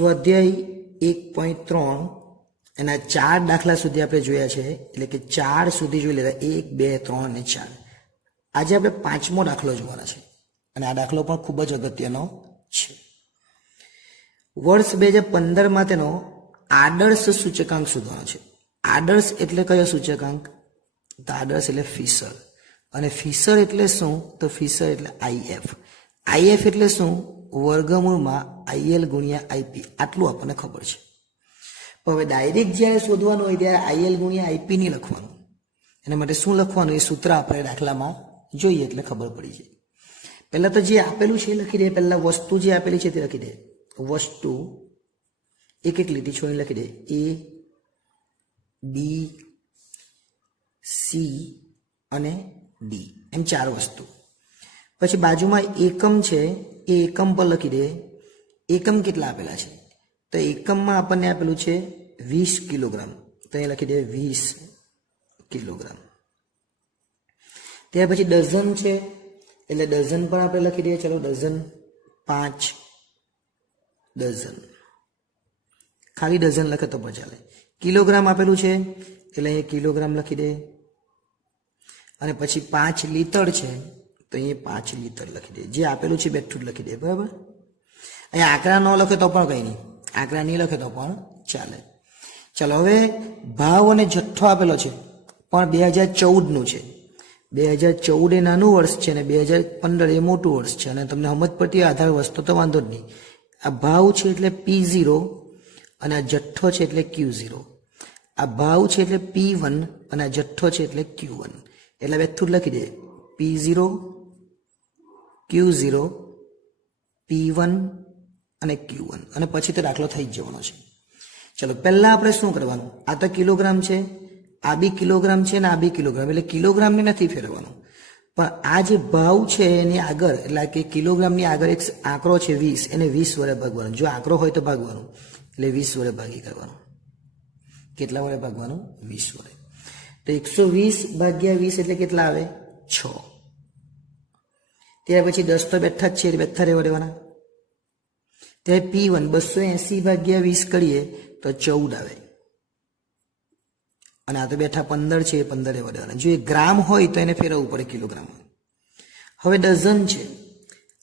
સ્વાધ્યાય 1.3 એના 4 દાખલા સુધી આપણે જોયા છે, એટલે કે 4 સુધી જોઈ લીધા, 1, 2, 3 અને 4. આજે આપણે 5મો દાખલો જોવાના છે અને આ દાખલો પણ ખૂબ જ અગત્યનો છે. વર્ષ 2015માં તેનો આદર્શ સૂચકાંક શોધવાનો છે. આદર્શ એટલે કયો સૂચકાંક? તો આદર્શ એટલે ફિશર, અને ફિશર એટલે શું? તો ફિશર એટલે IF. IF એટલે શું? વર્ગમૂળમાં IL ગુણ્યા IP. આટલું આપણને ખબર છે. પણ હવે ડાયરેક્ટ જ્યારે શોધવાનું હોય ત્યારે IL ગુણ્યા IP નહીં લખવાનું. એના માટે શું લખવાનું એ સૂત્ર આપણે દાખલામાં જોઈએ એટલે ખબર પડી જાય. પહેલા તો જે આપેલું છે એ લખી દે. પહેલા વસ્તુ જે આપેલી છે તે લખી દે. વસ્તુ એક એક લીટી છોડીને લખી દે. A, B, C અને D, એમ 4 વસ્તુ. પછી બાજુમાં એકમ છે, એ એકમ પર લખી દે. એકમ કેટલા આપેલા છે? તો એકમમાં આપણને આપેલું છે 20 કિલોગ્રામ, તો એ લખી દે 20 કિલોગ્રામ. ત્યાર પછી ડઝન છે, એટલે ડઝન પણ આપણે લખી દઈએ. ચલો ડઝન 5 ડઝન, ખાલી ડઝન લખે તો પણ ચાલે. કિલોગ્રામ આપેલું છે એટલે અહીંયા કિલોગ્રામ લખી દે. અને પછી 5 લીટર છે તો અહીંયા 5 લીટર લખી દે. જે આપેલું છે બેઠું જ લખી દે. બરાબર? અહીંયા આંકડા ન લખે તો પણ કંઈ નહીં, આંકડા નહીં લખે તો પણ ચાલે. ચાલો, હવે ભાવ અને જથ્થો આપેલો છે પણ 2014નું છે. 2014 એ નાનું વર્ષ છે અને 2015 એ મોટું વર્ષ છે, અને તમને સમજ પડતી આધાર વસ્તુ તો વાંધો જ નહીં. આ ભાવ છે એટલે P0 અને આ જથ્થો છે એટલે Q0. આ ભાવ છે એટલે P1 અને આ જથ્થો છે એટલે Q1. એટલે બેઠું જ લખી દે. P0, Q0, P1 અને Q1, અને પછી તો દાખલો થઈ જ જવાનો છે. ચલો, પહેલા આપણે શું કરવાનું? આ તો કિલોગ્રામ છે, આ બી કિલોગ્રામ છે ને આ બી કિલોગ્રામ, એટલે કિલોગ્રામને નથી ફેરવવાનું. પણ આ જે ભાવ છે એની આગળ, એટલે કે કિલોગ્રામની આગળ એક આંકડો છે 20, એને 20 વડે ભાગવાનું. જો આંકડો હોય તો ભાગવાનું, એટલે 20 વડે ભાગી કરવાનું. કેટલા વડે ભાગવાનું? 20 વડે. તો 120 ભાગ્યા 20 એટલે કેટલા આવે? 6. ત્યાર પછી 10 તો બેઠા જ છે, બેઠા રહેવા દેવાના. ત્યારે P1 280 ભાગ્યા 20 કરીએ તો 14 આવે, અને આ તો બેઠા 15 છે, 15 રહેવા દેવાના. જો એ ગ્રામ હોય તો એને ફેરવવું પડે કિલોગ્રામમાં. હવે ડઝન છે,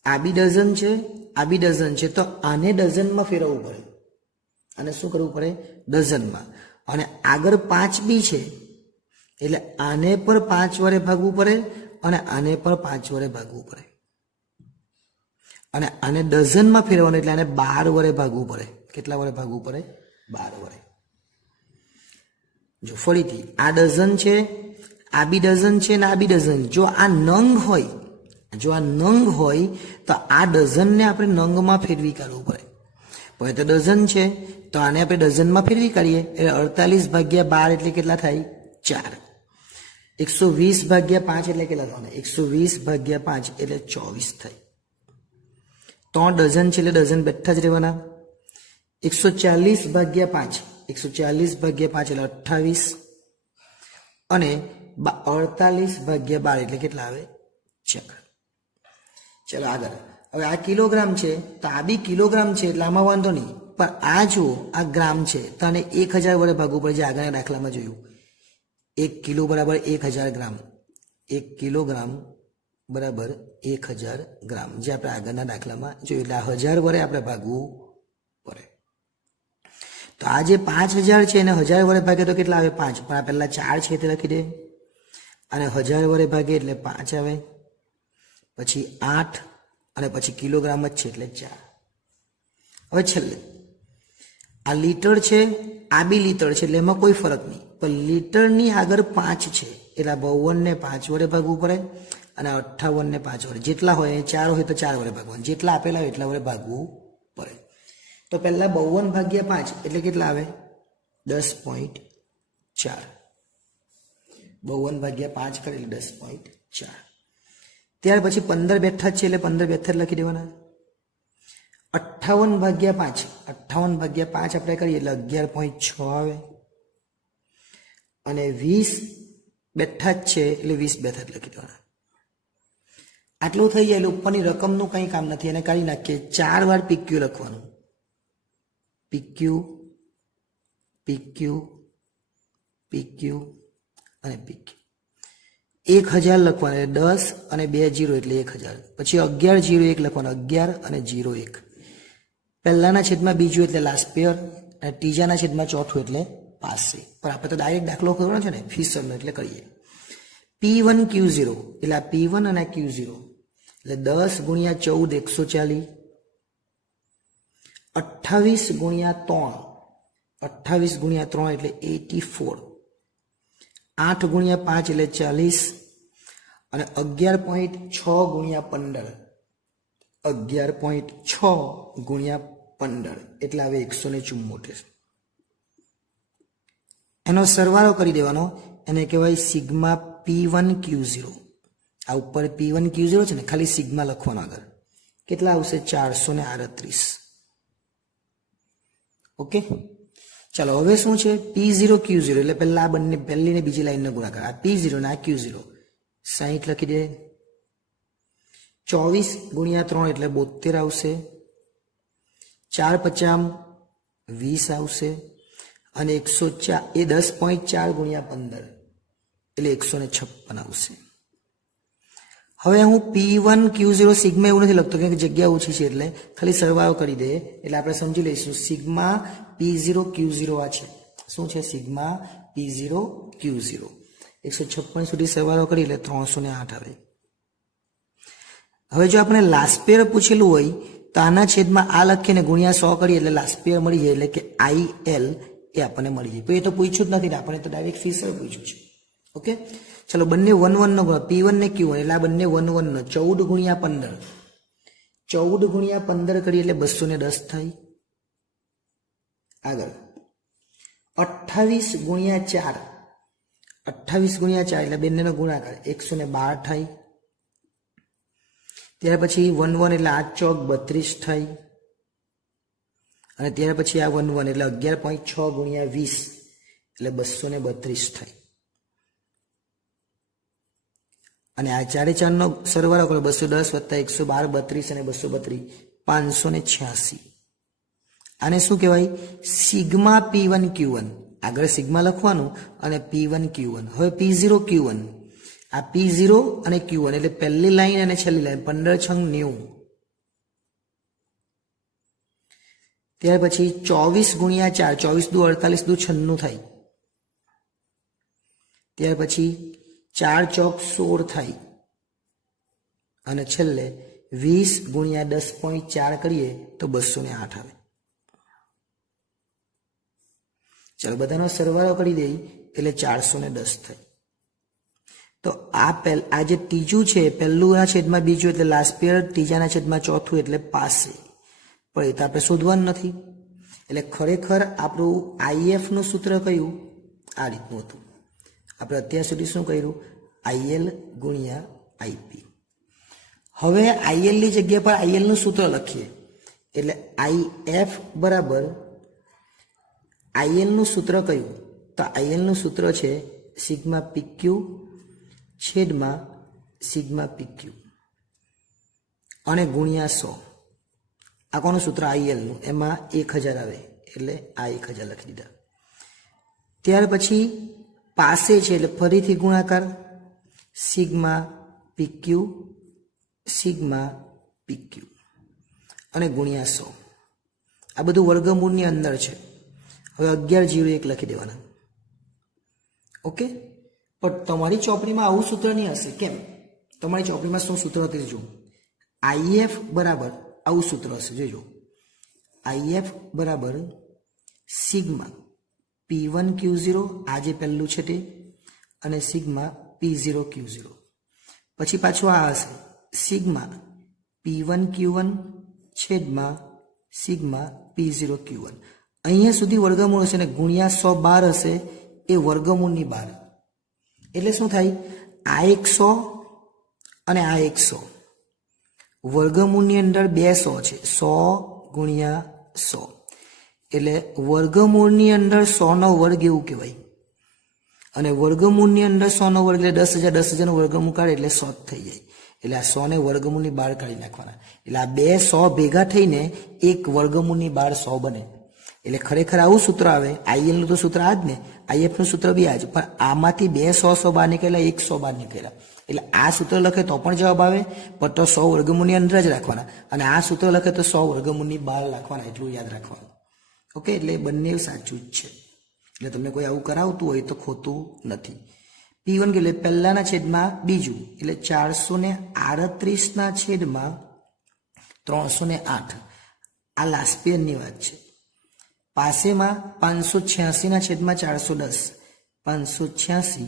આ બી ડઝન છે, આ બી ડઝન છે, તો આને ડઝનમાં ફેરવવું પડે. અને શું કરવું પડે? ડઝનમાં. અને આગળ 5 બી છે એટલે આને પર 5 વડે ભાગવું પડે અને આને પર 5 વડે ભાગવું પડે. અને આને ડઝનમાં ફેરવવાનું એટલે આને 12 વડે ભાગવું પડે. કેટલા વડે ભાગવું પડે? 12 વડે. જો ફરીથી, આ ડઝન છે, આ બી ડઝન છે ને આ બી ડઝન. જો આ નંગ હોય, જો આ નંગ હોય તો આ ડઝનને આપણે નંગમાં ફેરવી કાઢવું પડે. પણ તો ડઝન છે તો આને આપણે ડઝનમાં ફેરવી કાઢીએ એટલે 48 ભાગ્યા 12 એટલે કેટલા થાય? 4. 120 ભાગ્યા 5 એટલે કેટલા થવાના? 120 ભાગ્યા 5 એટલે 24 થાય. 3 ડઝન છે એટલે ડઝન બેઠા જ રહેવાના. 140 ભાગ્યા 5, 140 ભાગ્યા 5 એટલે 28, અને 48 ભાગ્યા 12 એટલે કેટલા આવે? 4. ચલો આગળ. હવે આ કિલોગ્રામ છે તો આ બી કિલોગ્રામ છે એટલે આમાં વાંધો નહીં. પણ આ જુઓ, આ ગ્રામ છે તો આને 1000 વડે ભાગવું પડે, જે આગળના દાખલામાં જોયું. 1 કિલો બરાબર 1000 ગ્રામ. 1 કિલોગ્રામ બરાબર 1000 ગ્રામ, જે આપણે આગળના દાખલામાં જોયું. એટલે 1000 વડે આપણે ભાગવું પડે. તો આ જે 5000 છે એને 1000 વડે ભાગે તો કેટલા આવે? 5. પણ આ પહેલા 4 છે તે લખી દે, અને 1000 વડે ભાગે એટલે 5 આવે, પછી 8, અને પછી કિલોગ્રામ જ છે એટલે 4. હવે છેલ્લે આ લીટર છે, આ બી લીટર છે, એટલે એમાં કોઈ ફરક નહીં. પણ લીટરની આગળ 5 છે એટલે 52 ને 5 વડે ભાગવું પડે, અને 58 ને 5 વડે. જેટલા હોય, 4 હોય તો 4 વડે ભાગવાનું, જેટલા આપેલા હોય એટલા વડે ભાગવું પડે. તો પહેલા 52 ભાગ્યા 5 એટલે કેટલા આવે? 10.4. 52 ભાગ્યા 5 કરે એટલે 10.4. ત્યાર પછી 15 બેઠા છે એટલે 15 બેઠા જ લખી દેવાના. 58 ભાગ્યા 5, 58 ભાગ્યા 5 આપણે કરીએ એટલે 11.6 આવે, અને 20 બેઠા જ છે એટલે 20 બેઠા જ લખી દેવાના. આટલું થઈ જાય એટલે ઉપરની રકમનું કંઈ કામ નથી, એને કાઢી નાખીએ. 4 વાર PQ લખવાનું. PQ PQ PQ અને PQ 1000 લખવાના એટલે 10 અને 2 0 એટલે 1000. પછી 11 0 1 લખવાના 11 અને 0 1. પહેલાના છેદમાં બીજું એટલે લાસ્ટ પેયર અને ત્રીજાના છેદમાં ચોથું એટલે પાસે. પણ આપણે તો ડાયરેક્ટ દાખલો કરવાનો છે ને ફિશરનો એટલે કરીએ. P1 Q0 એટલે આ P1 અને આ Q0 એટલે 10 ગુણ્યા 14 140. 28 ગુણ્યા 3 28 ગુણ્યા 3 એટલે 84. 8 ગુણ્યા 5 એટલે 40 અને 11.6 ગુણ્યા 15 11.6 ગુણ્યા 15 એટલે આવે 174. એનો સરવાળો કરી દેવાનો, એને કહેવાય સિગ્મા P1 Q0. આ ઉપર P1 Q0 છે ને, ખાલી સિગ્મા લખવાનો આગળ. કેટલા આવશે? 438. ઓકે, ચાલો હવે શું છે? P0 Q0 એટલે પહેલા આ બંને પહેલી ને બીજી લાઈનનો ગુણાકાર. આ P0 ને આ Q0 60 લખી દે. 24 ગુણ્યા 3 એટલે 72 આવશે. 4 50 20 આવશે અને 104 એ 10.4 ગુણ્યા 15 એટલે 156 આવશે. હવે હું P1 Q0 સિગ્મા એવું નથી લખતો કે જગ્યા ઓછી છે એટલે ખાલી સરવાળો કરી દે એટલે આપણે સમજી લઈશું સિગ્મા P0 Q0 આ છે. શું છે? Sigma P0 Q0. 156 સુધી સરવાળો કરી એટલે 308 આવે. હવે જો આપણે લાસ્ટ પેયર પૂછેલું હોય તો આના છેદમાં આ લખીને ગુણ્યા 100 કરીએ એટલે લાસ્ટ પેયર મળી જાય, એટલે કે IL એ આપણને મળી જાય. તો એ તો પૂછ્યું જ નથી ને, આપણે તો ડાયરેક્ટ ફિશર પૂછ્યું છે. ઓકે, ચલો બંને 1 1 નો ગુણાકાર P1 ને Q1 એટલે આ બંને 1 1 નો 14 ગુણ્યા 15 14 ગુણ્યા 15 કરીએ એટલે 210 થાય. આગળ 28 ગુણ્યા 4 28 ગુણ્યા 4 એટલે બંનેનો ગુણાકાર 112 થાય. ત્યાર પછી 1 1 એટલે 8 ચોક 32 થાય અને ત્યાર પછી આ 1 1 એટલે 11.6 ગુણ્યા 20 એટલે 232 થાય. અને આ 4 4 નો સરવાળો કરો 210 + 112 32 અને 232 586. આને શું કહેવાય? Sigma P1 Q1. આગળ સિગ્મા લખવાનું અને P1 Q1. હવે P0 Q1 આ P0 અને Q1 એટલે પહેલી લાઈન અને છેલ્લી લાઈન 15 6 90. ત્યાર પછી 24 ગુણ્યા 4 24 દુ 48 દુ 96 થાય. ત્યાર પછી 4 ચોક 16 થાય અને છેલ્લે 20 ગુણ્યા 10.4 કરીએ તો 208 આવે. ચાલો બધાનો સરવાળો કરી દઈએ એટલે 410 થાય. તો આ જે ત્રીજું છે, પહેલુંના છેદમાં બીજું એટલે લાસ્ટ પેયર, ત્રીજાના છેદમાં ચોથું એટલે પાસે. પણ એ તો આપણે શોધવાનું નથી. એટલે ખરેખર આપણું IF નું સૂત્ર કયું? આ રીતનું હતું. આપણે અત્યાર સુધી શું કર્યું? IL ગુણ્યા IP. હવે IL ની જગ્યા પર IL નું સૂત્ર લખીએ એટલે IF બરાબર IL નું સૂત્ર કયું? તો IL નું સૂત્ર છે સિગ્મા PQ છેદમાં સિગ્મા PQ અને ગુણ્યા 100. આ કોનું સૂત્ર? IL નું. એમાં 1000 આવે એટલે આ 1000 લખી દીધા. ત્યાર પછી પાસે છે એટલે ફરીથી ગુણાકાર સિગ્મા PQ સિગ્મા PQ અને ગુણ્યા 100. આ બધું વર્ગમૂળની અંદર છે. હવે 11 0 1 લખી દેવાના. ઓકે, પણ તમારી ચોપડીમાં આવું સૂત્ર નહીં હશે. કેમ? તમારી ચોપડીમાં શું સૂત્ર હતું જો, IF બરાબર આવું સૂત્ર હશે. જોજો, IF બરાબર સિગ્મા P1 Q0 આ જે પહેલું છે તે અને સિગ્મા P0 Q0. પછી પાછું આ હશે સિગ્મા P1 Q1 છેદમાં સિગ્મા P0 Q1. અહીંયા સુધી વર્ગમૂળ હશે ને ગુણ્યા 112 હશે એ વર્ગમૂળની બહાર. એટલે શું થાય? આ 100 અને આ 100 વર્ગમૂળની અંદર 200 છે. 100 ગુણ્યા 100 એટલે વર્ગમૂળની અંદર 100 નો વર્ગ એવું કહેવાય. અને વર્ગમૂળની અંદર 100 નો વર્ગ એટલે 10,000 10,000 નો વર્ગમૂળ કાઢે એટલે 100 થઈ જાય. એટલે આ 100 ને વર્ગમૂળની બહાર કાઢી નાખવાના. એટલે આ બે 100 ભેગા થઈને એક વર્ગમૂળની બહાર 100 બને. એટલે ખરેખર આવું સૂત્ર આવે. આઈએલ નું તો સૂત્ર આ જ ને, આઈએફ નું સૂત્ર બી આ જ, પણ આમાંથી 2 100 બહાર નીકળ્યા, 1 100 બહાર નીકળ્યા. એટલે આ સૂત્ર લખે તો પણ જવાબ આવે, પણ તો 100 વર્ગમૂળની અંદર જ રાખવાના, અને આ સૂત્ર લખે તો 100 વર્ગમૂળની બહાર રાખવાના, એટલું યાદ રાખવાનું. ઓકે, એટલે બંને સાચું જ છે. એટલે તમને કોઈ આવું કરાવતું હોય તો ખોટું નથી. P1 એટલે પહેલાના છેદમાં બીજું, એટલે 438 ના છેદમાં 308. આ લાસ્પિયનની વાત છે. પાસેમાં 586 ના છેદમાં 410, 586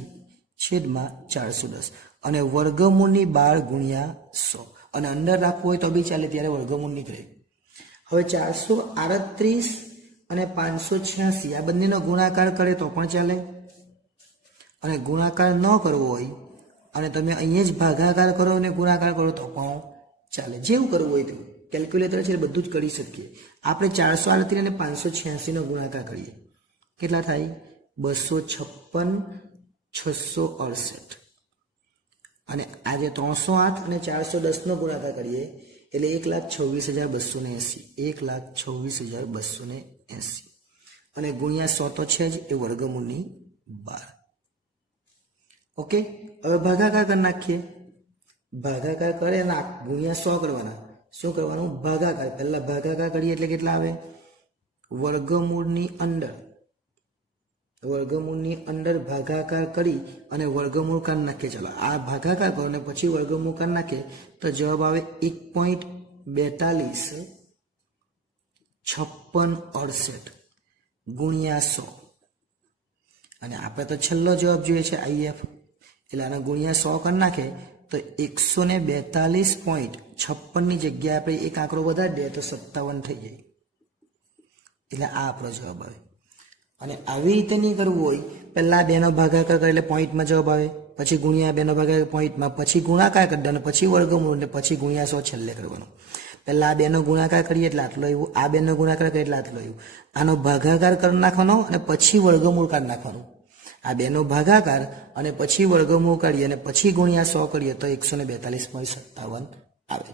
છેદમાં 410, અને વર્ગમૂળની 12 ગુણ્યા 100, અને અંદર રાખવું હોય તો બી ચાલે, ત્યારે વર્ગમૂળ નીકળે. હવે 438 અને 586 આ બંનેનો ગુણાકાર કરે તો પણ ચાલે, અને ગુણાકાર ન કરવો હોય અને તમે અહીંયા જ ભાગાકાર કરો અને ગુણાકાર કરો તો પણ ચાલે. જેવું કરવું હોય તેવું, કેલ્ક્યુલેટર છે બધું જ કરી શકીએ. આપણે 438 અને 586 નો ગુણાકાર કરીએ, કેટલા થાય? 256, 668. અને આજે 308 અને 410 નો ગુણાકાર કરીએ એટલે 1,26,280, 1,26,280, અને ગુણ્યા 100 તો છે જ, એ વર્ગમૂળની 12. ઓકે, હવે ભાગાકાર કરી નાખીએ. ભાગાકાર કરે ના ગુણ્યા 100 કરવાના. શું કરવાનું? ભાગાકાર. પહેલા ભાગાકાર કરીએ એટલે કેટલા આવે? વર્ગમૂળની અંદર ભાગાકાર કરી અને વર્ગમૂળ કાઢી નાખીએ. ચલો આ ભાગાકાર કરો અને પછી વર્ગમૂળ કાઢી નાખીએ તો જવાબ આવે 1.42 5668 ગુણ્યા 100. અને આપણે તો છેલ્લો જવાબ જોઈએ છે આઈએફ, એટલે આના ગુણ્યા 100 કરી નાખે તો 142.56 ની જગ્યાએ આપણે એક આંકડો વધારી દઈએ તો 57 થઈ જાય. એટલે આ આપણો જવાબ આવે. અને આવી રીતે નહીં કરવું હોય, પહેલા 2 નો ભાગાકાર કરે એટલે પોઈન્ટમાં જવાબ આવે, પછી ગુણ્યા 2 નો ભાગાકાર પોઈન્ટમાં, પછી ગુણાકાર કરી દેવાનો, પછી વર્ગમૂળ, એટલે પછી ગુણ્યા 100 છેલ્લે કરવાનો. પહેલા આ 2 નો ગુણાકાર કરીએ એટલે આટલો આવ્યું, આ 2 નો ગુણાકાર કરીએ એટલે આટલો આવ્યું. આનો ભાગાકાર કરી નાખવાનો અને પછી વર્ગમૂળ કાઢી નાખવાનું. આ 2 નો ભાગાકાર અને પછી વર્ગમૂળ કાઢીએ અને પછી ગુણ્યા 100 કરીએ તો 142.57 આવે.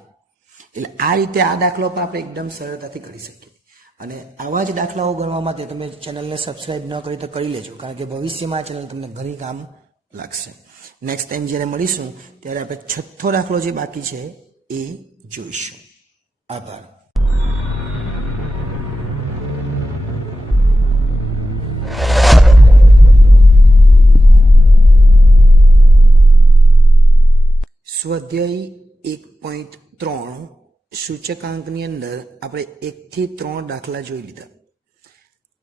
એટલે આ રીતે આ દાખલો પણ આપણે એકદમ સરળતાથી કરી શકીએ. અને આવા જ દાખલાઓ ગણવા માટે તમે ચેનલને સબસ્ક્રાઇબ ન કરી તો કરી લેજો, કારણ કે ભવિષ્યમાં આ ચેનલ તમને ઘણી કામ લાગશે. નેક્સ્ટ ટાઈમ જ્યારે મળીશું ત્યારે આપણે 6થો દાખલો જે બાકી છે એ જોઈશું. આભાર. સ્વાધ્યાય 1.3 સૂચકાંકની અંદર આપણે 1 થી 3 દાખલા જોઈ લીધા.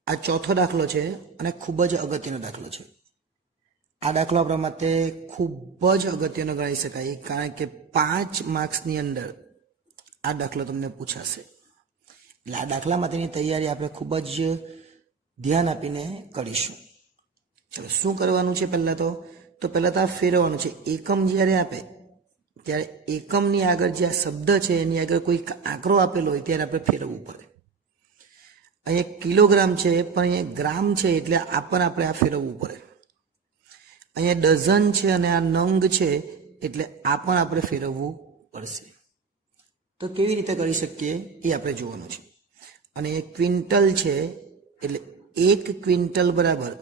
આ 4થો દાખલો છે અને ખૂબ જ અગત્યનો દાખલો છે. આ દાખલો આપણા માટે ખૂબ જ અગત્યનો ગણાવી શકાય, કારણ કે 5 માર્ક્સની અંદર આ દાખલો તમને પૂછાશે. એટલે આ દાખલા માટેની તૈયારી આપણે ખૂબ જ ધ્યાન આપીને કરીશું. ચલો શું કરવાનું છે? પહેલાં તો પહેલાં તો આ ફેરવવાનું છે. એકમ જ્યારે આપે ત્યારે એકમની આગળ જે આ શબ્દ છે એની આગળ કોઈ આંકડો આપેલો હોય ત્યારે આપણે ફેરવવું પડે. અહીંયા કિલોગ્રામ છે પણ અહીંયા ગ્રામ છે, એટલે આ પણ આપણે આ ફેરવવું પડે. અહીંયા ડઝન છે અને આ નંગ છે, એટલે આ પણ આપણે ફેરવવું પડશે. તો કેવી રીતે કરી શકીએ એ આપણે જોવાનું છે. અને એ ક્વિન્ટલ છે, એટલે 1 ક્વિન્ટલ બરાબર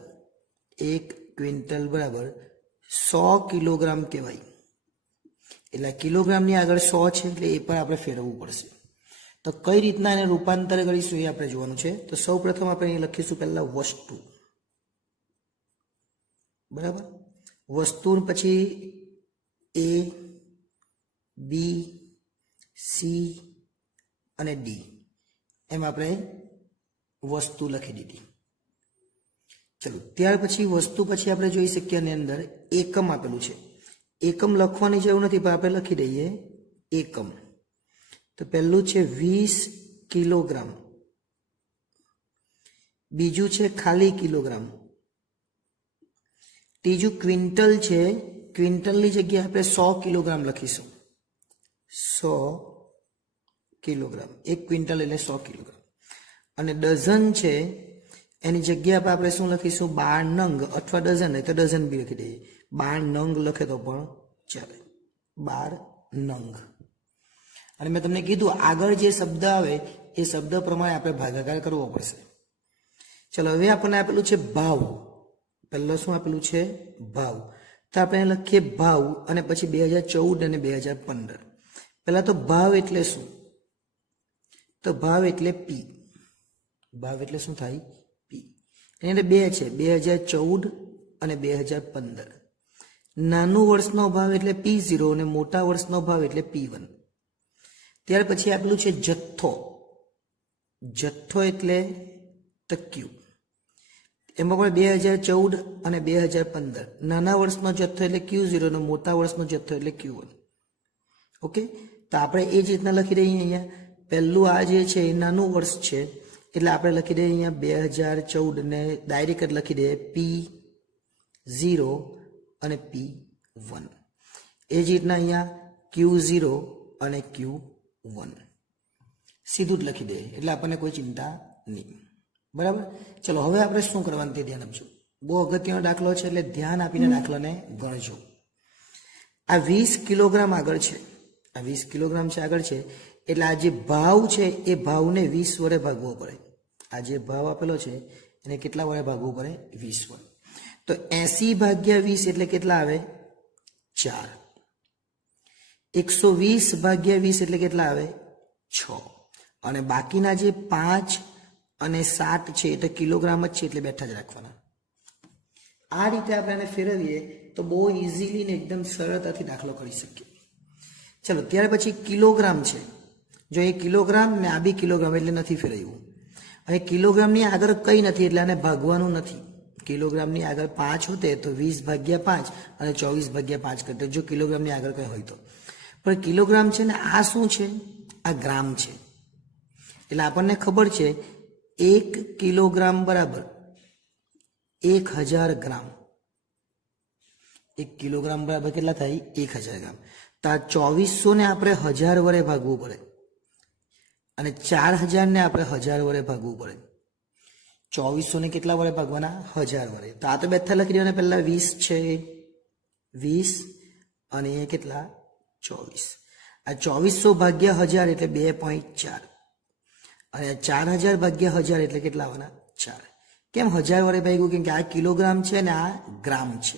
100 કિલોગ્રામ કહેવાય. એટલે કિલોગ્રામની આગળ 100 છે, એટલે એ પણ આપણે ફેરવવું પડશે. તો કઈ રીતના એને રૂપાંતર કરીશું એ આપણે જોવાનું છે. તો સૌ પ્રથમ આપણે એ લખીશું પહેલા વસ્તુ, બરાબર. વસ્તુ પછી A, B, C અને D એમ આપણે વસ્તુ લખી દીધી. ચલો ત્યાર પછી વસ્તુ પછી આપણે જોઈ શકીએ આની અંદર એકમ આપેલું છે. એકમ લખવાની જરૂર નથી, પણ આપણે લખી દઈએ એકમ. તો પહેલું છે 20 કિલોગ્રામ, બીજું છે ખાલી કિલોગ્રામ, ત્રીજું ક્વિન્ટલ છે. ક્વિન્ટલની જગ્યાએ આપણે 100 કિલોગ્રામ લખીશું. 100 કિલોગ્રામ, 1 ક્વિન્ટલ એટલે 100 કિલોગ્રામ. અને ડઝન છે એની જગ્યા પર આપણે શું લખીશું? 12 નંગ, અથવા ડઝન હોય તો ડઝન બી લખી દઈએ. 12 નંગ લખે તો પણ ચાલે, 12 નંગ. અને મેં તમને કીધું આગળ જે શબ્દ આવે એ શબ્દ પ્રમાણે આપણે ભાગાકાર કરવો પડશે. ચલો હવે આપણને આપેલું છે ભાવ. પહેલો શું આપેલું છે? ભાવ. તો આપણે લખીએ ભાવ અને પછી 2014 અને 2015. પહેલા તો ભાવ એટલે શું? તો ભાવ એટલે પી. ભાવ એટલે શું થાય? પી. એની અંદર બે છે, 2014 અને 2015. નાનું વર્ષનો ભાવ એટલે P0 અને મોટા વર્ષનો ભાવ એટલે P1. ત્યાર પછી આપેલું છે જથ્થો. જથ્થો એટલે ક્યુ. એમાં પણ 2014 અને 2015. નાના વર્ષનો જથ્થો એટલે Q0 અને મોટા વર્ષનો જથ્થો એટલે Q1. ઓકે, તો આપણે એ જ રીતના લખી દઈએ અહીંયા. પહેલું આ જે છે એ નાનું વર્ષ છે એટલે આપણે લખી દઈએ અહીંયા 2014 ને ડાયરેક્ટ જ લખી દઈએ P0 અને P1. એ જ રીતના અહીંયા Q0 અને Q1 સીધું જ લખી દઈએ એટલે આપણને કોઈ ચિંતા નહીં. બરાબર. ચલો હવે આપણે શું કરવાનું તે ધ્યાન આપજો. બહુ અગત્યનો દાખલો છે એટલે ધ્યાન આપીને દાખલાને ગણજો. આ 20 કિલોગ્રામ આગળ છે, આ 20 કિલોગ્રામ છે આગળ છે એટલે આ જે ભાવ છે એ ભાવને 20 વડે ભાગવો પડે. આ જે ભાવ આપેલો છે એને કેટલા વડે ભાગવું પડે? 20 વડે. તો 80 ભાગ્યા 20 એટલે કેટલા આવે? 4. 120 ભાગ્યા 20 એટલે કેટલા આવે? 6. અને બાકીના જે 5 અને 7 છે એ તો કિલોગ્રામ જ છે એટલે બેઠા જ રાખવાના. આ રીતે આપણે આને ફેરવીએ તો બહુ ઇઝીલી ને એકદમ સરળતાથી દાખલો કરી શકીએ. ચલો ત્યાર પછી કિલોગ્રામ છે. જો એ કિલોગ્રામ ને આ બી કિલોગ્રામ એટલે નથી ફેરવ્યું. હવે કિલોગ્રામની આગળ કંઈ નથી એટલે આને ભાગવાનું નથી. કિલોગ્રામની આગળ 5 હોતે તો 20 ભાગ્યા 5 અને 24 ભાગ્યા 5 કરતે જો કિલોગ્રામની આગળ કંઈ હોય તો. પણ કિલોગ્રામ છે ને આ શું છે? આ ગ્રામ છે. એટલે આપણને ખબર છે 1 કિલોગ્રામ બરાબર 1000 ગ્રામ. 1 કિલોગ્રામ બરાબર કેટલા થાય? 1000 ગ્રામ. તો આ 2400 ને આપણે 1000 વડે ભાગવું પડે અને 4000 ને આપણે 1000 વડે ભાગવું પડે. 2400 ને કેટલા વડે ભાગવાના? 1000 વડે. તો આ તો બેઠા લખી દેવાના. પહેલા 20 છે, 20 અને એ કેટલા? 24. આ 2400 ભાગ્યા 1000 એટલે 2.4 અને 4000 ભાગ્યા 1000 એટલે કેટલા આવવાના? 4. કેમ 1000 વડે ભાગ્યું? કેમ કે આ કિલોગ્રામ છે ને આ ગ્રામ છે.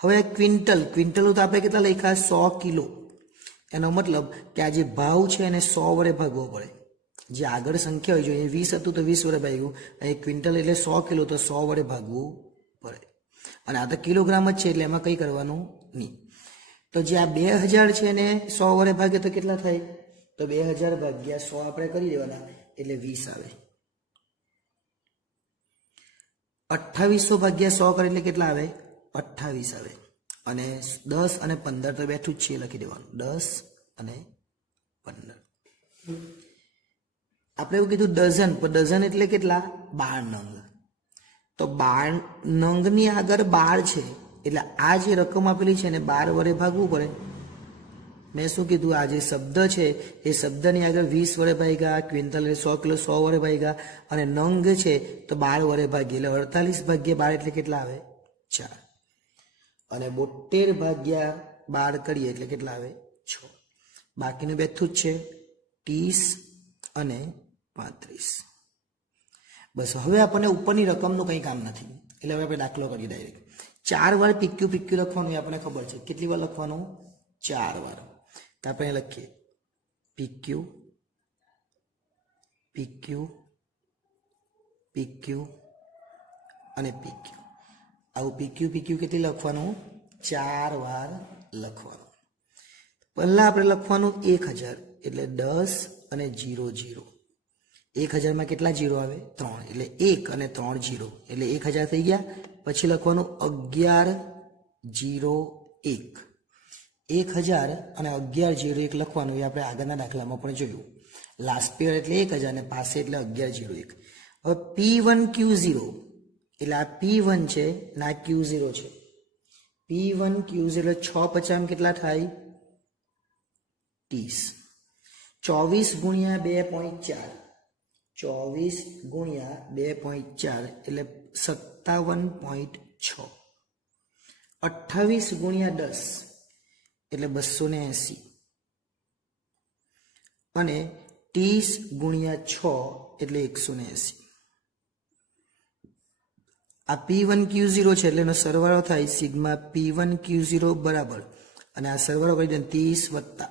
હવે ક્વિન્ટલ. ક્વિન્ટલ તો આપણે કેટલા લખ્યા? 100 કિલો. એનો મતલબ કે આ જે ભાવ છે એને 100 વડે ભાગવો પડે. જે આગળ સંખ્યા હોય, જો એ 20 હતું તો 20 વડે ભાગ્યું, અહીં ક્વિન્ટલ એટલે 100 કિલો તો 100 વડે ભાગવું પડે. અને આ તો કિલોગ્રામ જ છે એટલે એમાં કંઈ કરવાનું નહીં. તો જે આ 2000 છે એને 100 વડે ભાગે તો કેટલા થાય? તો 2000 ભાગ્યા 100 આપણે કરી દેવાના એટલે 20 આવે. 2800 ભાગ્યા 100 કરે એટલે કેટલા આવે? 28 આવે. અને 10 અને 15 તો બેઠું જ છે લખી દેવાનું. 10 અને 15. આપણે એવું કીધું ડઝન, પણ ડઝન એટલે કેટલા? 12 નંગ. તો 12 નંગની આગળ 12 છે એટલે આ જે રકમ આપેલી છે એને 12 વડે ભાગવું પડે. મેં શું કીધું? આ જે શબ્દ છે એ શબ્દની આગળ 20 વડે ભાગ્યા, ક્વિન્ટલ એટલે 100 કિલો 100 વડે ભાગ્યા અને નંગ છે તો 12 વડે ભાગીએ એટલે 48 ભાગ્યા 12 એટલે કેટલા આવે? 4. અને 72 ભાગ્યા 12 કરીએ એટલે કેટલા આવે? 6. બાકીનું બેઠું જ છે 30 અને 35. બસ. હવે આપણને ઉપરની રકમનું કંઈ કામ નથી એટલે હવે આપણે દાખલો કરીએ ડાયરેક્ટ. 4 વાર પીક્યુ પીક્યુ લખવાનું એ આપણને ખબર છે. કેટલી વાર લખવાનું? 4 વાર. તો આપણે લખીએ પીક્યુ પીક્યુ પીક્યુ અને પીક્યુ. આવું પીક્યુ પીક્યુ કેટલી લખવાનું? 4 વાર લખવાનું. પહેલા આપણે લખવાનું 1000 એટલે 10 અને 00. 1000 માં કેટલા 0 આવે? 3 એટલે 1 અને 3 0 એટલે 1000 થઈ ગયા. પછી લખવાનું 1101. 1000 અને 1101 લખવાનું એ આપણે આગળના દાખલામાં પણ જોયું. લાસ્ટ પેયર એટલે 1000 અને પાસે એટલે 1101. હવે P1Q0 એટલે આ P1 છે અને આ Q0 છે. P1Q0 6 કેટલા થાય? 30. 24 ગુણ્યા 2.4. 24 ગુણ્યા 2.4 એટલે 57.6. 28 ગુણ્યા 10 એટલે 280 અને 30 ગુણ્યા 6 એટલે 180. આ P1Q0 છે એટલે એનો સરવાળો થાય સિગ્મા P1Q0 બરાબર, અને આ સરવાળો કરી દે 30 વત્તા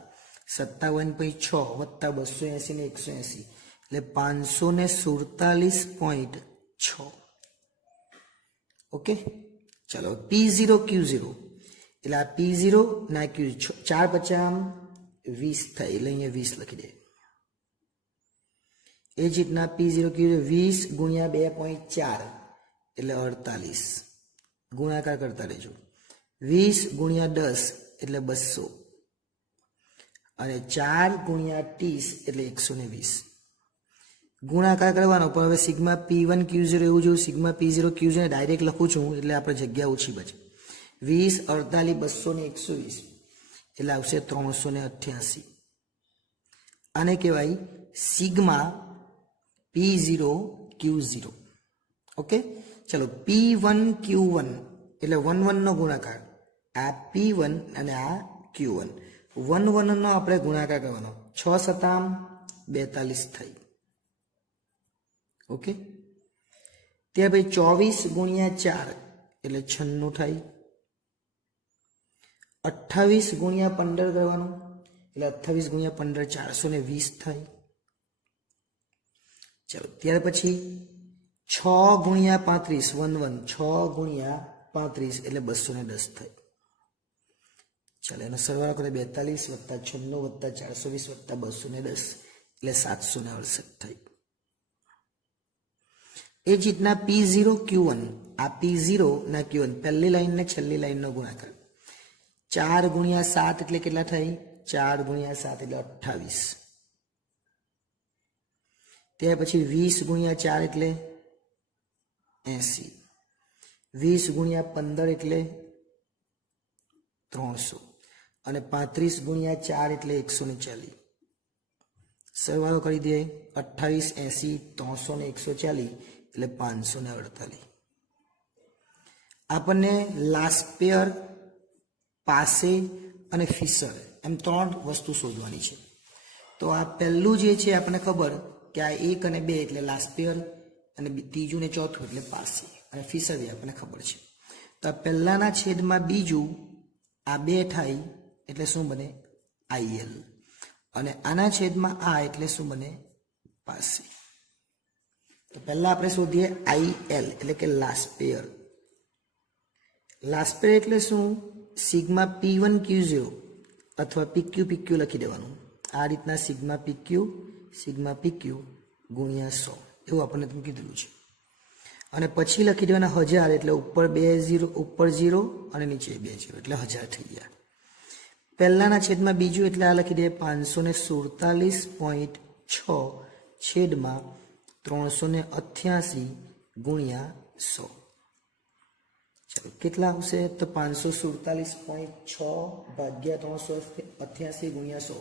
57.6 વત્તા 280 ને 180 એટલે 547.6. ઓકે, ચાલો P0 Q0 એટલે આ P0 ના Q 4 50 20 થાય એટલે અહીંયા 20 લખી દે. એ જ રીતના P0 Q0 20 ગુણ્યા 2.4 એટલે 48, ગુણાકાર કરતા રહેજો. 20 ગુણ્યા 10 એટલે 200 અને 4 ગુણ્યા 30 એટલે 120. ગુણાકાર કરવાનો, પણ હવે સિગ્મા P1 Q0 એવું જોયું, સિગ્મા P0 Q0 ડાયરેક્ટ લખું છું એટલે આપણે જગ્યા ઓછી બચે. 20 48 200 ને 120 એટલે આવશે 388. આને કહેવાય સિગ્મા P0 Q0. ઓકે, ચલો P1 Q1 એટલે 1 1 નો ગુણાકાર, આ P1 અને આ Q1 1 1 નો આપણે ગુણાકાર કરવાનો, 6 સતામ 42 થઈ. ઓકે, ત્યાર પછી 24 ગુણ્યા 4 એટલે 96 થાય. 28 ગુણ્યા 15 કરવાનું એટલે 28 ગુણ્યા 15 420 થાય. ચલો ત્યાર પછી 6 ગુણ્યા 35 1 1 6 ગુણ્યા 35 એટલે 210 થાય. ચાલો એનો સરવાળો કરે 42 વત્તા 96 વત્તા 420 વત્તા 210 એટલે 768 થાય. એ જ રીતના P0 Q1, આ P0 ના Q1 પહેલી લાઈન ને છેલ્લી લાઈનનો ગુણાકાર, 4 ગુણ્યા 7 એટલે કેટલા થાય? 4 ગુણ્યા 7 એટલે 28. ત્યાર પછી 20 ગુણ્યા 4 એટલે 80, 20 ગુણ્યા 15 એટલે 300 અને 35 ગુણ્યા 4 એટલે 140. સરવાળો કરી દે 28 80 300 ને 140 એટલે 548. આપણને લાસ્ટ પેયર, પાસે અને ફિશર એમ 3 વસ્તુ શોધવાની છે. તો આ પહેલું જે છે આપણને ખબર કે આ 1 અને 2 એટલે લાસ્ટ પેયર, અને ત્રીજું ને ચોથું એટલે પાસે, અને ફિશર બી આપણને ખબર છે. તો આ પહેલાના છેદમાં બીજું આ 2 થાય એટલે શું બને? IL, અને આના છેદમાં આ એટલે શું બને? પાસે. તો પહેલા આપણે શોધીએ IL એટલે કે લાસ્ટ પેયર. લાસ્ટ પેયર એટલે શું? સિગ્મા P1 Q0 અથવા PQ PQ લખી દેવાનું. આ રીતના સિગ્મા PQ ગુણ્યા 100 એવું આપણને તમે કીધેલું છે. અને પછી લખી દેવાના 1000 એટલે ઉપર 0 અને નીચે 2 0 એટલે 1000 થઈ ગયા. પહેલાના છેદમાં બીજું એટલે આ લખી દે 547.6 છેદમાં 388 ગુણ્યા 100. ચાલો કેટલા આવશે? તો 547.6 ભાગ્યા 388 ગુણ્યા 100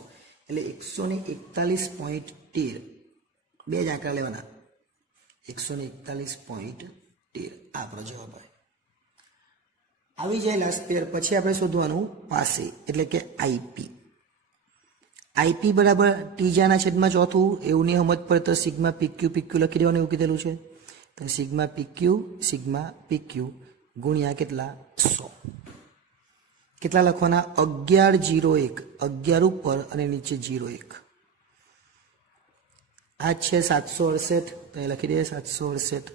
એટલે 141.13. બે જ આંકડા લેવાના, 141.13 આપણો જવાબ આવે. આવી જાય લાસ્ટ પેયર. પછી આપણે શોધવાનું પાસે એટલે કે IP. IP બરાબર ત્રીજાના છેદમાં ચોથું, એવું નહીં સમજ પડે તો સિગ્મા PQ PQ લખી દેવાનું એવું કીધેલું છે. તો સિગ્મા PQ ગુણ્યા કેટલા? 100. કેટલા લખવાના? 1101, 11 ઉપર અને નીચે 01. આ છે 768, તો અહીં લખી દે 768.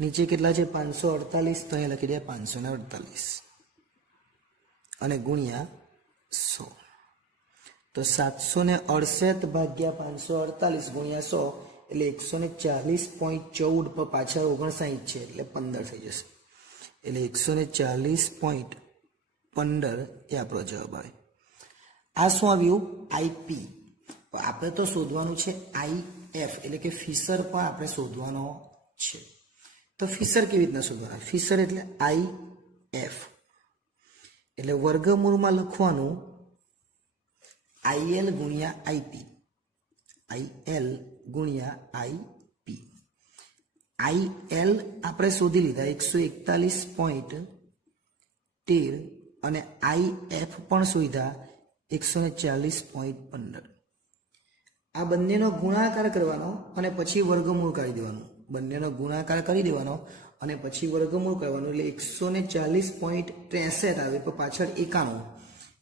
નીચે કેટલા છે? 548, તો અહીં લખી દે 548 અને ગુણ્યા 100. તો 768 ભાગ્યા 548 ગુણ્યા 100 એટલે 140.14 પર પાછળ 59 છે એટલે 15 થઈ જશે. એટલે 140.15 એ આપણો જવાબ આવે. આ શું આવ્યું? IP. આપણે તો શોધવાનું છે IF એટલે કે ફિશર પણ આપણે શોધવાનો છે. તો ફિશર કેવી રીતના શોધવાના? ફિશર એટલે IF એટલે વર્ગમૂળમાં લખવાનું IL ગુણ્યા IP, IL ગુણ્યા IP. IL આપણે શોધી લીધા 141.13 અને IF પણ શોધ્યા 140.15. આ બંનેનો ગુણાકાર કરવાનો અને પછી વર્ગમૂળ કાઢી દેવાનું. બંનેનો ગુણાકાર કરી દેવાનો અને પછી વર્ગમૂળ કરવાનું એટલે 140.63 આવે, પણ પાછળ 91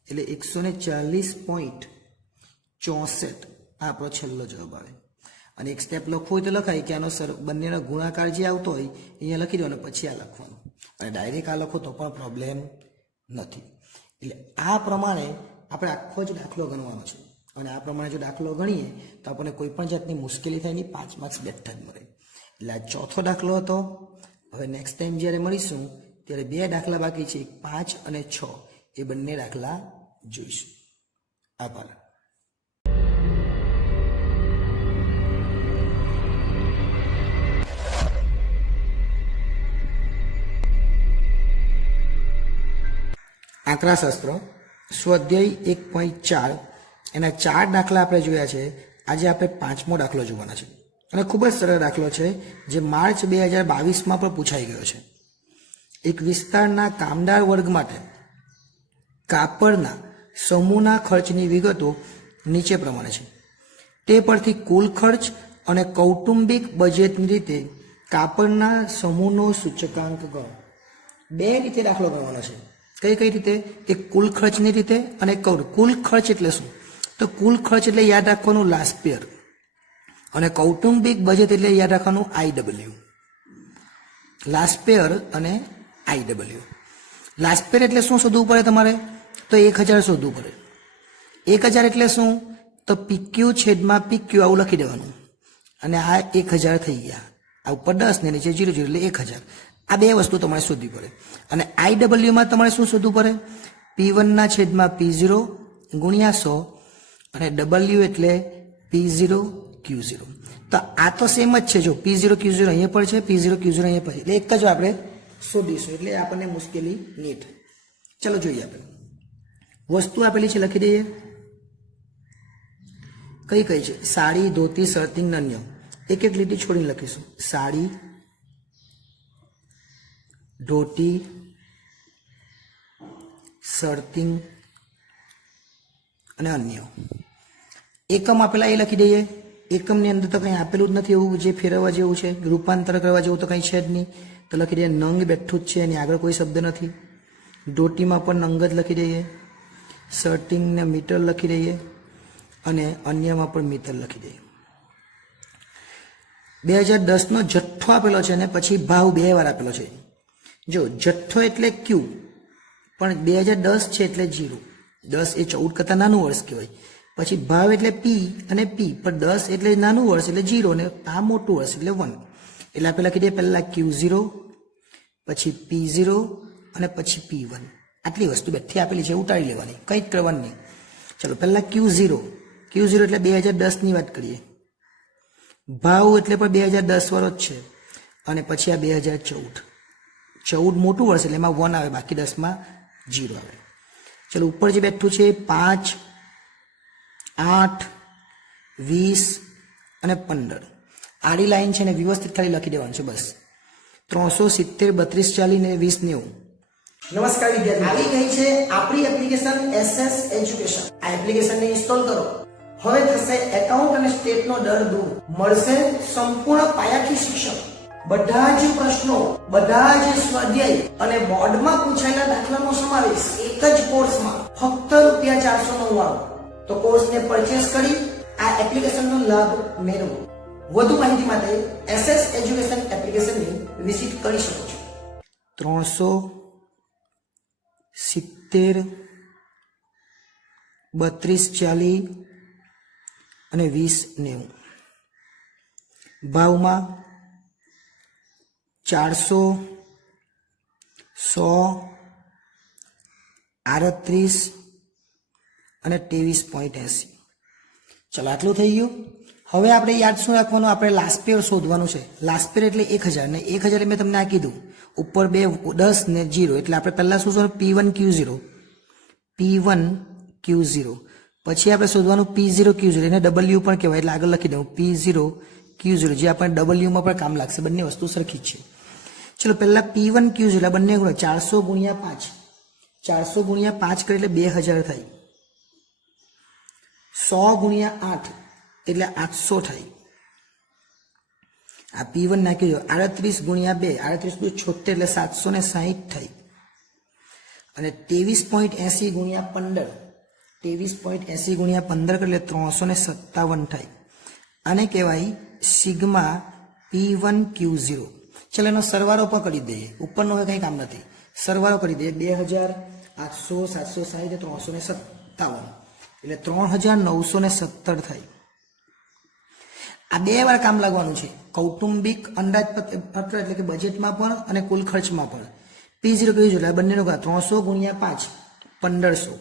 એટલે 140.64 આ આપણો છેલ્લો જવાબ આવે. અને એક સ્ટેપ લખવું હોય તો લખાય કે આનો બંનેનો ગુણાકાર જે આવતો હોય અહીંયા લખી દો અને પછી આ લખવાનું, અને ડાયરેક્ટ આ લખો તો પણ પ્રોબ્લેમ નથી. એટલે આ પ્રમાણે આપણે આખો જ દાખલો ગણવાનો છે, અને આ પ્રમાણે જો દાખલો ગણીએ તો આપણને કોઈ પણ જાતની મુશ્કેલી થાય નહીં, 5 માર્ક્સ બેઠા જ મળે. એટલે આ ચોથો દાખલો હતો. હવે નેક્સ્ટ ટાઈમ જ્યારે મળીશું ત્યારે 2 દાખલા બાકી છે, 5 અને 6, એ બંને દાખલા જોઈશું. આભાર. આંકડાશાસ્ત્ર સ્વાધ્યાય 1.4 એના 4 દાખલા આપણે જોયા છે. આજે આપણે 5મો દાખલો જોવાના છે, અને ખૂબ જ સરળ દાખલો છે જે માર્ચ 2022માં પણ પૂછાઈ ગયો છે. એક વિસ્તારના કામદાર વર્ગ માટે કાપડના સમૂહના ખર્ચની વિગતો નીચે પ્રમાણે છે. તે પરથી કુલ ખર્ચ અને કૌટુંબિક બજેટની રીતે કાપડના સમૂહનો સૂચકાંક ગણો. 2 રીતે દાખલો ગણવાનો છે. કઈ રીતે? એક કુલ ખર્ચની રીતે અને કુલ ખર્ચ એટલે શું? તો કુલ ખર્ચ એટલે યાદ રાખવાનું લાસ્ટ પેર, અને કૌટુંબિક બજેટ એટલે યાદ રાખવાનું IW. લાસ્ટ પેર અને IW. લાસ્ટ પેર એટલે શું શોધવું પડે તમારે? તો 1000 શોધવું પડે. 1000 એટલે શું? તો PQ છેદમાં PQ આવું લખી દેવાનું, અને આ 1000 થઈ ગયા. આ ઉપર 10 ને નીચે 00 એટલે 1000. આ 2 વસ્તુ તમારે શોધવી પડે. અને IW માં તમારે શું શોધવું પડે? P1 ના છેદમાં P0 ગુણ્યા 100, અને W એટલે P0 Q0. તો આ તો સેમ જ છે. જો P0 Q0 અહીંયા પર છે, P0 Q0 અહીંયા પર છે, એટલે એક જ આપણે શોધીશું, એટલે આપણને મુશ્કેલી નહીં થાય. ચલો જોઈએ. આપણે વસ્તુ આપેલી છે, લખી દઈએ. કઈ છે? સાડી, ધોતી, શર્ટિંગ, અન્ય. એક એક લીટી છોડીને લખીશું. સાડી, ધોતી, શર્ટિંગ અને અન્ય. એકમ આપેલા એ લખી દઈએ. એકમની અંદર તો કંઈ આપેલું જ નથી એવું જે ફેરવવા જેવું છે, રૂપાંતર કરવા જેવું તો કંઈ છે જ નહીં, તો લખી દઈએ નંગ બેઠું જ છે, એની આગળ કોઈ શબ્દ નથી. ધોતીમાં પણ નંગ જ લખી દઈએ. શર્ટિંગને મીટર લખી દઈએ, અને અન્યમાં પણ મીટર લખી દઈએ. 2010નો જથ્થો આપેલો છે, અને પછી ભાવ 2 વાર આપેલો છે. જો જથ્થો એટલે Q, પણ 2010 છે એટલે 0. 10 એ 14 કરતાં નાનું વર્ષ કહેવાય. પછી ભાવ એટલે P અને P, પણ 10 એટલે નાનું વર્ષ એટલે 0, અને આ મોટું વર્ષ એટલે 1. એટલે આપણે લખી દઈએ પહેલા Q0, પછી P0 અને પછી P1. આટલી વસ્તુ બેઠી આપેલી છે, ઉતારી લેવાની, કંઈ જ કરવાનું નહીં. ચલો પહેલા Q0 એટલે 2010ની વાત કરીએ. ભાવ એટલે પણ 2010 વાળો જ છે, અને પછી આ 2014 મોટું વર્ષ એટલે એમાં 1 આવે, બાકી 10માં 0 આવે. ચલો ઉપર જે બેઠું છે 5, 8, 20 અને 15. આડી લાઈન છે ને વ્યવસ્થિત ખાલી લખી દેવાનું છે બસ. 370, 32, 40 ને 20, 90. નમસ્કાર વિદ્યાર્થીઓ, આવી ગઈ છે આપણી એપ્લિકેશન SS એજ્યુકેશન. આ એપ્લિકેશનને ઇન્સ્ટોલ કરો. હવે થશે એકાઉન્ટ અને સ્ટેટનો ડર દૂર. મળશે સંપૂર્ણ પાયાથી શિક્ષણ. બધા જ પ્રશ્નો, બધા જ સ્વાધ્યાય અને બોર્ડમાં પૂછાયેલા દાખલાનો સમાવેશ એક જ કોર્સમાં ફક્ત ₹499. તો કોર્સને પરચેસ કરી આ એપ્લિકેશનનો લાભ મેળવો. વધુ માહિતી માટે SS એજ્યુકેશન એપ્લિકેશનની વિઝિટ કરી શકો છો. 370, 32, 40 અને 20, 90. ભાવમાં 400, 100, 38 અને 23.80. ચલો આટલું થઈ ગયું. હવે આપણે યાદ શું રાખવાનું? આપણે લાસ્ટ પેર શોધવાનું છે. લાસ્ટ પેર એટલે 1000, ને 1000 મેં તમને આ કીધું, ઉપર 2 10 ને 0, એટલે આપણે પહેલા શું શોધવાનું? P1 Q0. પછી આપણે શોધવાનું P0 Q0, એને W પણ કહેવાય, એટલે આગળ લખી દઉં P0 Q0, જે આપણે W માં પણ કામ લાગશે. બંને વસ્તુ સરખી જ છે. ચલો પહેલા P1 Q0 બંને ગુણો 400 ગુણ્યા 5. 400 ગુણ્યા 5 કરે એટલે 2000 થાય. 100 ગુણ્યા 8 એટલે 800 થાય. આ P1 નાખી દો 38 ગુણ્યા 2 38 × 76 એટલે 760 થઈ અને 23.80 ગુણ્યા 15 23.80 ગુણ્યા 15 એટલે 357 થાય આને કહેવાય સિગ્મા P1Q0 ચલો એનો સરવાળો પણ કરી દઈએ ઉપરનો હવે કંઈ કામ નથી સરવાળો કરી દઈએ 2800 760 357 એટલે 3917 થાય આ બે વાર કામ લાગવાનું છે કૌટુંબિક અંદાજપત્ર એટલે કે બજેટમાં પણ અને કુલ ખર્ચમાં પણ P0 કહ્યું છે એટલે આ બંનેનો ગુણાકાર 300 ગુણ્યા 5 1500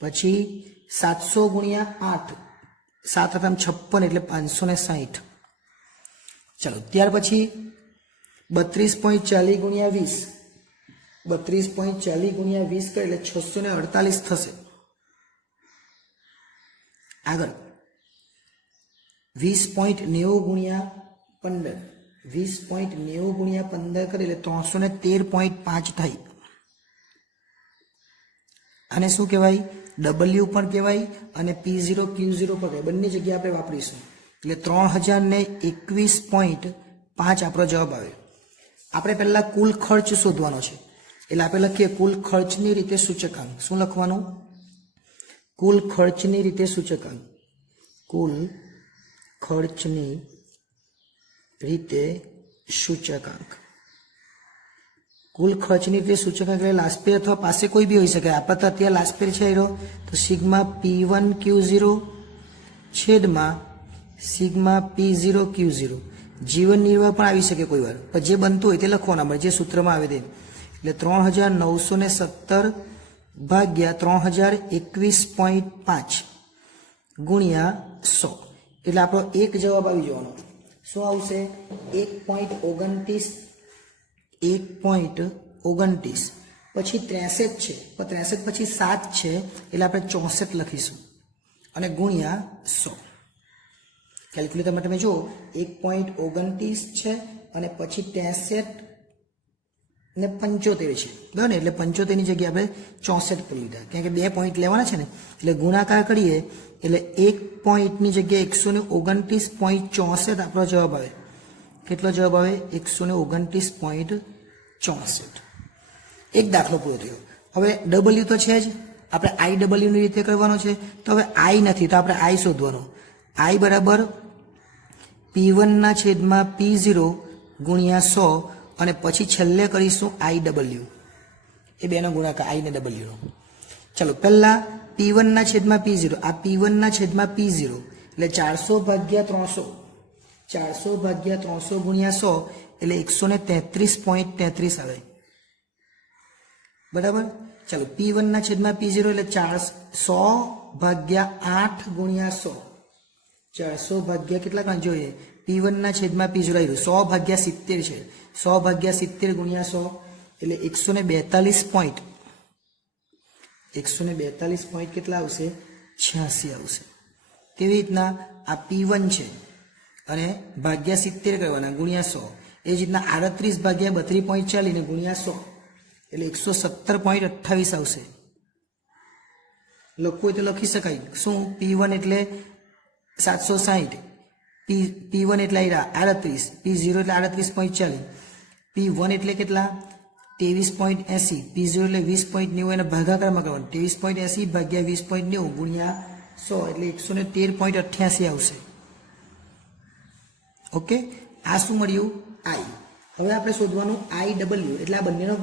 પછી 700 ગુણ્યા 8 7 × 56 એટલે 560 ચલો ત્યાર પછી 32.40 ગુણ્યા 20 32.40 ગુણ્યા 20 કરે એટલે 648 થશે આગળ 20.90 ગુણ્યા 15 20.90 ગુણ્યા 15 કરે એટલે 313.5 થાય આને શું કહેવાય W પણ કહેવાય અને P0 Q0 પણ કહેવાય બંને જગ્યાએ આપણે વાપરીશું એટલે 3021.5 આપણો જવાબ આવે આપણે પહેલા કુલ ખર્ચ શોધવાનો છે એટલે આપણે લખીએ કુલ ખર્ચની રીતે સૂચકાંક શું લખવાનું કુલ ખર્ચની રીતે સૂચકાંક કુલ ખર્ચની રીતે સૂચકાંક કુલ ખર્ચની રીતે સૂચકાંક એટલે લાસ્ટ અથવા પાસે કોઈ બી હોઈ શકે આપણે તો અત્યારે લાસ્ટ છે એનો તો સિગ્મા P1Q0 છેદમાં સિગ્મા P0 Q0 જીવન નિર્વાહ પણ આવી શકે કોઈ વાર પણ જે બનતું હોય તે લખવાના મળે જે સૂત્રમાં આવે તે એટલે 3917 ભાગ્યા 3021.5 ગુણ્યા 100 એટલે આપણો એક જવાબ આવી જવાનો શું આવશે 1.29 પછી 63 છે પણ 63 પછી 7 છે એટલે આપણે 64 લખીશું અને ગુણ્યા 100 કેલ્ક્યુલેટરમાં તમે જુઓ 1.29 છે અને પછી 63 ને 75 છે બરાબર ને એટલે 75 ની જગ્યાએ આપણે 64 કરી લીધા કારણ કે 2 પોઈન્ટ લેવાના છે ને એટલે ગુણાકાર કરીએ એટલે 1 પોઈન્ટની જગ્યાએ 129.64 આપણો જવાબ આવે કેટલો જવાબ આવે 129.64 એક દાખલો પૂરો થયો હવે W તો છે જ આપણે IW ની રીતે કરવાનો છે તો હવે I નથી તો આપણે I શોધવાનો I બરાબર P1 ના છેદમાં P0 ગુણ્યા 100 અને પછી છેલ્લે કરીશું IW એ બેનો ગુણાકાર I ને W નો ચલો પહેલા P1 ના છેદમાં P0 આ P1 ના છેદમાં P0 એટલે 400 ભાગ્યા 300 400 ભાગ્યા 300 ગુણ્યા 100 એટલે 133.33 આવે બરાબર ચલો P1 ના છેદમાં P0 એટલે 100 ભાગ્યા 8 ગુણ્યા 100 400 ભાગ્યા કેટલા કાં જોઈએ P1 ના છેદમાં P0 આવ્યું 100 ભાગ્યા 70 છે 100 ભાગ્યા 70 ગુણ્યા 100 એટલે 142 પોઈન્ટ કેટલા આવશે 86 આવશે કેવી રીતના આ P1 છે અને ભાગ્યા 70 કરવાના ગુણ્યા 100 એ જ રીતના 38 ભાગ્યા 32.40 ને ગુણ્યા 100 એટલે 117.28 આવશે લખવું હોય તો લખી શકાય શું P1 એટલે 760 P1 એટલે 38 P0 એટલે 38.40 P1 એટલે કેટલા 23.80 P0 એટલે 20.90 અને ભાગાકારમાં કરવાનું 23.80 ભાગ્યા 20.90 ગુણ્યા 100 એટલે 113.88 આવશે ઓકે આ શું મળ્યું I હવે આપણે શોધવાનું IW એટલે આ બંનેનો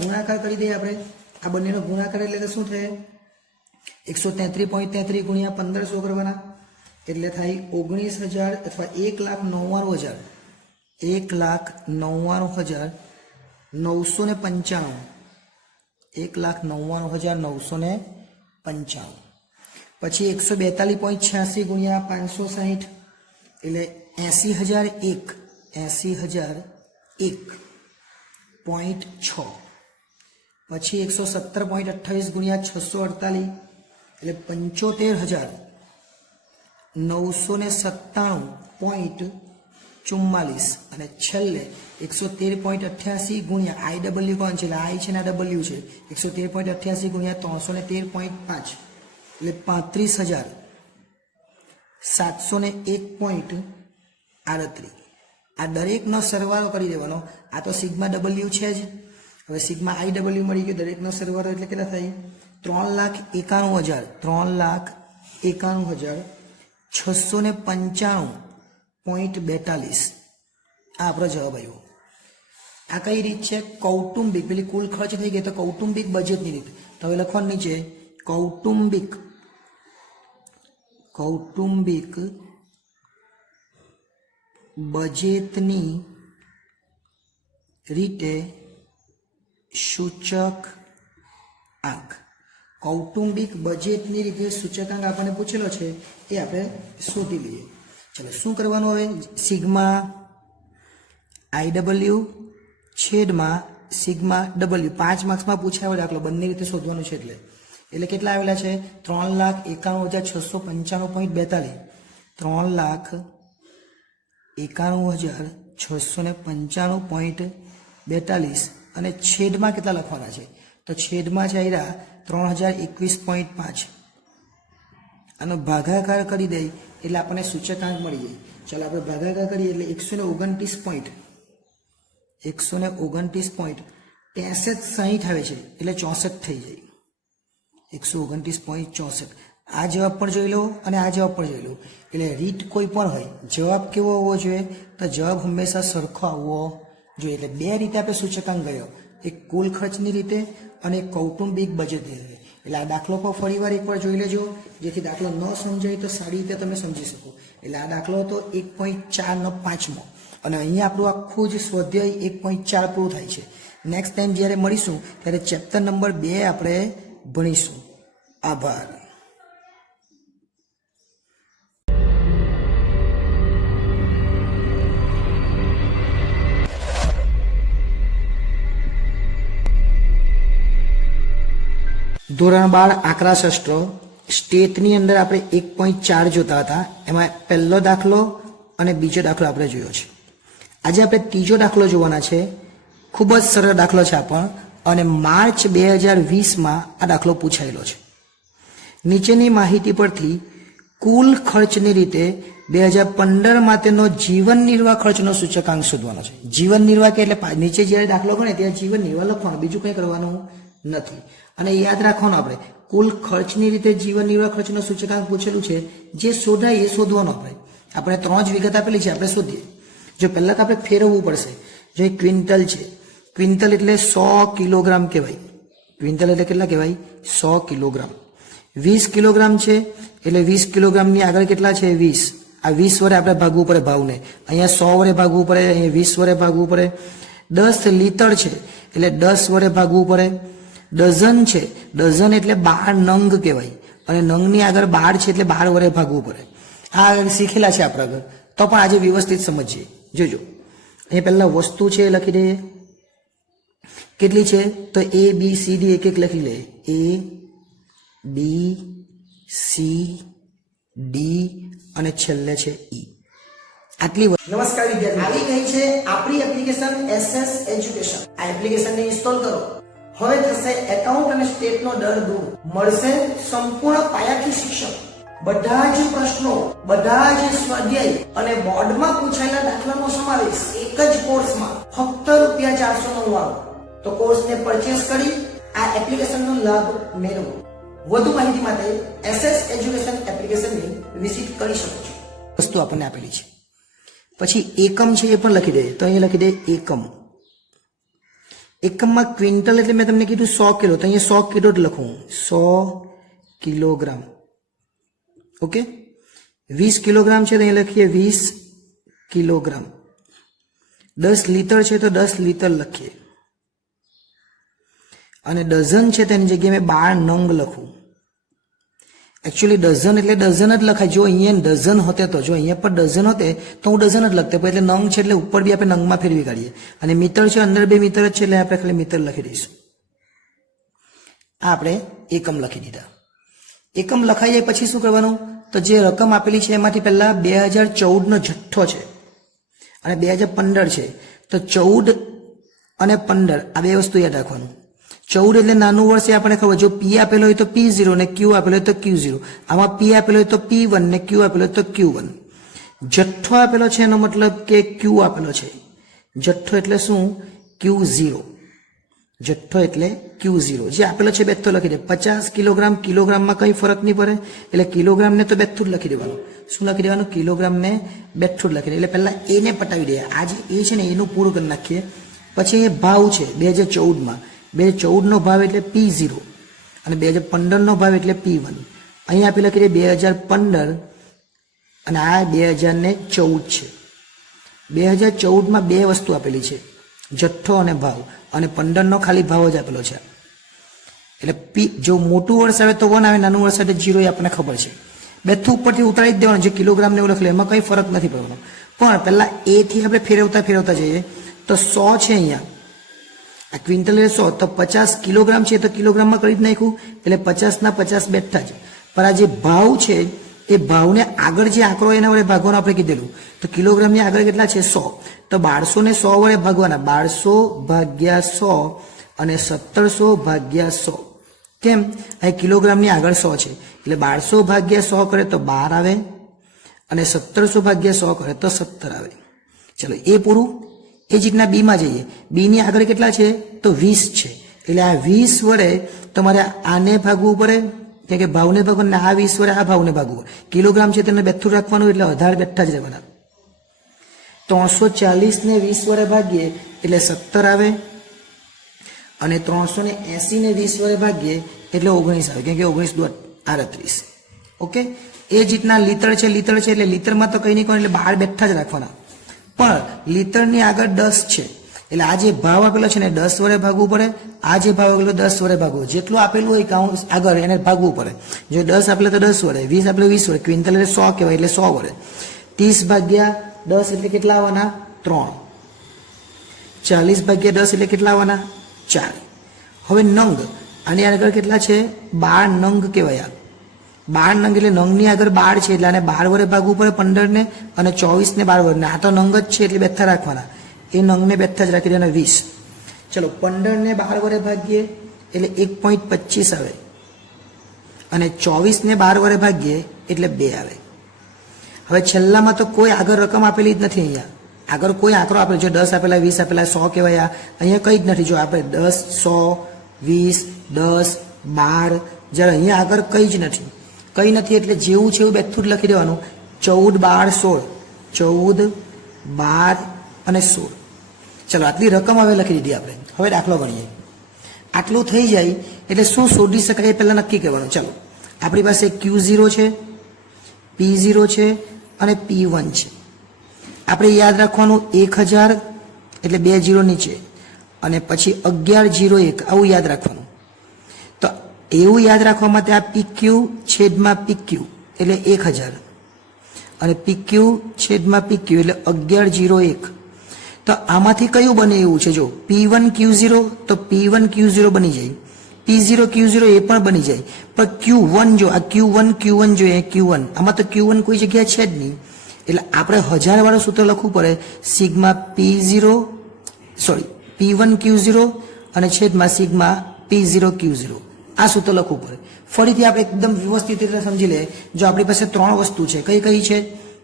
ગુણાકાર કરી દઈએ આપણે આ બંનેનો ગુણાકાર એટલે શું થાય 133.33 ગુણ્યા 1500 કરવાના એટલે થાય 19,000 અથવા 1,99,000 1,99,995 1,99,995 પછી 142.86 ગુણ્યા 560 એટલે 80,001.6 પછી 117.28 ગુણ્યા 648 એટલે 75,997.44 અને છેલ્લે 113.88 ગુણ્યા IW કોણ છે એટલે I છે ને W છે 113.88 ગુણ્યા 313.5 એટલે 35,000 701.38. આ દરેકનો સરવાળો કરી દેવાનો. આ તો સિગ્મા ડબલ્યુ છે જ. હવે સિગ્મા આઈ ડબલ્યુ મળી ગયો, દરેકનો સરવાળો એટલે કેટલા થાય? 3,91,695.42. આ આપણો જવાબ આવ્યો. આ કઈ રીત છે? કૌટુંબિક. પેલી કુલ ખર્ચ થઈ ગઈ તો કૌટુંબિક બજેટની રીત. તો હવે લખવાનું નીચે કૌટુંબિક બજેટની રીતે સૂચક આંક. કૌટુંબિક બજેટની રીતે સૂચકાંક આપણને પૂછેલો છે, એ આપણે શોધી લઈએ. ચલો શું કરવાનું હવે? સિગ્મા આઈ ડબલ્યુ છેદમાં સિગ્મા ડબલ્યુ. 5 માર્ક્સમાં પૂછાયો દાખલો, બંને રીતે શોધવાનું છે. એટલે કેટલા આવેલા છે? 3,91,695.42. 3,91,695.42 અને છેદમાં કેટલા લખવાના છે? તો છેદમાં છે આવ્યા 3,021.5. આનો ભાગાકાર કરી દઈએ એટલે આપણને સૂચકાંક મળી જાય. ચાલો આપણે ભાગાકાર કરીએ એટલે 129.63 આવે છે, એટલે 64 થઈ જાય. 129.64. આ જવાબ પણ જોઈ લો અને આ જવાબ પણ જોઈ લો. એટલે રીત કોઈ પણ હોય, જવાબ કેવો હોવો જોઈએ? તો જવાબ હંમેશા સરખો આવવો જોઈએ. એટલે બે રીતે આપણે સૂચકાંક ગયો, એક કુલ ખર્ચની રીતે અને એક કૌટુંબિક બજેટની રીતે. એટલે આ દાખલો પર ફરીવાર એકવાર જોઈ લેજો, જેથી દાખલો ન સમજાય તો સારી રીતે તમે સમજી શકો. એટલે આ દાખલો હતો 1.4/5 અને અહીંયા આપણું આખું જ સ્વાધ્યાય 1.4 પૂરું થાય છે. નેક્સ્ટ ટાઈમ જ્યારે મળીશું ત્યારે ચેપ્ટર નંબર 2 આપણે ભણીશું. આભાર. ધોરણ 12 આંકડાશાસ્ત્ર સ્ટેટની અંદર આપણે 1.4 જોતા હતા. એમાં પહેલો દાખલો અને બીજો દાખલો આપણે જોયો છે. આજે આપણે ત્રીજો દાખલો જોવાના છે. ખૂબ જ સરળ દાખલો છે અને માર્ચ 2020માં આ દાખલો પૂછાયેલો છે. નીચેની માહિતી પરથી કુલ ખર્ચની રીતે 2015 માટેનો જીવન નિર્વાહ ખર્ચનો સૂચકાંક શોધવાનો છે. જીવન નિર્વાહ કે એટલે નીચે જ્યારે દાખલો ગણે ત્યાં જીવન નિર્વાહ લખવાનો, બીજું કંઈ કરવાનું નથી. અને યાદ રાખવાનું, આપણે કુલ ખર્ચની રીતે જીવન નિર્વાહ ખર્ચનો સૂચકાંક પૂછેલું છે, જે શોધાય એ શોધવાનો. આપણે 3 જ વિગત આપેલી છે, આપણે શોધીએ. જો પહેલા તો આપણે ફેરવવું પડશે. જો એ ક્વિન્ટલ છે, ક્વિન્ટલ એટલે 100 કિલોગ્રામ કહેવાય. ક્વિન્ટલ એટલે કેટલા કહેવાય? 100 કિલોગ્રામ. 20 કિલોગ્રામ છે એટલે 20 કિલોગ્રામની આગળ કેટલા છે? 20. આ 20 વડે આપણે ભાગવું પડે ભાવને. અહીંયા 100 વડે ભાગવું પડે, અહીંયા 20 વડે ભાગવું પડે. 10 લીટર છે એટલે 10 વડે ભાગવું પડે. ડઝન છે, ડઝન એટલે 12 નંગ કહેવાય અને નંગની આગળ 12 છે એટલે 12 વડે ભાગવું પડે. આ આગળ શીખેલા છે આપણે આગળ, તો પણ આજે વ્યવસ્થિત સમજીએ. જોજો, એ પહેલા વસ્તુ છે એ લખી દઈએ. કેટલી છે? તો A B C D એક એક લખી લે. A B C D અને છેલ્લે છે E. આટલી. નમસ્કાર વિદ્યાર્થીઓ, આવી ગઈ છે આપણી એપ્લિકેશન SS એજ્યુકેશન. આ એપ્લિકેશનને ઇન્સ્ટોલ કરો. હવે થશે એકાઉન્ટ અને સ્ટેટનો ડર દૂર. મળશે સંપૂર્ણ પાયાથી શિક્ષણ. બધા જ પ્રશ્નો, બધા જ સ્વાધ્યાય અને બોર્ડમાં પૂછાયેલા દાખલાનો સમાવેશ એક જ કોર્સમાં ફક્ત ₹499. તો કોર્સને પરચેસ કરી આ એપ્લિકેશનનો લાભ મેળવો. વધુ માહિતી માટે SS એજ્યુકેશન એપ્લિકેશનને વિઝિટ કરી શકો છો. વસ્તુ આપણને આપેલી છે. પછી એકમ છે એ પણ લખી દે. તો અહીંયા લખી દે એકમ. એકમમાં ક્વિન્ટલ એટલે મેં તમને કીધું 100 કિલો, તો અહીંયા 100 કિલો જ લખું. 100 કિલોગ્રામ. ઓકે. 20 કિલોગ્રામ છે તો અહીંયા લખીએ 20 કિલોગ્રામ. 10 લીટર છે તો 10 લીટર લખીએ. અને ડઝન છે તેની જગ્યાએ મેં 12 નંગ લખું. એકચ્યુઅલી ડઝન એટલે ડઝન જ લખાય. જો અહીંયા ડઝન હોતે તો, જો અહીંયા પર ડઝન હોતે તો હું ડઝન જ લખતે, એટલે નંગ છે એટલે ઉપર બી આપણે નંગમાં ફેરવી કાઢીએ. અને મીટર છે, અંદર 2 મીટર જ છે એટલે આપણે ખાલી મીટર લખી દઈશું. આ આપણે એકમ લખી દીધા. એકમ લખાઈ જાય પછી શું કરવાનું? તો જે રકમ આપેલી છે એમાંથી પહેલા 2014 નો જથ્થો છે અને 2015 છે, તો 14 અને 15 આ બે વસ્તુ યાદ રાખવાનું. 14 એટલે નાનું વર્ષ એ આપણે ખબર, જો P આપેલો હોય તો P0 ને Q આપેલો હોય તો Q0. આમાં P આપેલો હોય તો P1 ને Q આપેલો હોય તો Q1. જથ્થો આપેલો છે એનો મતલબ કે Q આપેલો છે. જથ્થો એટલે શું? Q0. જથ્થો એટલે Q0 જે આપેલો છે બેઠો લખી દે. 50 કિલોગ્રામ, કિલોગ્રામમાં કઈ ફરક નહીં પડે એટલે કિલોગ્રામ ને તો બેઠું જ લખી દેવાનું. શું લખી દેવાનું? કિલોગ્રામ ને બેઠું જ લખી દે. એટલે પહેલા એ ને પટાવી દે. આ જે એ છે ને એનું પૂરું કરી નાખીએ. પછી એ ભાવ છે 2014 માં 2014 નો ભાવ એટલે P0 અને 2015 નો ભાવ એટલે P1. અહીંયા આપી લખી દે 2015 અને આ 2014 છે. 2014 માં બે વસ્તુ આપેલી છે, જથ્થો અને ભાવ, અને 15 નો ખાલી ભાવ જ આપેલો છે. એટલે P જો મોટું વર્ષ આવે તો 1 આવે, નાનું વર્ષ આવે તો 0 એ આપણને ખબર છે. બેઠું ઉપરથી ઉતારી જ દેવાનું, જે કિલોગ્રામ ને એવું લખેલું એમાં કઈ ફરક નથી પડવાનો. પણ પહેલા એ થી આપણે ફેરવતા જઈએ તો 100 છે અહીંયા, આ ક્વિન્ટલ એટલે 100, તો 50 કિલોગ્રામ છે તો કિલોગ્રામમાં કરી જ નાખ્યું એટલે 50 ના 50 બેઠા જ. પણ આ જે ભાવ છે એ ભાવને આગળ જે આંકડો એના વડે ભાગવાનો આપણે કીધેલું, તો કિલોગ્રામની આગળ કેટલા છે? 100. તો 1200 ને 100 વડે ભાગવાના. 1200 ભાગ્યા 100 અને 1700 ભાગ્યા 100. કેમ? અહીં કિલોગ્રામની આગળ 100 છે એટલે 1200 ભાગ્યા 100 કરે તો 12 આવે અને 1700 ભાગ્યા 100 કરે તો 17 આવે. ચલો એ પૂરું. એ જ રીતના બી માં જઈએ. બી ની આગળ કેટલા છે? તો 20 છે. એટલે આ 20 વડે તમારે આને ભાગવું પડે, કે ભાવને ભાગવું, આ 20 વડે આ ભાવને ભાગવું. કિલોગ્રામ છે તેને બેઠું રાખવાનું એટલે 18 બેઠા જ રહેવાના. 340 ને 20 વડે ભાગીએ એટલે 17 આવે અને 380 ને 20 વડે ભાગીએ એટલે 19 આવે, કેમ કે 19 દુ 38. ઓકે. એ જ રીતના લીટર છે. લીટર છે એટલે લીટરમાં તો કઈ નહીં કરવાનું, એટલે 12 બેઠા જ રાખવાના. પણ લીટરની આગળ 10 છે એટલે આ જે ભાવ આપેલો છે ને 10 વડે ભાગવું પડે. આ જે ભાવ આપેલો 10 વડે ભાગવું. જેટલું આપેલું હોય કાઉન્ટ આગળ એને ભાગવું પડે. જો 10 આપેલો તો 10 વડે, 20 આપેલો 20 વડે, ક્વિન્ટલ એટલે 100 કહેવાય એટલે 100 વડે. 30 ભાગ્યા 10 એટલે કેટલા આવવાના? 3. 40 ભાગ્યા 10 એટલે કેટલા આવવાના? 4. હવે નંગ, આની આગળ કેટલા છે? 12 નંગ કહેવાય. 12 નંગ એટલે નંગની આગળ 12 છે એટલે આને 12 વડે ભાગવું પડે 15 ને, અને 24 ને 12 વડે. આ તો નંગ જ છે એટલે બેઠા રાખવાના. એ નંગને બેઠા જ રાખી દેવાના 20. ચલો 15 ને 12 વડે ભાગીએ એટલે 1.25 આવે અને 24 ને 12 વડે ભાગીએ એટલે 2 આવે. હવે છેલ્લામાં તો કોઈ આગળ રકમ આપેલી જ નથી. અહીંયા આગળ કોઈ આંકડો આપેલો, જો 10 આપેલા, 20 આપેલા, 100 કહેવાય. અહીંયા કંઈ જ નથી. જો આપણે 10, 100, 20, 10, 12, જ્યારે અહીંયા આગળ કંઈ જ નથી. કંઈ નથી એટલે જેવું છે એવું બેઠું જ લખી દેવાનું. 14, 12, 16, 14, 12 અને 16. ચલો આટલી રકમ હવે લખી દીધી આપણે. હવે દાખલો ગણીએ. આટલું થઈ જાય એટલે શું શોધી શકાય એ પહેલાં નક્કી કરવાનું. ચલો આપણી પાસે Q0 છે, P0 છે અને P1 છે. આપણે યાદ રાખવાનું 1000 એટલે 2 0 નીચે અને પછી 1101 આવું યાદ રાખવાનું. તો એવું યાદ રાખવા માટે આ PQ છેદમાં PQ એટલે 1000 અને PQ છેદમાં PQ એટલે 1101. તો આમાંથી કયું બને એવું છે? જો P1 Q0 તો P1 Q0 બની જાય, P0 Q0 એ પણ બની જાય. પણ Q1 જો આ Q1 જો એ Q1, આમાં તો Q1 કોઈ જગ્યાએ છે જ નહીં એટલે આપણે 1000 વાળું સૂત્ર લખવું પડે. સિગ્મા P1 Q0 અને છેદમાં સિગ્મા P0 Q0 આ સૂત્ર લખવું પડે. ફરીથી આપણે એકદમ વ્યવસ્થિત રીતે સમજી લે. જો આપણી પાસે 3 વસ્તુ છે, કઈ કઈ છે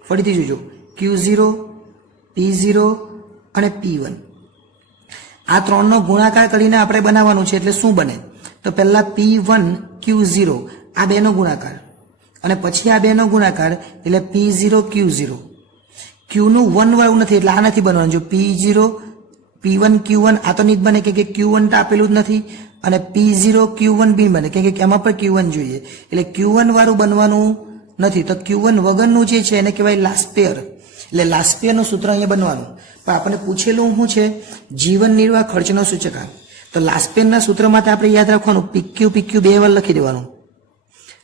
ફરીથી જોજો. Q0, P0 અને P1. આ 3 નો ગુણાકાર કરીને આપણે બનાવવાનું છે. એટલે શું બને? તો પહેલા P1 Q0 આ બેનો ગુણાકાર અને પછી આ બેનો ગુણાકાર એટલે P0 Q0. Q નું 1 વાળું નથી એટલે આ નથી બનવાનું. જો P0 P1 Q1 આ તો નહીં બને કે Q1 તો આપેલું જ નથી, અને P0 Q1 બી બને કે એમાં પણ Q1 જોઈએ એટલે Q1 વાળું બનવાનું નથી. તો Q1 વગરનું જે છે એને કહેવાય લાસ્ટ પેયર. એટલે લાસ્ટ પેયરનું સૂત્ર અહીંયા બનવાનું. પણ આપણને પૂછેલું શું છે? જીવન નિર્વાહ ખર્ચનો સૂચકાંક. તો લાસ્ટ પેયરના સૂત્ર માટે આપણે યાદ રાખવાનું PQ 2 વાર લખી દેવાનું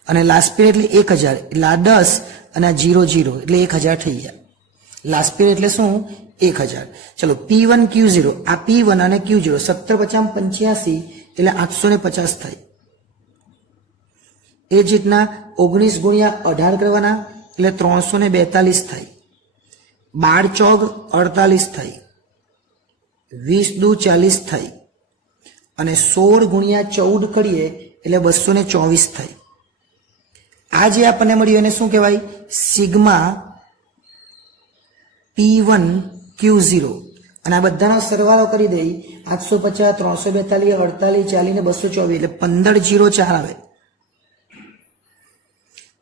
અને લાસ્ટ પેયર એટલે 1000 એટલે આ 10 અને આ 00 એટલે 1000 થઈ ગયા. લાસ્ટ પેયર એટલે શું? 1000. ચલો P1 Q0 આ P1 અને Q0 17 50 85 એટલે 850 થાય. એ જ રીતના 19 ગુણ્યા 18 કરવાના એટલે 342 થાય. 12 ચોક 48 થાય. 20 દુ 40 થાય અને 16 ગુણ્યા 14 કરીએ એટલે 224 થાય. આ જે આપણને મળ્યું એને શું કહેવાય? Sigma P1 Q0. અને આ બધાનો સરવાળો કરી દઈ 850 342 48 40 ને 224 એટલે 1504 આવે.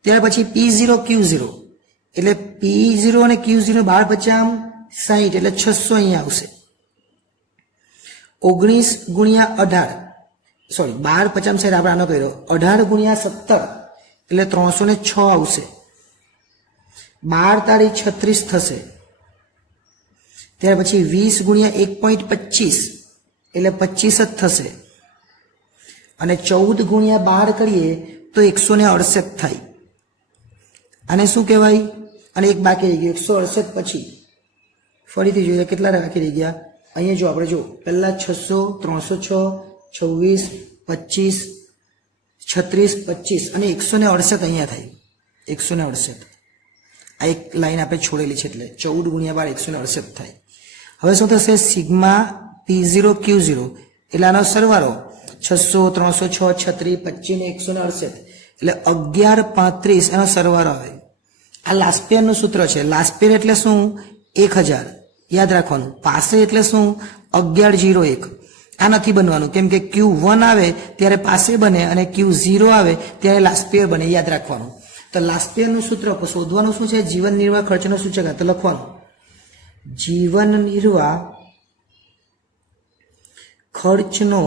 ત્યાર પછી P0 Q0 એટલે P0 અને Q0 12 50 60 એટલે 600 અહીંયા આવશે. 19 ગુણ્યા 18 સોરી 12 50 60 આપણે આનો કર્યો 18 ગુણ્યા 17 એટલે 306 આવશે. 12 તારીખ 36 થશે. ત્યાર પછી 20 ગુણ્યા 1.25 એટલે 25 જ થશે. અને 14 ગુણ્યા 12 કરીએ તો 168 થાય. આને શું કહેવાય? અને એક બાકી રહી ગયું 168 પછી ફરીથી જોઈએ કેટલા બાકી રહી ગયા. અહીંયા જો આપણે જો પહેલા 600 306 26 25 36 25 અને 168 અહીંયા થાય 168. આ એક લાઈન આપણે છોડેલી છે એટલે 14 ગુણ્યા 12 168 થાય. હવે શું થશે? સિગ્મા P0 Q0 એટલે આનો સરવાળો 600 306 36 25 ને 168 એટલે 1135 એનો સરવાળો આવે. આ લાસ્પેરનું સૂત્ર છે. લાસ્પેર એટલે શું? 1000 યાદ રાખવાનું. પાસે એટલે શું? 1101. આ નથી બનવાનું કેમ કે Q1 આવે ત્યારે પાસે બને અને Q0 આવે ત્યારે લાસ્પેર બને. યાદ રાખવાનું. તો લાસ્પેરનું સૂત્ર શોધવાનું શું છે? જીવન નિર્વાહ ખર્ચનો સૂચકાંક. તો લખવાનું જીવન નિર્વાહ ખર્ચનો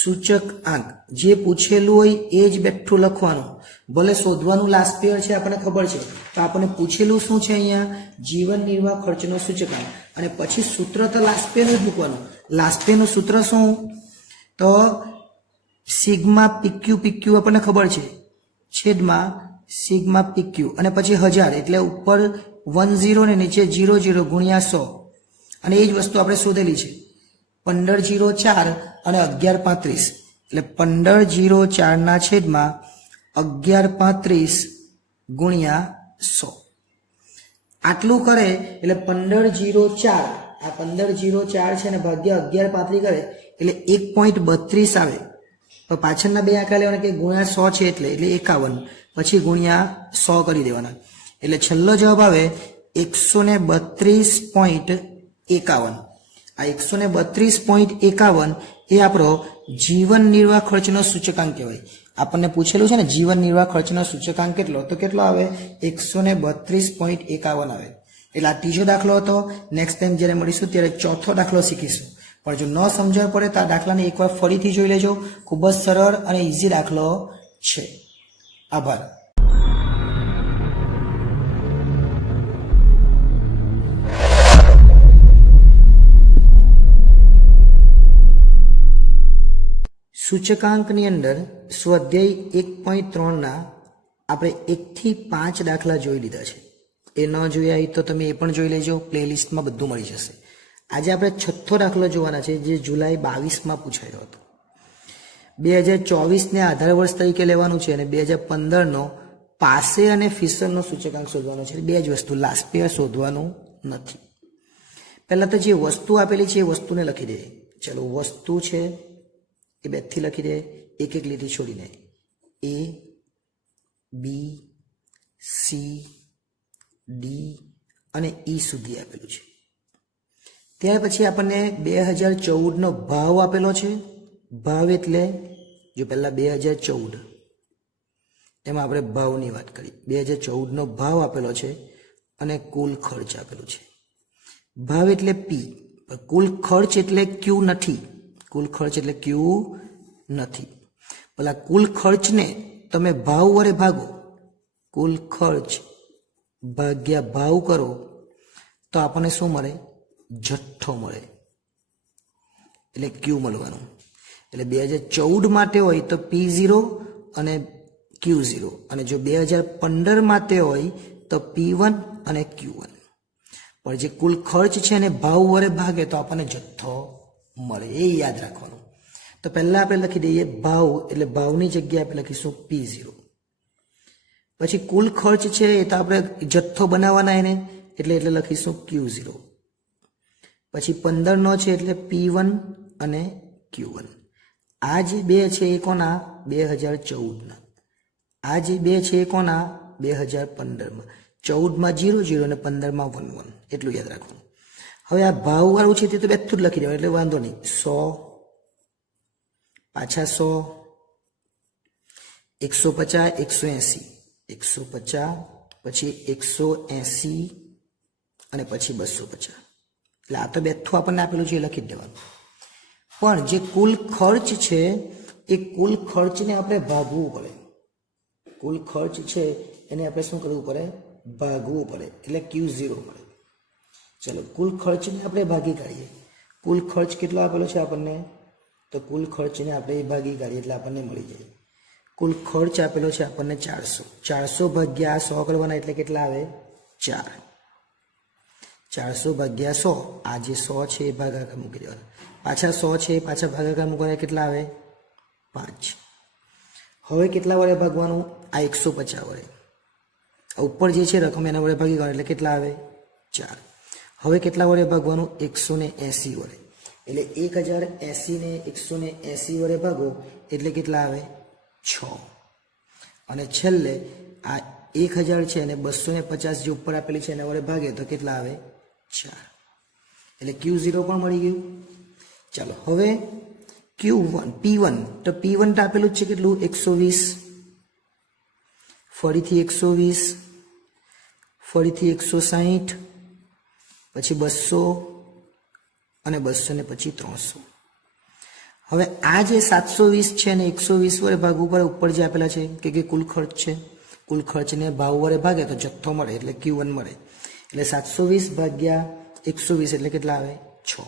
સૂચકાંક. જે પૂછેલું હોય એ જ બેઠું લખવાનું. ભલે શોધવાનું લાસ્પેર છે આપણને ખબર છે, તો આપણને પૂછેલું શું છે અહીંયા? જીવન નિર્વાહ ખર્ચનો સૂચકાંક. અને પછી સૂત્ર તો લાસ્પેરનું જ મૂકવાનું. લાસ્પેરનું સૂત્ર શું? તો સિગ્મા PQ આપણને ખબર છે છેદમાં સિગ્મા PQ અને પછી 1000 એટલે ઉપર 10 ને નીચે 00 ગુણ્યા 100. અને એ જ વસ્તુ આપણે શોધેલી છે 1504 અને 1135 એટલે 1504 ના છેદમાં 1135 ગુણ્યા 100. આટલું કરે એટલે 1504 આ 1504 છે ને ભાગ્યા 1135 કરે એટલે 1.32 આવે. તો પાછળના બે આંકડા લેવાના કે ગુણ્યા 100 છે એટલે 51 પછી ગુણ્યા 100 કરી દેવાના એટલે છેલ્લો જવાબ આવે 132.51. આ 132.51 એ આપણો જીવન નિર્વાહ ખર્ચનો સૂચકાંક કહેવાય. આપણને પૂછેલું છે ને જીવન નિર્વાહ ખર્ચનો સૂચકાંક કેટલો? તો કેટલો આવે? 132.51 આવે. એટલે આ ત્રીજો દાખલો હતો. નેક્સ્ટ ટાઈમ જ્યારે મળીશું ત્યારે ચોથો દાખલો શીખીશું. પણ જો ન સમજણ પડે તો આ દાખલાને એકવાર ફરીથી જોઈ લેજો. ખૂબ જ સરળ અને ઇઝી દાખલો છે. આભાર. સૂચકાંકની અંદર સ્વાધ્યાય 1.3 ના આપણે 1 થી 5 દાખલા જોઈ લીધા છે. એ ન જોયા હોય તો તમે એ પણ જોઈ લેજો. પ્લેલિસ્ટમાં બધું મળી જશે. આજે આપણે છઠ્ઠો દાખલો જોવાના છે જે જુલાઈ 22માં પૂછાયો હતો. 2024 ને આધાર વર્ષ તરીકે લેવાનું છે અને 2015નો પાસે અને ફિશરનો સૂચકાંક શોધવાનો છે. બે જ વસ્તુ, લાસ્પેર શોધવાનું નથી. પહેલા તો જે વસ્તુ આપેલી છે એ વસ્તુને લખી દે. ચલો વસ્તુ છે એ બેથી લખી દે એક એક લીટી છોડીને. A B C D અને E સુધી આપેલું છે. ત્યાર પછી આપણને 2014નો ભાવ આપેલો છે. ભાવ એટલે જો પહેલા 2014 એમાં આપણે ભાવની વાત કરી. 2014નો ભાવ આપેલો છે અને કુલ ખર્ચ આપેલો છે. ભાવ એટલે P, કુલ ખર્ચ એટલે Q નથી. કુલ ખર્ચ એટલે Q નથી. પેલા કુલ ખર્ચને તમે ભાવ વડે ભાગો. કુલ ખર્ચ ભાગ્યા ભાવ કરો તો આપણને શું મળે? જથ્થો મળે. એટલે Q મળવાનું. એટલે 2014 માટે હોય તો P0 અને Q0 અને જો 2015 માટે હોય તો P1 અને Q1. પણ જે કુલ ખર્ચ છે એને ભાવ વડે ભાગે તો આપણને જથ્થો મળે. એ યાદ રાખવાનું. તો પહેલા આપણે લખી દઈએ ભાવ એટલે ભાવની જગ્યાએ આપણે લખીશું P0. પછી કુલ ખર્ચ છે એ તો આપણે જથ્થો બનાવવાના એને એટલે લખીશું Q0. પછી 15નો છે એટલે P1 અને Q1. આ જે બે છે એ કોના 2014ના, આ જે બે છે એ કોના 2015માં. 14માં 00 અને 15માં 11, એટલું યાદ રાખવું. હવે આ ભાવ વાળું છે તે તો બેઠું જ લખી દેવાનું એટલે વાંધો નહીં. 100 પાછા 100, 150 180, 150 પછી 180 અને પછી 250. એટલે આ તો બેઠું આપણને આપેલું છે એ લખી જ દેવાનું. પણ જે કુલ ખર્ચ છે એ કુલ ખર્ચને આપણે ભાગવું પડે. કુલ ખર્ચ છે એને આપણે શું કરવું પડે? ભાગવું પડે, એટલે Q0 મળે. ચલો કુલ ખર્ચને આપણે ભાગી કાઢીએ. કુલ ખર્ચ કેટલો આપેલો છે આપણને? તો કુલ ખર્ચને આપણે ભાગી કાઢીએ એટલે આપણને મળી જાય. કુલ ખર્ચ આપેલો છે આપણને 400. 400 ભાગ્યા 100 કરવાના એટલે કેટલા આવે? 4. 400 ભાગ્યા 100, આ જે 100 છે એ ભાગાકાર મૂકી દેવાના. પાછા 100 છે એ પાછા ભાગાકાર મૂકવાના કેટલા આવે? 5. હવે કેટલા વડે ભાગવાનું? આ 150 વડે. ઉપર જે છે રકમ એના વડે ભાગી કાઢો એટલે કેટલા આવે? 4. હવે કેટલા વડે ભાગવાનું? 180 વડે. એટલે 1080 ને 180 વડે ભાગો એટલે કેટલા આવે? 6. અને છેલ્લે આ 1000 છે અને 250 જે ઉપર આપેલી છે એના વડે ભાગે તો કેટલા આવે? 4. એટલે Q0 પણ મળી ગયું. ચાલો હવે Q1 P1, તો P1 તો આપેલું જ છે કેટલું? 120, ફરીથી 120, ફરીથી 160, પછી 200 અને 200 ને પછી 300. હવે આ જે 720 છે ને 120 વડે ભાગવું પડે. ઉપર જે આપેલા છે કે કુલ ખર્ચ છે, કુલ ખર્ચને ભાવ વડે ભાગે તો જથ્થો મળે એટલે Q1 મળે. એટલે 720 ભાગ્યા 120 એટલે કેટલા આવે? 6.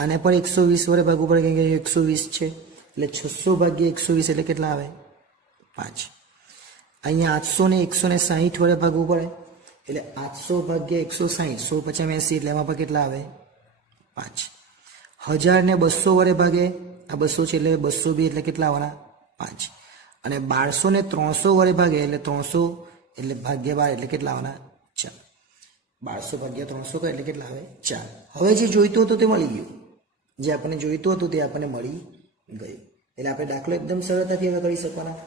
આને પણ 120 વડે ભાગવું પડે કેમ કે 120 છે એટલે 600 ભાગ્યા 120 એટલે કેટલા આવે? 5. અહીંયા 800 ને 160 વડે ભાગવું પડે એટલે 800 ભાગ્યા 160, 100 50 80 એટલે એમાં પણ કેટલા આવે? 5. 1000 ને 200 વડે ભાગે, આ 200 છે એટલે 202 એટલે કેટલા આવવાના? 5. અને 1200 ને 300 વડે ભાગે એટલે 300 એટલે ભાગ્યા 12 એટલે કેટલા આવવાના? 4. 1200 ભાગ્યા 300 કરે એટલે કેટલા આવે? 4. હવે જે જોઈતું હતું તે મળી ગયું. જે આપણને જોઈતું હતું તે આપણને મળી ગયું. એટલે આપણે દાખલો એકદમ સરળતાથી હવે કરી શકવાના.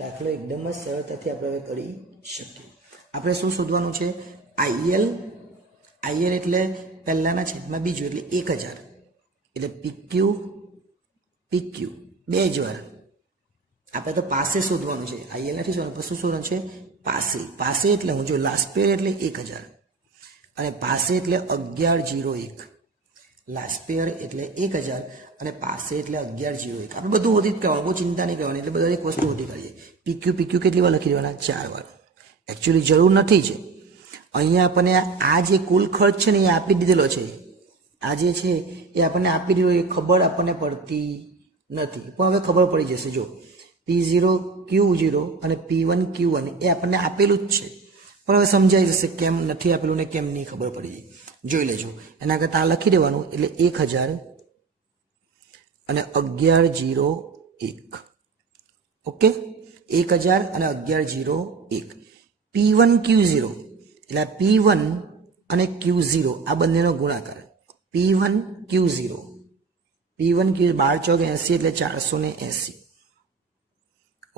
દાખલો એકદમ જ સરળતાથી આપણે હવે કરી શકીએ. આપણે શું શોધવાનું છે? IL. IL એટલે પહેલાના છેદમાં બીજું એટલે 1000. એટલે PQ બે જ વાર. આપણે તો પાસે શોધવાનું છે. IL નથી શોધવાનું, પણ શું શોધવાનું છે? પાસે. પાસે એટલે હું જો લાસ્ટ પેર એટલે 1000 અને પાસે એટલે 1101. લાસ્ટ પેર એટલે 1000 અને પાસે એટલે 1101. આપણે બધું હોતી જ કરવાનું, બહુ ચિંતા નહીં કરવાની. એટલે બધા એક વસ્તુ હોતી કરીએ. PQ કેટલી વાર લખી દેવાના? 4 વાર. એકચ્યુઅલી જરૂર નથી છે. અહીંયા આપણને આ જે કુલ ખર્ચ છે ને એ આપી દીધેલો છે. આ જે છે એ આપણને આપી દીધો, એ ખબર આપણને પડતી નથી, પણ હવે ખબર પડી જશે. જો P0 Q0 અને P1 Q1 એ આપણને આપેલું જ છે, પણ હવે સમજાઈ જશે કેમ નથી આપેલું ને કેમ નહીં ખબર પડી. જોઈ લેજો. એના કરતાં આ લખી દેવાનું એટલે 1000 અને 1101. ઓકે, 1000 અને 1101. P1 Q0 એટલે P1 અને Q0 આ બંનેનો ગુણાકાર. P1 Q0 12 ચોક 80 એટલે 480.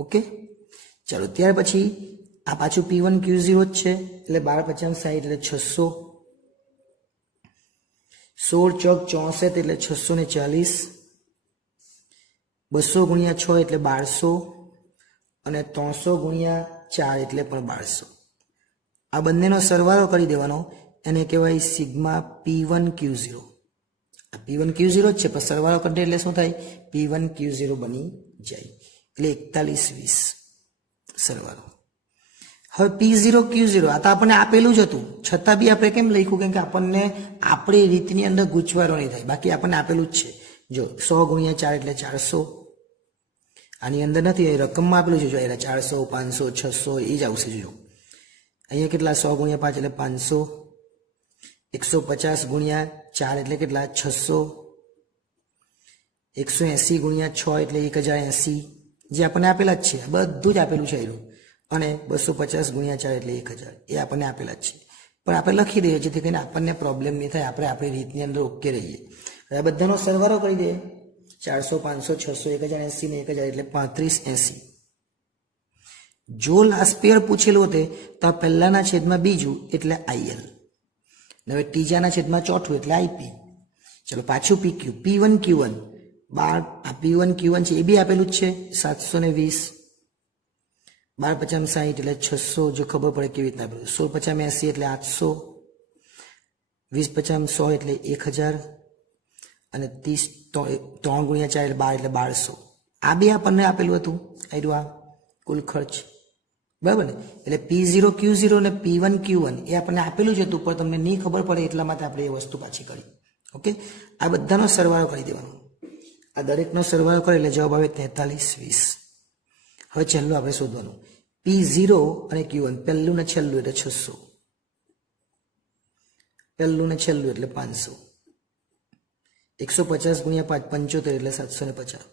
ઓકે, ચાલો ત્યાર પછી આ પાછું P1 Q0 જ છે એટલે 12 50 60 એટલે 600. 16 ચોક 64 એટલે 640. 200 ગુણ્યા 6 એટલે 1200 અને 300 ગુણ્યા 4 એટલે પણ 1200. આ બંનેનો સરવાળો કરી દેવાનો, એને કહેવાય સિગ્મા P1 Q0. આ P1 Q0 જ છે, પણ સરવાળો કરીએ એટલે શું થાય? P1 Q0 બની જાય. એટલે 4120 સરવાળો. હવે P0 Q0 આ તો આપણને આપેલું જ હતું, છતાં બી આપણે કેમ લખ્યું? કેમ કે આપણને આપણી રીતની અંદર ગૂંચવાડો નહીં થાય. બાકી આપણને આપેલું જ છે. જો 100 ગુણ્યા 4 એટલે 400. આની અંદર નથી, રકમમાં આપેલું છે. જો એટલે 400 500 600 એ જ આવશે. જો અહીંયા કેટલા? 100 ગુણ્યા 5 એટલે 500. 150 ગુણ્યા 4 એટલે કેટલા? 600. 180 ગુણ્યા 6 એટલે 1080. જે આપણને આપેલા જ છે, બધું જ આપેલું છે એનું. અને 250 ગુણ્યા 4 એટલે 1000 એ આપણને આપેલા જ છે, પણ આપણે લખી દઈએ જેથી કરીને આપણને પ્રોબ્લેમ નહીં થાય, આપણે આપણી રીતની અંદર ઓકે રહીએ. હવે આ બધાનો સરવાળો કરી દે 400 500 600 1080 ને 1000 એટલે 3580. જો લાસ્ટ પેયર પૂછેલું હોતે તો આ પહેલાના છેદમાં બીજું એટલે IL, હવે ત્રીજાના છેદમાં ચોથું એટલે IP. ચલો પાછું PQ, P1 Q1 12, આ P1 Q1 છે એ બી આપેલું જ છે 720. 12 50 60 એટલે 600, જો ખબર પડે કેવી રીતના આપેલું. 16 50 80 એટલે 800, 20 50 100 એટલે 1000 અને 30 3 ગુણ્યા 4 એટલે 12 એટલે 1200. આ બી આપણને આપેલું હતું આ કુલ ખર્ચ, બરાબર ને. એટલે P0 Q0 અને P1 Q1 એ આપણને આપેલું જ હતું, પણ તમને નહીં ખબર પડે એટલા માટે આપણે એ વસ્તુ પાછી કરી. ઓકે, આ બધાનો સરવાળો કરી દેવાનો. આ દરેકનો સરવાળો કરે એટલે જવાબ આવે 4320. હવે છેલ્લું આપણે શોધવાનું P0 અને Q1, પહેલું ને છેલ્લું એટલે 600, પહેલું ને છેલ્લું એટલે 500. 150 ગુણ્યા 5 75 એટલે 750.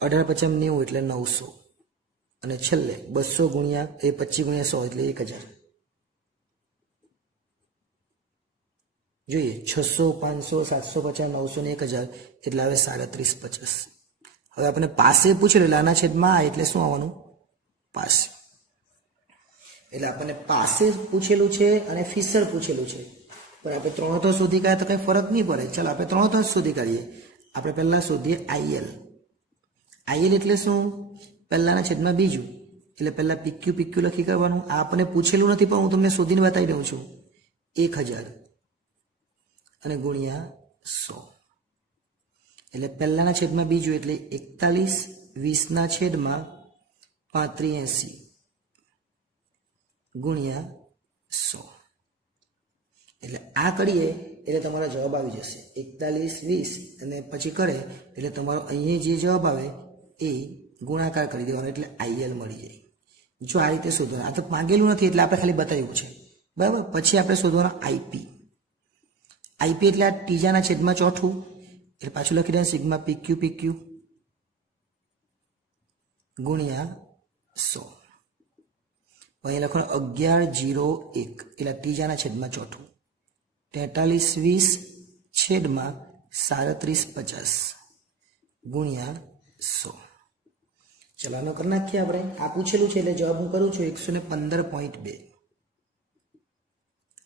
18 50 90 એટલે 900 અને છેલ્લે 200 ગુણ્યા 25 ગુણ્યા 100 એટલે 1000. જોઈએ 600 500 750 900 ને 1000 એટલે આવે 3750. હવે આપણે પાસે પૂછ્યું એટલે આના છેદમાં આ એટલે શું આવવાનું? પાસે. એટલે આપણને પાસે પૂછેલું છે અને ફિશર પૂછેલું છે, પણ આપણે ત્રણોતો શોધી કાઢ્યા તો કંઈ ફરક નહીં પડે. ચાલો આપણે ત્રણોતો જ શોધી કાઢીએ. આપણે પહેલા શોધીએ IL. IL એટલે શું? પહેલાના છેદમાં બીજું, એટલે પહેલા PQ લખી કરવાનું. આ આપણને પૂછેલું નથી પણ હું તમને શોધીને બતાવી દઉં છું. 1000 અને ગુણ્યા 100 એટલે પહેલાના છેદમાં બીજું એટલે 41 20ના છેદમાં 3580 ગુણ્યા 100. એટલે આ કરીએ એટલે તમારો જવાબ આવી જશે 41 20 અને પછી કરે એટલે તમારો અહીંયા જે જવાબ આવે એ ગુણાકાર કરી દેવાનો એટલે IL મળી જાય. જો આ રીતે શોધવાનું, આ તો માંગેલું નથી એટલે આપણે ખાલી બતાવ્યું છે, બરાબર. પછી આપણે શોધવાનું IP. IP એટલે આ ત્રીજાના છેદમાં ચોથું, એટલે પાછું લખી દે સિગ્મા PQ ગુણ્યા 100. અહીંયા લખવાનું 1101 એટલે ત્રીજાના છેદમાં ચોથું, 4320 છેદમાં 3750 ગુણ્યા 100. ચલાનો કરી નાખીએ આપણે. આ પૂછેલું છે એટલે જવાબ હું કરું છું 115.2.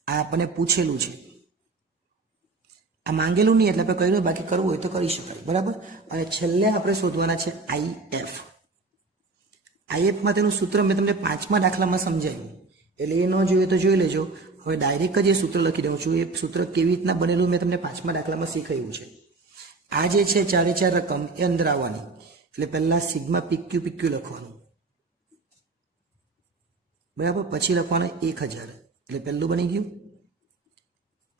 આ આપણને પૂછેલું છે, આ માંગેલું નહીં એટલે આપણે કહ્યું, બાકી કરવું હોય તો કરી શકાય, બરાબર. અને છેલ્લે આપણે શોધવાના છે IF. IF તેનું સૂત્ર મેં તમને 5મા દાખલામાં સમજાવ્યું, એટલે એ ન જોઈએ તો જોઈ લેજો. હવે ડાયરેક્ટ જ એ સૂત્ર લખી દઉં છું. એ સૂત્ર કેવી રીતના બનેલું મેં તમને 5મા દાખલામાં શીખવ્યું છે. આ જે છે 4 રકમ એ અંદર આવવાની, એટલે પહેલા સિગ્મા PQ લખવાનું, બરાબર. પછી લખવાનું 1000 એટલે પહેલું બની ગયું.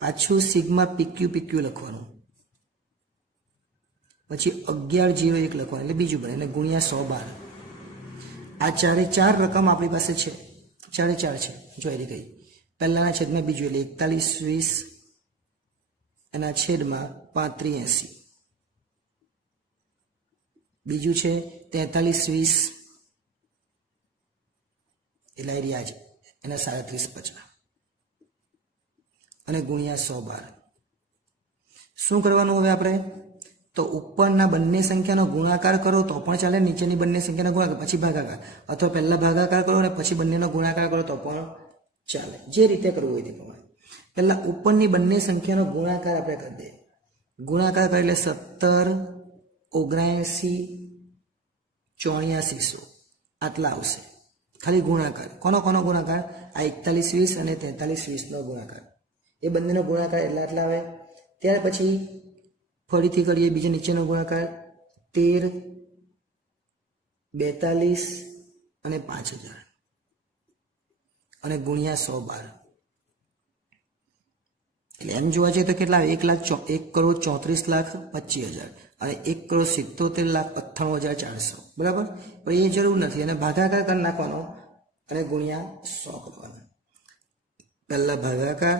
પાછું સિગ્મા PQ લખવાનું, પછી 1101 લખવાનું એટલે બીજું બને, એટલે ગુણ્યા 112. આ 4 રકમ આપણી પાસે છે, 4 છે. જોઈ ગઈ પહેલાના છેદમાં બીજું એટલે 41 20 એના છેદમાં 3580. બીજું છે 4320 એટલે એરિયા છે એના 3750 અને ગુણ્યા 112. શું કરવાનું હવે આપણે? તો ઉપરના બંને સંખ્યાનો ગુણાકાર કરો તો પણ ચાલે, નીચેની બંને સંખ્યાનો ગુણાકાર પછી ભાગાકાર, અથવા પહેલા ભાગાકાર કરો અને પછી બંનેનો ગુણાકાર કરો તો પણ ચાલે, જે રીતે કરવું હોય તે પ્રમાણે. પહેલા ઉપરની બંને સંખ્યાનો ગુણાકાર આપણે કરી દઈએ. ગુણાકાર કરે એટલે 17 79 8400 આટલા આવશે. ખાલી ગુણાકાર. કોનો ગુણાકાર? આ 41 20 અને 43 20 નો ગુણાકાર. એ બંનેનો ગુણાકાર એટલે આટલા આવે. ત્યાર પછી ફરીથી કરીએ બીજો નીચેનો ગુણાકાર 13 42 અને 5000 અને ગુણ્યા 112. એટલે એમ જોવા જઈએ તો કેટલા? 1,34,25,000 અને 1,77,98,400, બરાબર. પણ એ જરૂર નથી, અને ભાગાકાર કરી નાખવાનો અને ગુણ્યા 100 કરવાનો. પહેલા ભાગાકાર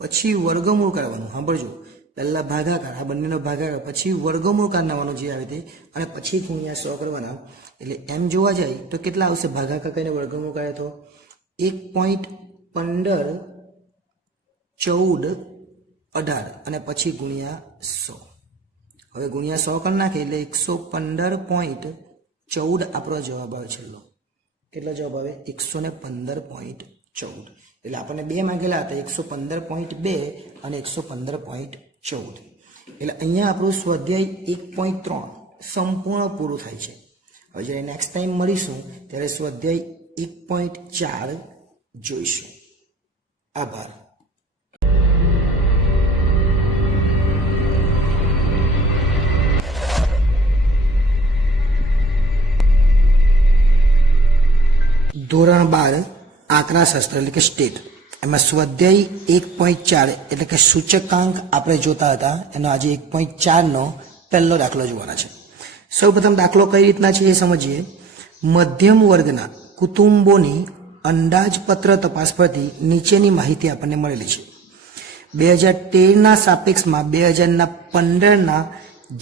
પછી વર્ગમૂળ કરવાનું. સાંભળજો, પહેલા ભાગાકાર, આ બંનેનો ભાગાકાર, પછી વર્ગમૂળ કરવાનું જે આવે તે, અને પછી ગુણ્યા 100 કરવાના. એટલે એમ જોવા જાય તો કેટલા આવશે? ભાગાકાર કરીને વર્ગમૂળ કરે તો 1.15 14 18 અને પછી ગુણ્યા 100. હવે ગુણ્યા 100 કરી નાખે એટલે 115.14 આપણો જવાબ આવે છેલ્લો. કેટલો જવાબ આવે? 115.14. એટલે આપણને બે માંગેલા હતા, 115.2 અને 115.14. એટલે અહીંયા આપણું સ્વાધ્યાય 1.3 સંપૂર્ણ પૂરું થાય છે. હવે જ્યારે નેક્સ્ટ ટાઈમ મળીશું ત્યારે સ્વાધ્યાય 1.4 જોઈશું. આભાર. ધોરણ 12 આંકડાશાસ્ત્ર એટલે કે સ્ટેટ, એમાં સ્વાધ્યાય 1.4 એટલે કે સૂચકાંક આપણે જોતા હતા. એનો આજે 1.4નો પહેલો દાખલો જોવાના છે. સૌપ્રથમ દાખલો કઈ રીતના છે એ સમજીએ. મધ્યમ વર્ગના કુટુંબોની અંદાજપત્ર તપાસ પરથી નીચેની માહિતી આપણને મળેલી છે. 2013ના સાપેક્ષમાં 2015ના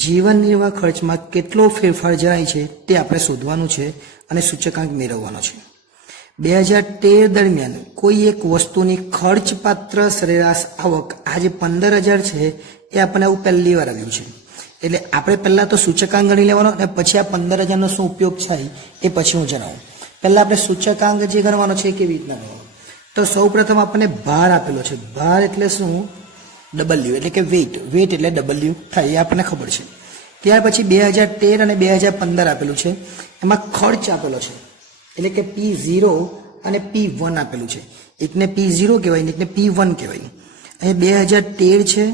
જીવન નિર્વાહ ખર્ચમાં કેટલો ફેરફાર જણાય છે તે આપણે શોધવાનું છે અને સૂચકાંક મેળવવાનો છે. 2013 દરમિયાન કોઈ એક વસ્તુની ખર્ચપાત્ર સરેરાશ આવક આજે 15,000 છે એ આપણને આવું પહેલી વાર આવ્યું છે. એટલે આપણે પહેલાં તો સૂચકાંક ગણી લેવાનો અને પછી આ 15,000નો શું ઉપયોગ થાય એ પછી હું જણાવું. પહેલાં આપણે સૂચકાંક જે ગણવાનો છે કેવી રીતના ગણવાનો? તો સૌ પ્રથમ આપણને ભાર આપેલો છે. ભાર એટલે શું? ડબલ્યુ એટલે કે વેઇટ. વેઇટ એટલે ડબલ્યુ થાય એ આપણને ખબર છે. ત્યાર પછી 2013 અને 2015 આપેલું છે. એમાં ખર્ચ આપેલો છે એટલે કે P0 અને P1 આપેલું છે. એકને P0 કહેવાય ને એકને P1 કહેવાય. અહીંયા 2013 છે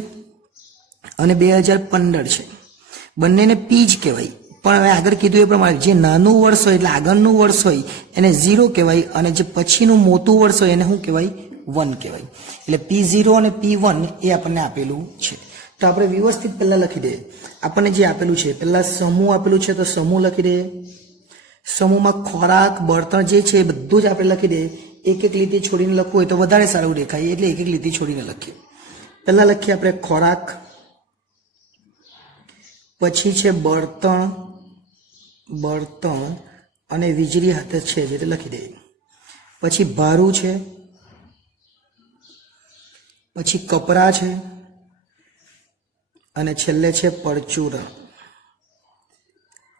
અને 2015 છે. બંનેને P જ કહેવાય. પણ હવે આગળ કીધું એ પ્રમાણે જે નાનું વર્ષ હોય એટલે આગળનું વર્ષ હોય એને 0 કહેવાય અને જે પછીનું મોટું વર્ષ હોય એને શું કહેવાય? 1 કહેવાય. એટલે P0 અને P1 એ આપણને આપેલું છે. તો આપણે વ્યવસ્થિત પહેલાં લખી દઈએ. આપણને જે આપેલું છે પહેલાં સમૂહ આપેલું છે તો સમૂહ લખી દઈએ. સમૂહમાં ખોરાક, બળતણ જે છે એ બધું જ આપણે લખી દઈએ. એક એક લીટી છોડીને લખવું હોય તો વધારે સારું દેખાય એટલે એક એક લીટી છોડીને લખીએ. પહેલાં લખીએ આપણે ખોરાક, પછી છે બળતણ અને વીજળી હાથે છે જે લખી દઈએ. પછી ભારું છે, પછી કપડાં છે અને છેલ્લે છે પરચુરણ.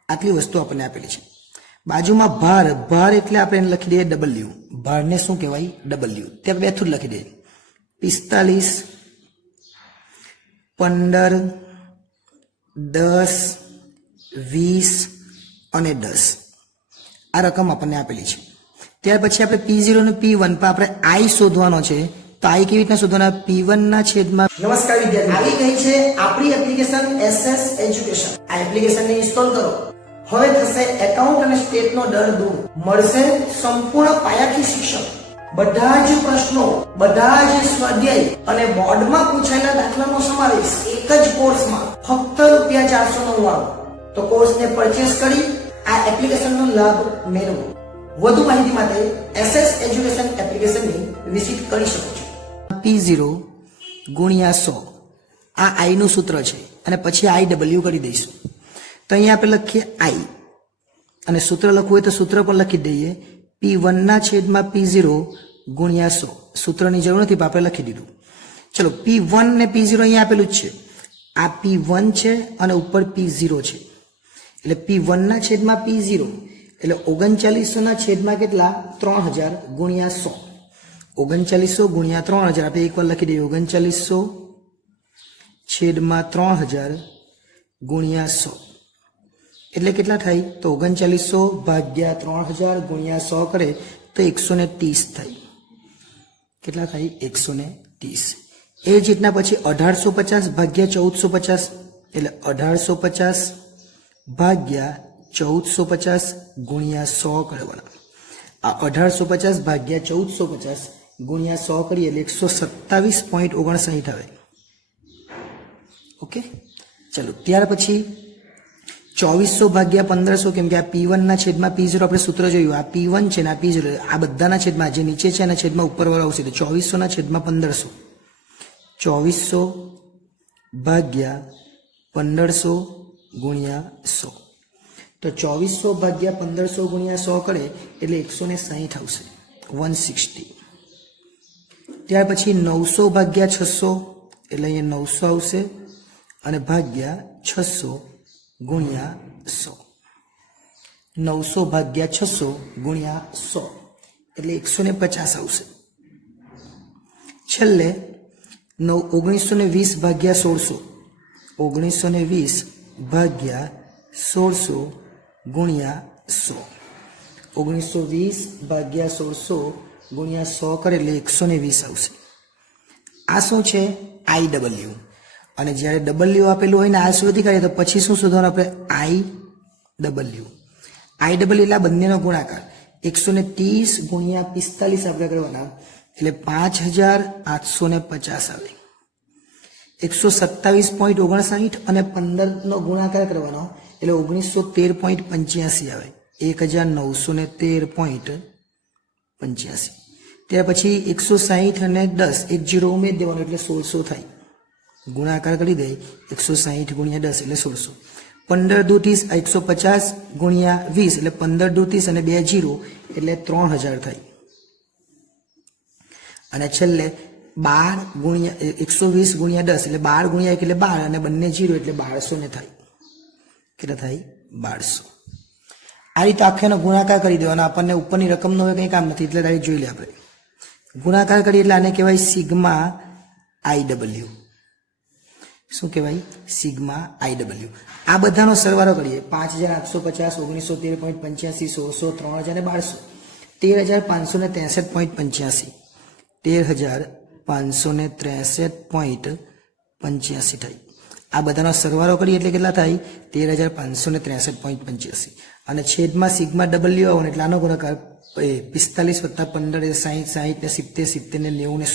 આટલી વસ્તુ આપણને આપેલી છે. બાજુમાં ભાર એટલે આપણે એને લખી દઈએ ડબલ્યુ. ભારને શું કહેવાય? ડબલ્યુ. ત્યાં બેઠું જ લખી દઈએ. 45, 15, 10, 20 અને 10 આ રકમ આપણને આપેલી છે. ત્યાર પછી આપણે P0 અને P1 પર આપણે I શોધવાનો છે. તો I કેવી રીતના શોધવાના? P1 ના છેદમાં. નમસ્કાર વિદ્યાર્થી, આવી ગઈ છે આપણી એપ્લિકેશન SS એજ્યુકેશન. આ એપ્લિકેશનને ઇન્સ્ટોલ કરો. હવે થશે એકાઉન્ટ અને સ્ટેટનો ડર દૂર. મળશે સંપૂર્ણ પાયાથી શિક્ષણ. બધા જ પ્રશ્નો, બધા જ સ્વાધ્યાય અને બોર્ડમાં પૂછાયેલા દાખલાનો સમાવેશ એક જ કોર્સમાં ફક્ત ₹499. તો કોર્સને પરચેસ કરી આ એપ્લિકેશનનો લાભ મેળવો. વધુ માહિતી માટે SS એજ્યુકેશન એપ્લિકેશનની વિઝિટ કરી શકો છો. P0 ગુણ્યા 100 આ I નું સૂત્ર છે અને પછી IW કરી દઈશું. તો અહીંયા આપણે લખીએ I અને સૂત્ર લખવું હોય તો સૂત્ર પણ લખી દઈએ. P1 ના છેદમાં P0 ગુણ્યા 100. સૂત્રની જરૂર નથી પણ આપણે લખી દીધું. ચલો P1 ને P0 અહીંયા આપેલું જ છે. આ P1 છે અને ઉપર P0 છે. એટલે P1 ના છેદમાં P0 એટલે 3900 ના છેદમાં કેટલા? 3000 ગુણ્યા 100. 3900 ગુણ્યા 3000 આપણે એકવાર લખી દઈએ. 3900 છેદમાં 3000 ગુણ્યા 100 એટલે કેટલા થાય? તો 3900 ભાગ્યા 3000 ગુણ્યા 100 કરે તો 130 થાય. કેટલા થાય? 130. એ જ રીતના પછી 1850 ભાગ્યા 1450 એટલે 1850 ભાગ્યા 1450 ગુણ્યા 100 કરવાના. આ 1850 ભાગ્યા 1450 ગુણ્યા 100 કરીએ એટલે 127.59 આવે. ઓકે, ચલો ત્યાર પછી 2400 ભાગ્યા 1500 કેમ કે આ P1 ના છેદમાં P0 આપણે સૂત્ર જોયું. આ P1 છે ને આ P0 આ બધાના છેદમાં જે નીચે છે એના છેદમાં ઉપરવાળો આવશે એટલે 2400 ના છેદમાં 1500. 2400 ભાગ્યા 1500 ગુણ્યા 100 તો 2400 ભાગ્યા 1500 ગુણ્યા 100 કરે એટલે 160 આવશે. 160. ત્યાર પછી 900 ભાગ્યા 600 એટલે અહીંયા 900 આવશે અને ભાગ્યા 600 ગુણ્યા 100. 900 ભાગ્યા 600 ગુણ્યા 100 એટલે 150 આવશે. છેલ્લે 1920 ભાગ્યા 1600, 1920 ભાગ્યા 1600 ગુણ્યા 100. 1920 ભાગ્યા 1600 ગુણ્યા 100 કરે એટલે 120 આવશે. આ શું છે? IW. અને જ્યારે W આપેલું હોય ને આ શોધી કાઢીએ તો પછી શું શોધવાનું આપણે? IW. એટલે આ બંનેનો ગુણાકાર 130 ગુણ્યા 45 આપણે કરવાના એટલે 5850 આવે. 127.59 અને 15 નો ગુણાકાર કરવાનો એટલે 1913.85 આવે. 1913.85. ત્યાર પછી 160 અને 10 એક જીરો ઉમેરી દેવાનો એટલે 1600 થાય. ગુણાકાર કરી દે 160 ગુણ્યા 10 એટલે 1600. 15 દુ 30 150 ગુણ્યા 20 એટલે 15 દુ 30 અને 2 જીરો એટલે 3000 થાય. અને છેલ્લે 12 ગુણ્યા 120 ગુણ્યા 10 એટલે 12 ગુણ્યા 1 એટલે 12 અને બંને જીરો એટલે 1200 ને થાય. કેટલા થાય? 1200. આ રીતે આખેનો ગુણાકાર કરી દેવાનો. આપણને ઉપરની રકમનો હવે કંઈ કામ નથી એટલે ડાયરેક્ટ જોઈ લે આપણે. ગુણાકાર કરીએ એટલે આને કહેવાય સિગ્મા IW. શું કહેવાય? Sigma IW. આ બધાનો સરવાળો કરીએ 5850 1913.85 1600 3000 અને 1200 13563.85 13563.85 થાય. આ બધાનો સરવાળો કરીએ એટલે કેટલા થાય? 13563.85. અને છેદમાં સિગ્મા W આવે એટલે આનો ગુણાકાર 45 + 15 60 60 ને 70 70 ને 90 ને 100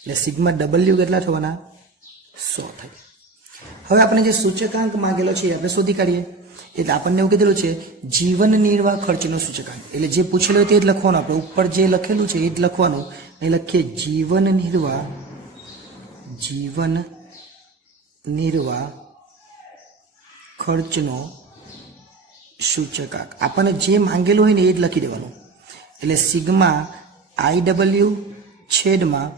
એટલે સિગ્મા W કેટલા થવાના? 100 થાય. હવે આપણે જે સૂચકાંક માંગેલો છે આપણે શોધી કાઢીએ. એટલે આપણને એવું કીધેલું છે જીવન નિર્વાહ ખર્ચનો સૂચકાંક. એટલે જે પૂછેલું હોય તે જ લખવાનું. આપણે ઉપર જે લખેલું છે એ જ લખવાનું. અહીં લખીએ જીવન નિર્વાહ ખર્ચનો સૂચકાંક. આપણને જે માંગેલું હોય ને એ જ લખી દેવાનું. એટલે સિગ્મા IW છેદમાં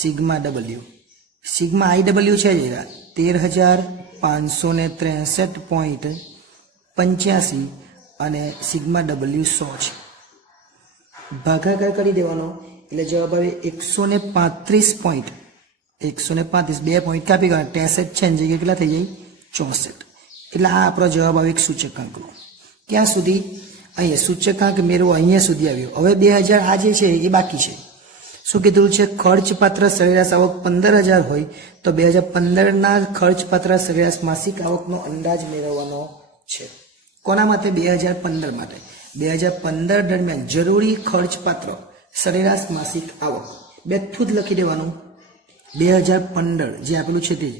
સિગ્મા W. સિગ્મા IW છે 13563.85 અને સિગ્મા W 100 છે. ભાગાકાર કરી દેવાનો એટલે જવાબ આવે 135 પોઈન્ટ. 135 2 પોઈન્ટ કાપી કાઢો 63 છે ને જગ્યાએ કેટલા થઈ જાય? 64. એટલે આ આપણો જવાબ આવે એક સૂચકાંકનો. ક્યાં સુધી? અહીંયા સૂચકાંક મેળવો અહીંયા સુધી આવ્યો. હવે 2000 આ જે છે એ બાકી છે. શું કીધું છે? ખર્ચપાત્ર સરેરાશ આવક 15000 હોય તો 2015ના ખર્ચપાત્ર સરેરાશ માસિક આવકનો અંદાજ મેળવવાનો છે. કોના માટે? 2015 માટે. 2015 દરમિયાન જરૂરી ખર્ચપાત્ર સરેરાશ માસિક આવક બેઠું જ લખી દેવાનું. 2015 જે આપેલું છે તે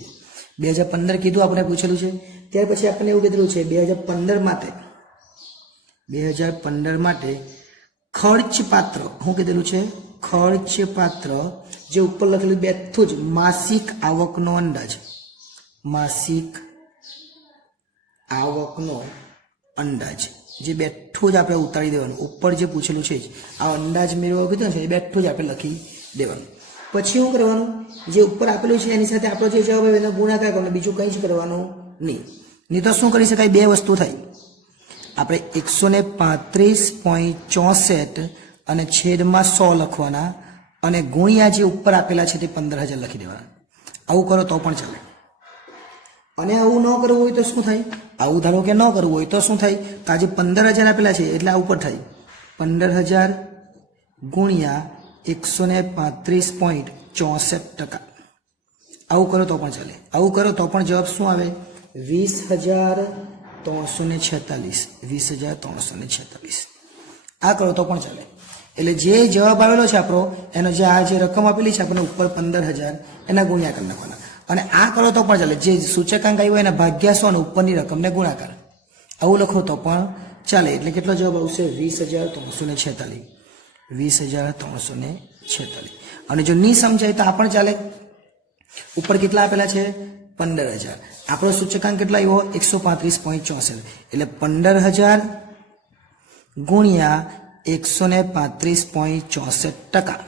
2015 કીધું આપણે પૂછેલું છે. ત્યાર પછી આપણને એવું કીધેલું છે 2015 માટે ખર્ચપાત્ર શું કીધેલું છે? ખર્ચપાત્ર જે ઉપર લખેલું બેઠું જ માસિક આવકનો અંદાજ. માસિક આવકનો અંદાજ જે બેઠું જ આપણે ઉતારી દેવાનું. ઉપર જે પૂછેલું છે આ અંદાજ મેળવવા કીધું છે એ બેઠું જ આપણે લખી દેવાનું. પછી શું કરવાનું? જે ઉપર આપેલું છે એની સાથે આપણો જે જવાબ આવે એનો ગુણાકાર કરવાનો. બીજું કંઈ જ કરવાનું નહીં તો શું કરી શકાય? બે વસ્તુ થાય. આપણે 135.64 અને છેદમાં 100 લખવાના અને ગુણ્યા જે ઉપર આપેલા છે તે 15000 લખી દેવાના. આવું કરો તો પણ ચાલે. અને આવું ન કરવું હોય તો શું થાય? આવું ધારો કે ન કરવું હોય તો શું થાય? તો આજે 15000 આપેલા છે એટલે આ ઉપર થાય 15000 ગુણ્યા 135.64%. આવું કરો તો પણ ચાલે. આવું કરો તો પણ જવાબ શું આવે? 20346. 20346. આ કરો તો પણ ચાલે. એટલે જે જવાબ આવેલો છે આપણો એનો જે આ જે રકમ આપેલી છે આપણને ઉપર 15000 એના ગુણ્યા કરી નાખવાના. અને આ કરો તો પણ ચાલે. જે સૂચકાંક આવ્યો એના ભાગ્યા 100 અને ઉપરની રકમને ગુણાકાર. આવું લખો તો પણ ચાલે. એટલે કેટલો જવાબ આવશે? 20346. 20346. અને જો નહીં સમજાય તો આ પણ ચાલે. ઉપર કેટલા આપેલા છે? 15000. આપણો સૂચકાંક કેટલા આવ્યો? 135.64. એટલે 15000 ગુણ્યા 135.64%.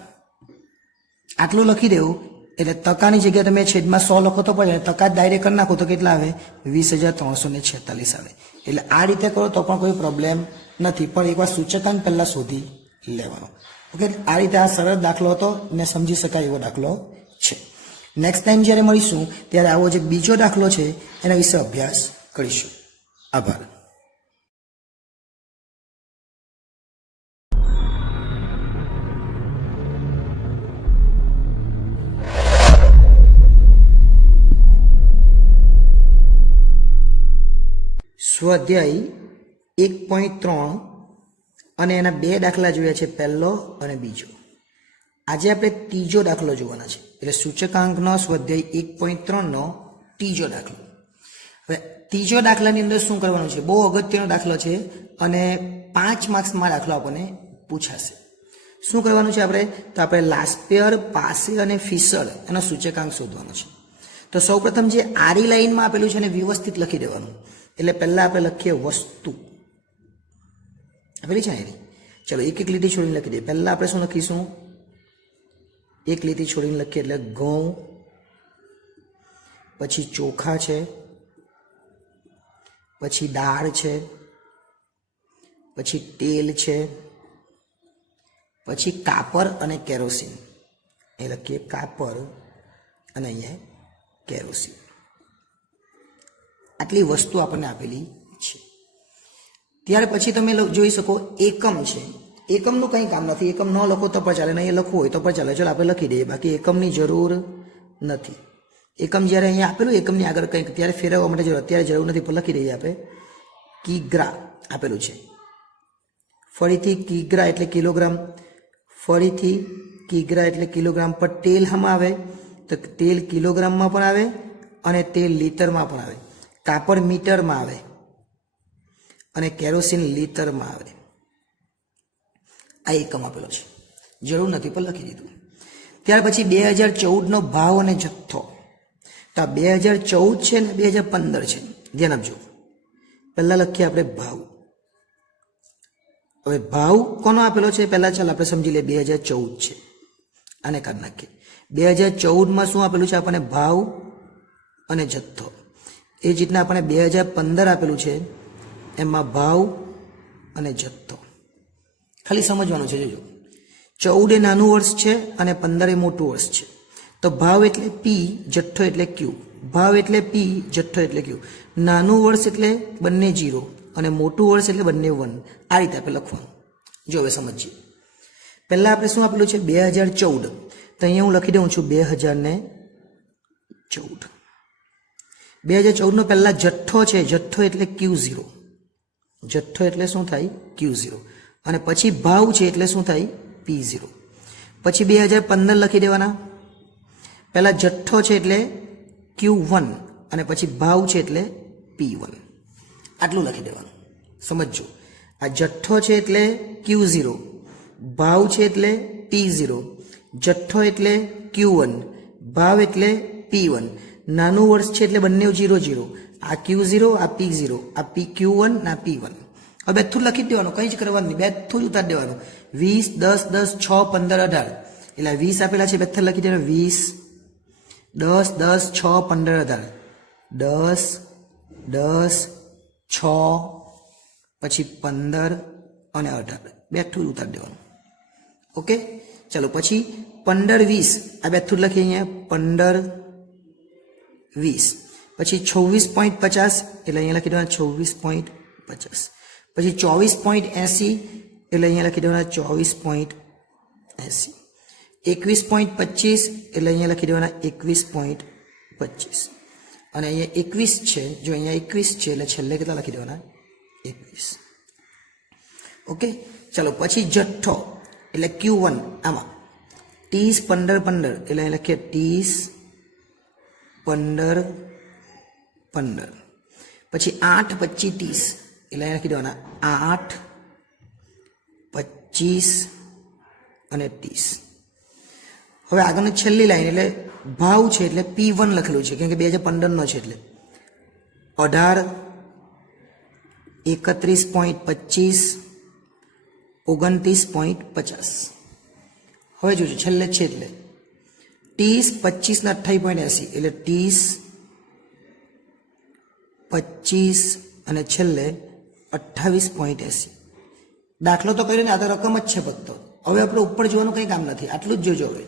આટલું લખી દેવું એટલે ટકાની જગ્યાએ તમે છેદમાં 100 લખો તો પડે, ટકા ડાયરેક્ટ કરી નાખો તો કેટલા આવે? 20,346 આવે. એટલે આ રીતે કરો તો પણ કોઈ પ્રોબ્લેમ નથી, પણ એકવાર સૂચકાંક પહેલા શોધી લેવાનો. ઓકે, આ રીતે આ સરળ દાખલો હતો ને સમજી શકાય એવો દાખલો છે. નેક્સ્ટ ટાઈમ જ્યારે મળીશું ત્યારે આવો જે બીજો દાખલો છે એના વિશે અભ્યાસ કરીશું. આભાર. સ્વાધ્યાય 1.3 અને એના બે દાખલા જોયા છે, પહેલો અને બીજો. આજે આપણે ત્રીજો દાખલો જોવાના છે, એટલે સૂચકાંકનો સ્વાધ્યાય 1.3 નો ત્રીજો દાખલો. હવે ત્રીજો દાખલાની અંદર શું કરવાનું છે? બહુ અગત્યનો દાખલો છે અને 5 માર્ક્સમાં દાખલો આપણને પૂછાશે. શું કરવાનું છે આપણે? તો આપણે લાસ્પેયર, પાસે અને ફિશર એનો સૂચકાંક શોધવાનો છે. તો સૌપ્રથમ જે આડી લાઈનમાં આપેલું છે એને વ્યવસ્થિત લખી દેવાનું. એટલે પહેલા આપણે લખીએ વસ્તુ આપેલી છે ને એની. ચલો એક એક લીટી છોડીને લખી દઈએ. પહેલા આપણે શું લખીશું? એક લીટી છોડીને લખીએ એટલે ઘઉં, પછી ચોખા છે, પછી દાળ છે, પછી તેલ છે, પછી કાપર અને કેરોસીન. એ લખીએ કાપર અને અહીંયા કેરોસીન. આટલી વસ્તુ આપણને આપેલી છે. ત્યાર પછી તમે જોઈ શકો એકમ છે. એકમનું કંઈ કામ નથી, એકમ ન લખો તો પણ ચાલે, નહીં લખવું હોય તો પણ ચાલે. ચાલો આપણે લખી દઈએ, બાકી એકમની જરૂર નથી. એકમ જ્યારે અહીંયા આપેલું એકમની આગળ કંઈક ત્યારે ફેરવવા માટે જરૂર, અત્યારે જરૂર નથી, પણ લખી દઈએ આપણે. કિગ્રા આપેલું છે, ફરીથી કિગ્રા એટલે કિલોગ્રામ, ફરીથી કિગ્રા એટલે કિલોગ્રામ. પર તેલ હમાં આવે તો તેલ કિલોગ્રામમાં પણ આવે અને તેલ લીટરમાં પણ આવે. કાપડ મીટરમાં આવે અને કેરોસીન લીટરમાં આવે. આ એકમ આપેલો છે, જરૂર નથી પણ લખી દીધું. ત્યાર પછી 2014નો ભાવ અને જથ્થો. તો આ 2014 છે ને 2015 છે, ધ્યાન આપજો. પહેલા લખીએ આપણે ભાવ. હવે ભાવ કોનો આપેલો છે પહેલા ચાલો આપણે સમજી લઈએ. 2014 છે, આને કાઢી નાખીએ. 2014માં શું આપેલું છે આપણને? ભાવ અને જથ્થો. એ જ રીતના આપણે 2015 આપેલું છે, એમાં ભાવ અને જથ્થો. ખાલી સમજવાનું છે. જોજો, 14 એ નાનું વર્ષ છે અને 15 એ મોટું વર્ષ છે. તો ભાવ એટલે પી, જથ્થો એટલે ક્યુ. ભાવ એટલે પી, જથ્થો એટલે ક્યુ. નાનું વર્ષ એટલે બંને 0 અને મોટું વર્ષ એટલે બંને 1. આ રીતે આપણે લખવાનું. જો હવે સમજીએ. પહેલા આપણે શું આપેલું છે? 2014. તો અહીંયા હું લખી દઉં છું 2014. 2014નો પહેલા જથ્થો છે, જથ્થો એટલે Q0. જથ્થો એટલે શું થાય? Q0. અને પછી ભાવ છે એટલે શું થાય? P0. પછી 2015 લખી દેવાના. પહેલા જથ્થો છે એટલે Q1 અને પછી ભાવ છે એટલે P1. આટલું લખી દેવાનું. સમજો, આ જથ્થો છે એટલે Q0, ભાવ છે એટલે P0, જથ્થો એટલે Q1, ભાવ એટલે P1. નાનું વર્ષ છે એટલે બંને 0 0. આ Q0, આ P0, આ Q1 ના P1. હવે બેથું લખી દેવાનું, કંઈ જ કરવાનું નહીં, બેથું જ ઉતારી દેવાનું. 20, 10, 10, 6, 15, 18. એટલે 20 આપેલા છે, બેથર લખી દેવાનું. 20, 10, 10, 6, 15, 18. 10, 10, 6, પછી 15 અને 18. બેઠું જ ઉતારી દેવાનું. ઓકે, ચાલો પછી 15, 20. આ બેઠું લખીએ અહીંયા 15, 20. પછી 26.50 એટલે અહીંયા લખી દેવાના 26.50. પછી 24.80 એટલે અહીંયા લખી દેવાના 24.80. 21.25 એટલે અહીંયા લખી દેવાના 21.25. અને અહીંયા 21 છે, જો અહીંયા 21 છે એટલે છેલ્લે કેટલા લખી દેવાના? 21. ઓકે, ચાલો પછી જથ્થો એટલે Q1. આમાં 30, 15, 15 એટલે અહીં લખીએ 30, 15, 15. પછી 8, 25, 30 એટલે અહીં લખી દેવાના 8, 25 અને 30. હવે આગળની છેલ્લી લાઈન એટલે ભાવ છે એટલે P1 લખેલું છે, કેમ કે 2015નો છે એટલે 18, 31.25, 29.50. હવે જોજો છેલ્લે છે એટલે 30 25 ને 28.80 એટલે 30 25 અને છેલ્લે 28.80. દાખલો તો કર્યો ને, આ તો રકમ જ છે ફક્ત. હવે આપણે ઉપર જોવાનું કંઈ કામ નથી, આટલું જ જોજો. હવે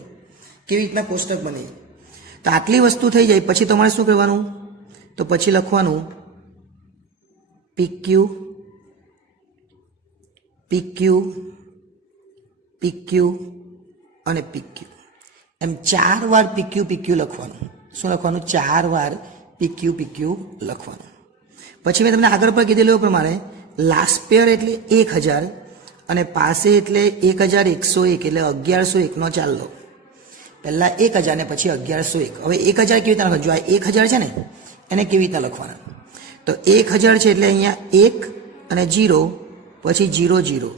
કેવી રીતના કોષ્ટક બને તો આટલી વસ્તુ થઈ જાય પછી તમારે શું કરવાનું, તો પછી લખવાનું PQ PQ PQ અને PQ, એમ 4 વાર PQ PQ લખવાનું. શું લખવાનું? 4 વાર PQ PQ લખવાનું. પછી મેં તમને આગળ પર કીધેલું એ પ્રમાણે લાસ્ટ પેયર એટલે 1000 અને પાસે એટલે 1101 એટલે 1101 નો ચાલ લો. પહેલા 1000 ને પછી 1101. હવે 1000 કેવી રીતના લખવાનું? જો આ 1000 છે ને એને કેવી રીતના લખવાના? તો 1000 છે એટલે અહીંયા 1 અને 0 પછી 0 0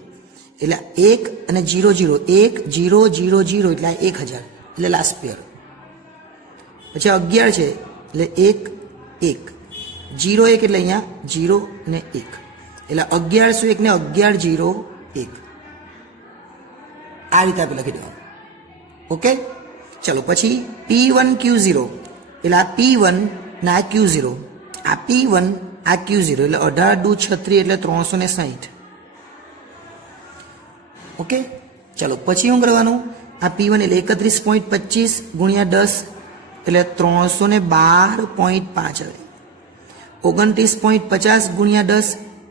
એટલે 1 અને 0 0 1 0 0 0 એટલે 1000 એટલે લાસ્ટ પેયર. પછી 11 છે એટલે 1 1 0 1 એટલે અહીંયા 0 અને 1 એટલે 1101 ને 1101 આ રીતે આપણે લખી દેવાનું. ઓકે, ચલો પછી P1 Q0 એટલે આ P1 ના Q0, આ P1 આ Q0 એટલે 18 દુ 36 એટલે 360. ઓકે, ચલો પછી શું કરવાનું? આ P1 એટલે 31.25 ગુણ્યા 10 એટલે 312.5 આવે. 29.50 ગુણ્યા 10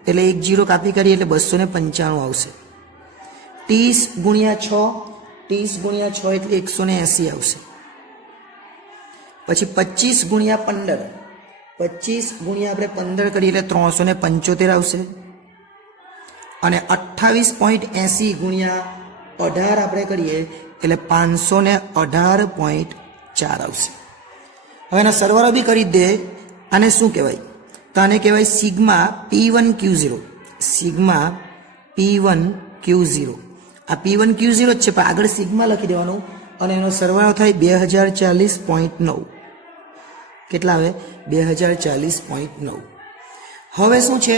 એટલે 10 કાપી કરીએ એટલે 295 આવશે. 30 ગુણ્યા 6 30 ગુણ્યા 6 એટલે 180 આવશે. પછી 25 ગુણ્યા 15 25 ગુણ્યા આપણે 15 કરીએ એટલે 375 આવશે. અને 28.80 ગુણ્યા 18 આપણે કરીએ એટલે 518.4 આવશે. હવે એનો સરવાળો બી કરી દે. આને શું કહેવાય? તો આને કહેવાય sigma P1 Q0. Sigma P1 Q0. આ P1 Q0 જ છે પણ આગળ સિગ્મા લખી દેવાનું અને એનો સરવાળો થાય 2040.9. કેટલા આવે? 2040.9. હવે શું છે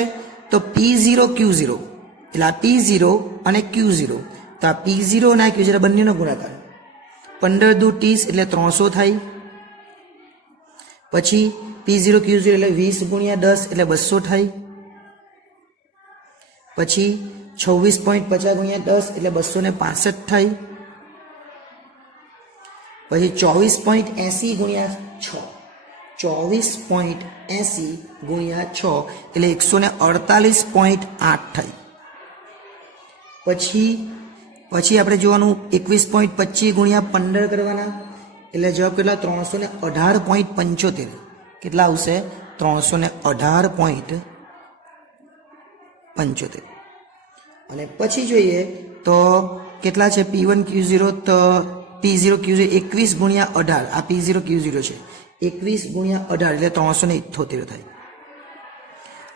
તો P0 Q0 એટલે આ P0 અને Q0, તો આ P0 અને Q0 બંનેનો ગુણાકાર 15 દુ 30 એટલે 300 થાય. પછી P0 Q0 એટલે 20 ગુણ્યા 10 એટલે 200 થાય. પછી 26.50 ગુણ્યા 10 એટલે 265 થાય. પછી 24.80 ગુણ્યા 6 24.80 ગુણ્યા 6 એટલે 148.8 થાય. પછી આપણે જોવાનું 21.25 ગુણ્યા 15 કરવાના એટલે જવાબ કેટલા? 318.75. કેટલા આવશે? 318.75. અને પછી જોઈએ તો કેટલા છે P1 Q0? તો P0 Q0 21 ગુણ્યા 18, આ P0 Q0 છે 21 ગુણ્યા 18 એટલે 378 થાય.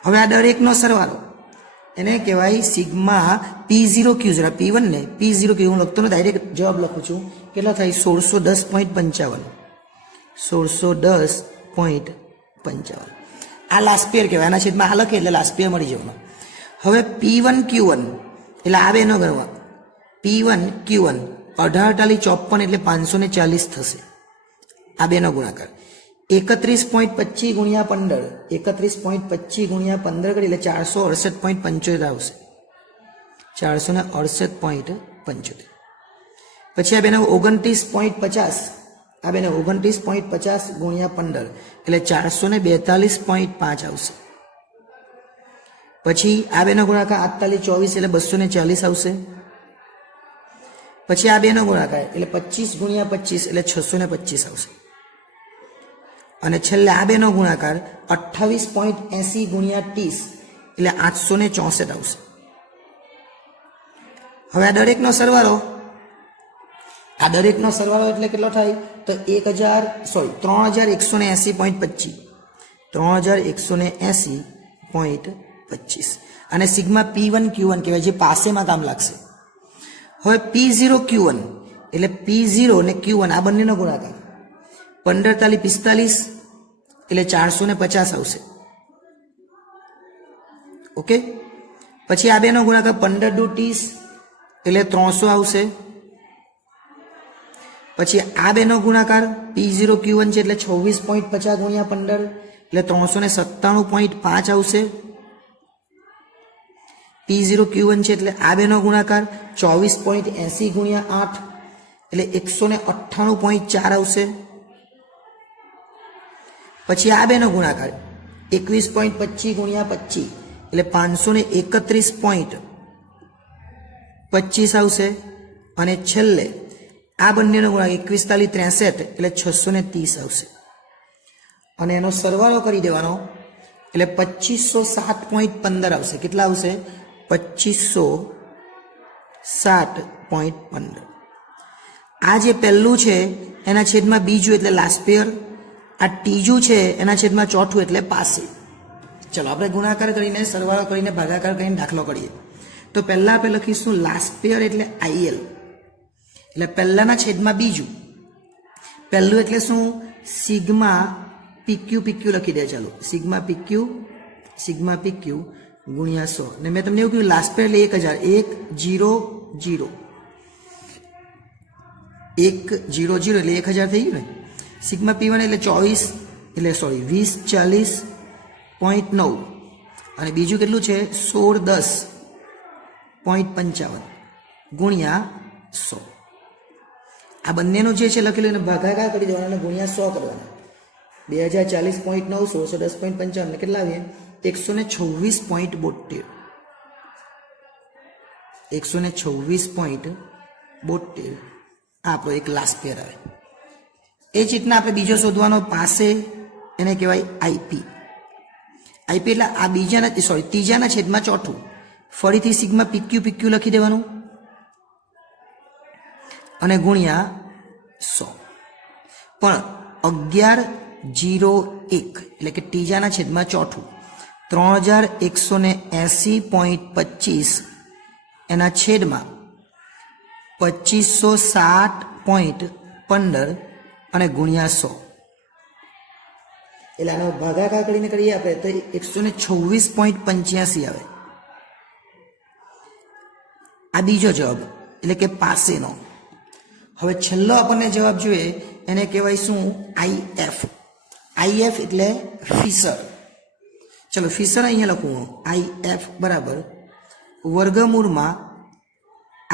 હવે આ દરેકનો સરવાળો એને કહેવાય સિગ્મા P0 Q0. P1 ને P0 Q0 હું લખતો ને ડાયરેક્ટ જવાબ લખું છું. કેટલા થાય? 1610.55. 1610.55 આ લાસ્ટ પેયર કહેવાય. આના છેદમાં આ લખે એટલે લાસ્ટ પેયર મળી જવાનું. હવે P1 Q1 એટલે આ બેનો ગણવા. P1 Q1 18 54 એટલે 540 થશે. આ બેનો ગુણાકાર 31.25 ગુણ્યા 15 31.25 ગુણ્યા 15 કરી એટલે 468.75 આવશે. 468.75. પછી આ બેનો 29.50 આ બેનો 29.50 ગુણ્યા 15 એટલે 442.5 આવશે. પછી આ બેનો ગુણાકાર 48 એટલે 240 આવશે. પછી આ બેનો ગુણાકાર એટલે 25 ગુણ્યા 25 એટલે 625 આવશે. અને છેલ્લે આ બેનો ગુણાકાર 28.80 ગુણ્યા 30 એટલે 864 આવશે. હવે આ દરેકનો સરવાળો એટલે કેટલો થાય? તો 3180.25 3180.25 અને સિગ્મા P1 Q1 કહેવાય, જે પાસેમાં કામ લાગશે. હવે P0 Q1 એટલે P0 ને Q1 આ બંનેનો ગુણાકાર 15 × 45 એટલે 450 આવશે. ઓકે, પછી આ બેનો ગુણાકાર 15 × 30 એટલે 300 આવશે. પછી આ બેનો ગુણાકાર P0Q1 છે એટલે 26.50 ગુણ્યા 15 એટલે 397.5 આવશે. P0Q1 છે એટલે આ બેનો ગુણાકાર 24.80 ગુણ્યા 8 એટલે 198.4 આવશે. પછી આ બેનો ગુણાકાર 21.25 ગુણ્યા 25 એટલે 531.25 આવશે. અને છેલ્લે આ બંનેનો ગુણાકાર 21×43 એટલે 630 આવશે. અને એનો સરવાળો કરી દેવાનો એટલે 2507.15 આવશે. કેટલા આવશે? 2507.15. આ જે પહેલું છે એના છેદમાં બીજું એટલે લાસ્ટ પેયર, આ ત્રીજું છે એના છેદમાં ચોથું એટલે પાસે. ચલો આપણે ગુણાકાર કરીને સરવાળો કરીને ભાગાકાર કરીને દાખલો કરીએ. તો પહેલા આપણે લખીશું લાસ્ટ પેયર એટલે IL એટલે પહેલાના છેદમાં બીજું. પહેલું એટલે શું? સિગ્મા PQ લખી દે. ચાલો સિગ્મા PQ ગુણ્યા 100. ને મેં તમને એવું કહ્યું લાસ્ટ પેયર એટલે 1000 એટલે 1000 થઈ ગયું ને. સિગ્મા P1 એટલે 2040.9 અને બીજું કેટલું છે? 1610.55 ગુણ્યા 100. આ બંનેનું જે છે લખેલું એને ભાગાકાર કરી દેવાના અને ગુણ્યા 100 કરવાના. 2040.9 1610.55 કેટલા આવીએ? 126.72. 126.72 આપણો એક લાસ્ટ પેયર આવે. એ જ રીતના આપણે બીજો શોધવાનો પાસે, એને કહેવાય IP. એટલે આ ત્રીજાના છેદમાં ચોથું. ફરીથી સિગ્મા PQ લખી દેવાનું અને ગુણ્યા 100. પણ 1101 એટલે કે ત્રીજાના છેદમાં ચોથું 3180.25 એના છેદમાં 2560.15 અને ગુણ્યા 100. એટલે આનો ભાગાકાર કરીને કરીએ આપણે તો 126.85 આવે. આ બીજો જવાબ એટલે કે પાસેનો. હવે છેલ્લો આપણને જવાબ જોઈએ એને કહેવાય શું? IF એટલે ફિશર. ચલો ફિશર અહીંયા લખું. IF બરાબર વર્ગમૂળમાં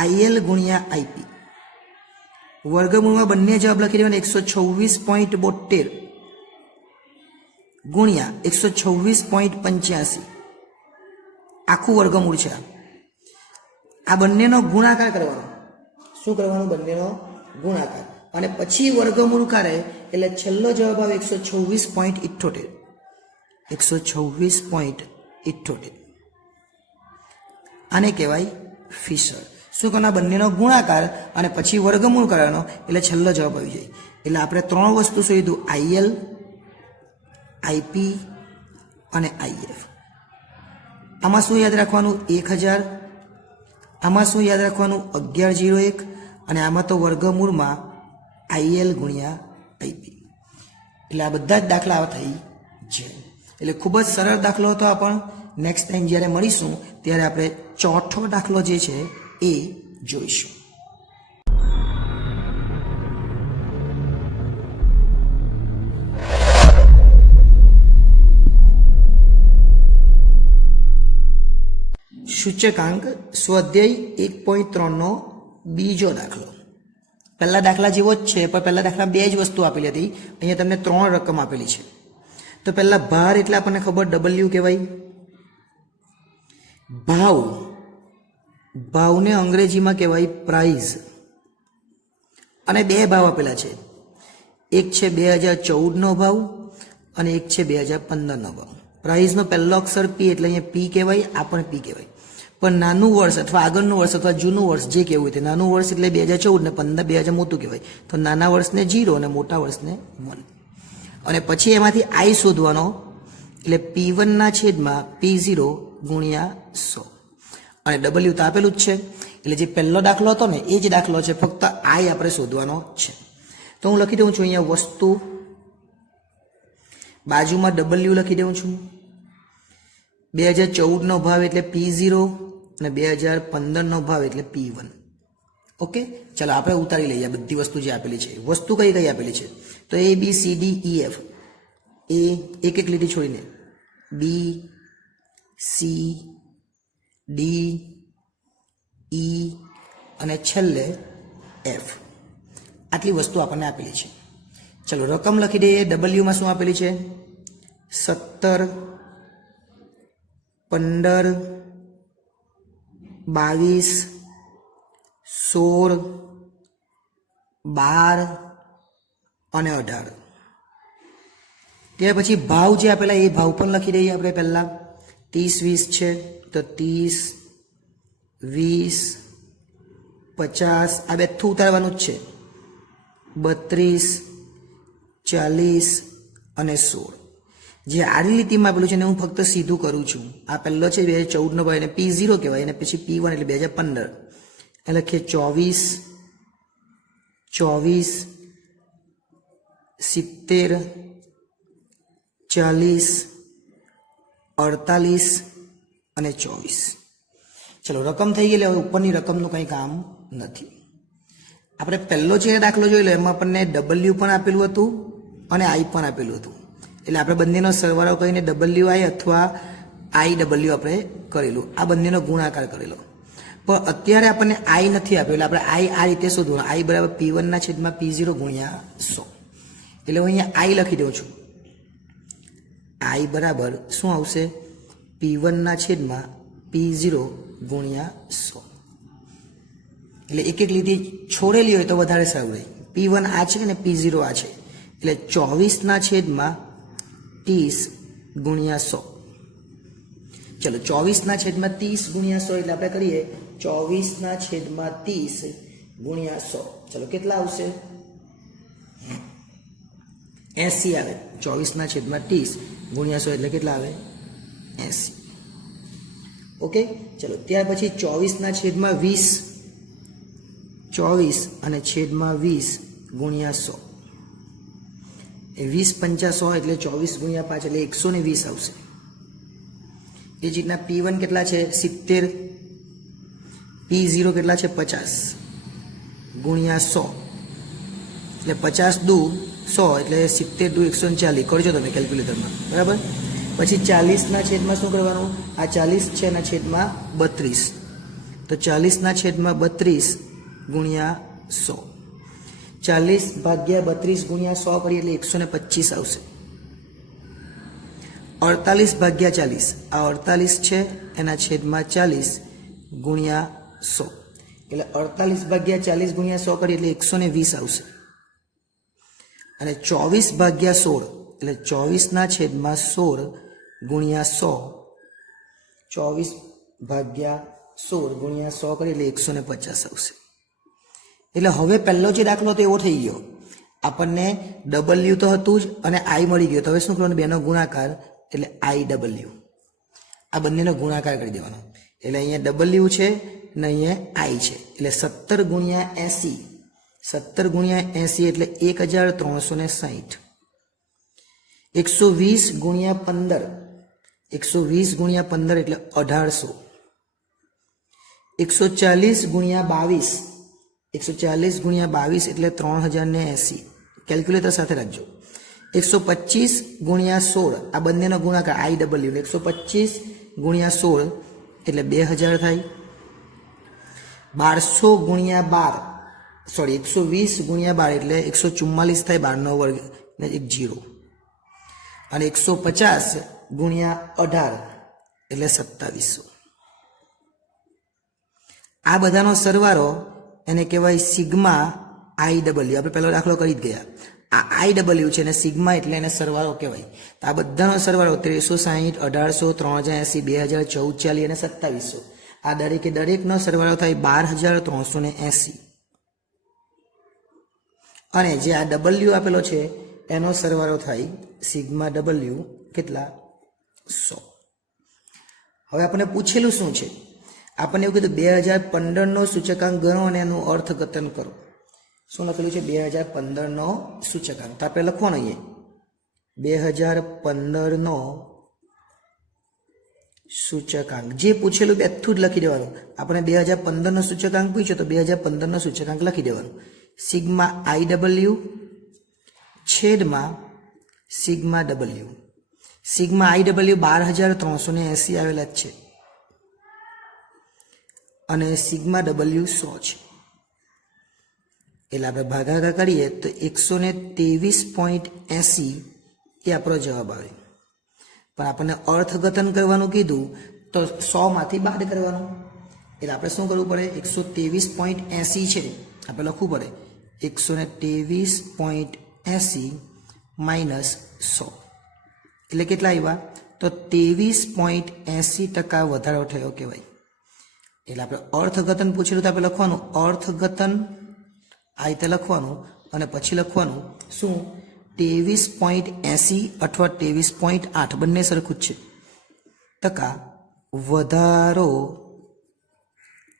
IL ગુણ્યા IP. વર્ગમૂળમાં બંને જવાબ લખી દેવાના 126.72 ગુણ્યા 126.85 આખું વર્ગમૂળ છે. આ બંનેનો ગુણાકાર કરવાનો. શું કરવાનું? બંનેનો ગુણાકાર અને પછી વર્ગમૂળ કરે એટલે છેલ્લો જવાબ આવે 126.78. 126.78 આને કહેવાય ફિશર. શું કરવાના? બંનેનો ગુણાકાર અને પછી વર્ગમૂળ કરવાનો એટલે છેલ્લો જવાબ આવી જાય. એટલે આપણે ત્રણ વસ્તુ શોધીધું: IL, IP અને IF. આમાં શું યાદ રાખવાનું? 1000. આમાં શું યાદ રાખવાનું? 1101. અને આમાં તો વર્ગમૂળમાં IL ગુણ્યા IP. એટલે આ બધા જ દાખલા થઈ છે. એટલે ખૂબ જ સરળ દાખલો હતો. આ પણ નેક્સ્ટ ટાઈમ જ્યારે મળીશું ત્યારે આપણે ચોથો દાખલો જે છે એ જોઈશું. સૂચકાંક સ્વાધ્યાય 1.3 નો બીજો દાખલો. પહેલા દાખલા જેવો જ છે, પણ પહેલા દાખલા બે જ વસ્તુ આપેલી હતી. અહીંયા તમને 3 રકમ આપેલી છે. તો પહેલા ભાર એટલે આપણને ખબર W કહેવાય. ભાવને અંગ્રેજીમાં કહેવાય પ્રાઇઝ. અને બે ભાવ આપેલા છે. એક છે 2014 નો ભાવ અને એક છે 2015 નો ભાવ. પ્રાઇઝનો પહેલો અક્ષર P એટલે અહીંયા P કહેવાય, આ પણ P કહેવાય. પણ નાનું વર્ષ અથવા આગળનું વર્ષ અથવા જૂનું વર્ષ જે કહેવું હોય તે. નાનું વર્ષ એટલે 2014 ને 15 2000 મોટું કહેવાય. તો નાના વર્ષને 0 અને મોટા વર્ષને 1. અને પછી એમાંથી I શોધવાનો એટલે P1 ના છેદમાં P0 ગુણ્યા 100. અને W તો આપેલું જ છે. એટલે જે પહેલો દાખલો હતો ને એ જ દાખલો છે, ફક્ત I આપણે શોધવાનો છે. તો હું લખી દઉં છું અહીંયા વસ્તુ, બાજુમાં W લખી દઉં છું. 2014 નો ભાવ એટલે P0 અને 2015 નો ભાવ એટલે P1. ઓકે, ચાલો આપણે ઉતારી લઈએ બધી વસ્તુ જે આપેલી છે. વસ્તુ કઈ કઈ આપેલી છે? તો A B C D E F. A એક એક લીટી છોડીને B C D E અને છેલ્લે F. આટલી વસ્તુ આપણને આપેલી છે. ચલો રકમ લખી દઈએ. W માં શું આપેલી છે? 17, 15, 22, 16, 12 અને 18. ત્યાર પછી ભાવ જે આપેલા એ ભાવ પણ લખી દઈએ આપણે પહેલા. 30, 20 છે તો 30, 20, 50 આ બેઠું ઉતારવાનું જ છે. 32, 40 અને 16. જે આડી લીટીમાં આપેલું છે ને હું ફક્ત સીધું કરું છું. આ પહેલો છે 2014 નો ભાવ એને P0 કહેવાય અને પછી P1 એટલે 2015. એટલે લખીએ 24, 24, 70, 40, 48 અને 24. ચલો રકમ થઈ ગઈ. હવે ઉપરની રકમનું કંઈ કામ નથી. આપણે પહેલો જે દાખલો જોઈ લો એમાં આપણને W પણ આપેલું હતું અને I પણ આપેલું હતું. એટલે આપણે બંનેનો સરવાળો કરીને WI અથવા IW આપણે કરેલું. આ બંનેનો ગુણાકાર કરેલો. પણ અત્યારે આપણને I નથી આપ્યો એટલે આપણે I આ રીતે શોધવાનું. I બરાબર P1 ના છેદમાં P0 ગુણ્યા 100. એટલે હું અહીંયા I લખી દઉં છું. I બરાબર શું આવશે? P1 ના છેદમાં P0 ગુણ્યા 100. એટલે એક એક લીટી છોડેલી હોય તો વધારે સારું રહે. P1 આ છે ને P0 આ છે. એટલે 24 ના છેદમાં 30 ગુણ્યા 100. ચલો 24 ના છેદમાં 30 ગુણ્યા 100 એટલે આપણે કરીએ 24 ના છેદમાં 30 ગુણ્યા 100. ચલો કેટલા આવશે? 80 આવે. 24 ના છેદમાં 30 ગુણ્યા 100 એટલે કેટલા આવે? 80. ઓકે, ચલો ત્યાર પછી 24 ના છેદમાં 20, 24 અને છેદમાં 20 ગુણ્યા 100. એ 20 પંચા 100 એટલે 24 ગુણ્યા 5 એટલે 120 આવશે. એ જ રીતના P1 કેટલા છે? 70. P0 કેટલા છે? 50 ગુણ્યા 100 એટલે 50 દુ 100 એટલે 70 દુ 140. કરજો તમે કેલ્ક્યુલેટરમાં, બરાબર. પછી 40 ના છેદમાં શું કરવાનું? આ 40 છે એના છેદમાં 32. તો 40 ના છેદમાં 32 ગુણ્યા 100. 40 ભાગ્યા 32 ગુણ્યા 100 કરીએ એટલે 125 આવશે. 48 ભાગ્યા 40 આ 48 છે એના છેદમાં 40 ગુણ્યા 100 એટલે 48 ભાગ્યા 40 ગુણ્યા 100 કરીએ એટલે 120 આવશે. અને 24 ભાગ્યા 16 એટલે 24 ના છેદમાં 16 ગુણ્યા 100. 24 ભાગ્યા 16 ગુણ્યા 100 કરીએ એટલે 150 આવશે. એટલે હવે પહેલો જે દાખલો હતો એવો થઈ ગયો. આપણને W તો હતું જ અને I મળી ગયો. તો હવે શું કરવાનું? બેનો ગુણાકાર એટલે IW. આ બંનેનો ગુણાકાર કરી દેવાનો. એટલે અહીંયા W છે ને અહીંયા I છે. એટલે 17 ગુણ્યા 80. 17 ગુણ્યા 80 એટલે 1360. 120 ગુણ્યા 15. 120 ગુણ્યા 15 એટલે 1800. 140 ગુણ્યા 22. 140 ગુણ્યા 22 એટલે 3080. કેલ્ક્યુલેટર સાથે રાખજો. 125 ગુણ્યા 16 આ બંનેનો ગુણાકાર IW. 125 ગુણ્યા 16 એટલે 2000 થાય. 1200 ગુણ્યા 12 સોરી 120 ગુણ્યા 12 એટલે 144 થાય. 12 નો વર્ગ ને એક 0. અને 150 ગુણ્યા 18 એટલે 2700. આ બધાનો સરવાળો એને કહેવાય સિગ્મા IW. આપણે પહેલો દાખલો કરી જ ગયા. આ IW છે અને સિગ્મા એટલે એને સરવાળો કહેવાય. તો આ બધાનો સરવાળો 1360, 1800, 3080, 2000, 1440 અને 2700. આ દરેકનો સરવાળો થાય 12380. અને જે આ W આપેલો છે એનો સરવાળો થાય સિગ્મા W કેટલા? 100. હવે આપણને પૂછેલું શું છે? આપણને એવું કીધું 2015 નો સૂચકાંક ગણો અને એનું અર્થઘટન કરો. શું લખેલું છે? 2015 નો સૂચકાંક. તો આપણે લખવાનું અહીંયા 2015 નો સૂચકાંક જે પૂછેલું બેઠું જ લખી દેવાનું. આપણે 2015 નો સૂચકાંક પૂછ્યો તો 2015 નો સૂચકાંક લખી દેવાનું. સિગ્મા IW છેદમાં સિગ્મા W. સિગ્મા IW 12380 આવેલા જ છે અને સિગ્મા W 100 છે. એટલે આપણે ભાગાકાર કરીએ તો 123.80 એ આપણો જવાબ આવે. પણ આપણને અર્થઘટન કરવાનું કીધું તો 100 માંથી બાદ કરવાનું. એટલે આપણે શું કરવું પડે? 123.80 છે આપણે લખવું પડે 123.80 માઇનસ 100 એટલે કેટલા આવ્યા? તો 23.80% વધારો થયો કહેવાય. એટલે આપણે અર્થઘટન પૂછેલું તો આપણે લખવાનું અર્થઘટન આ રીતે લખવાનું અને પછી લખવાનું શું? 23.80 અથવા 23.8 બંને સરખું જ છે. ટકા વધારો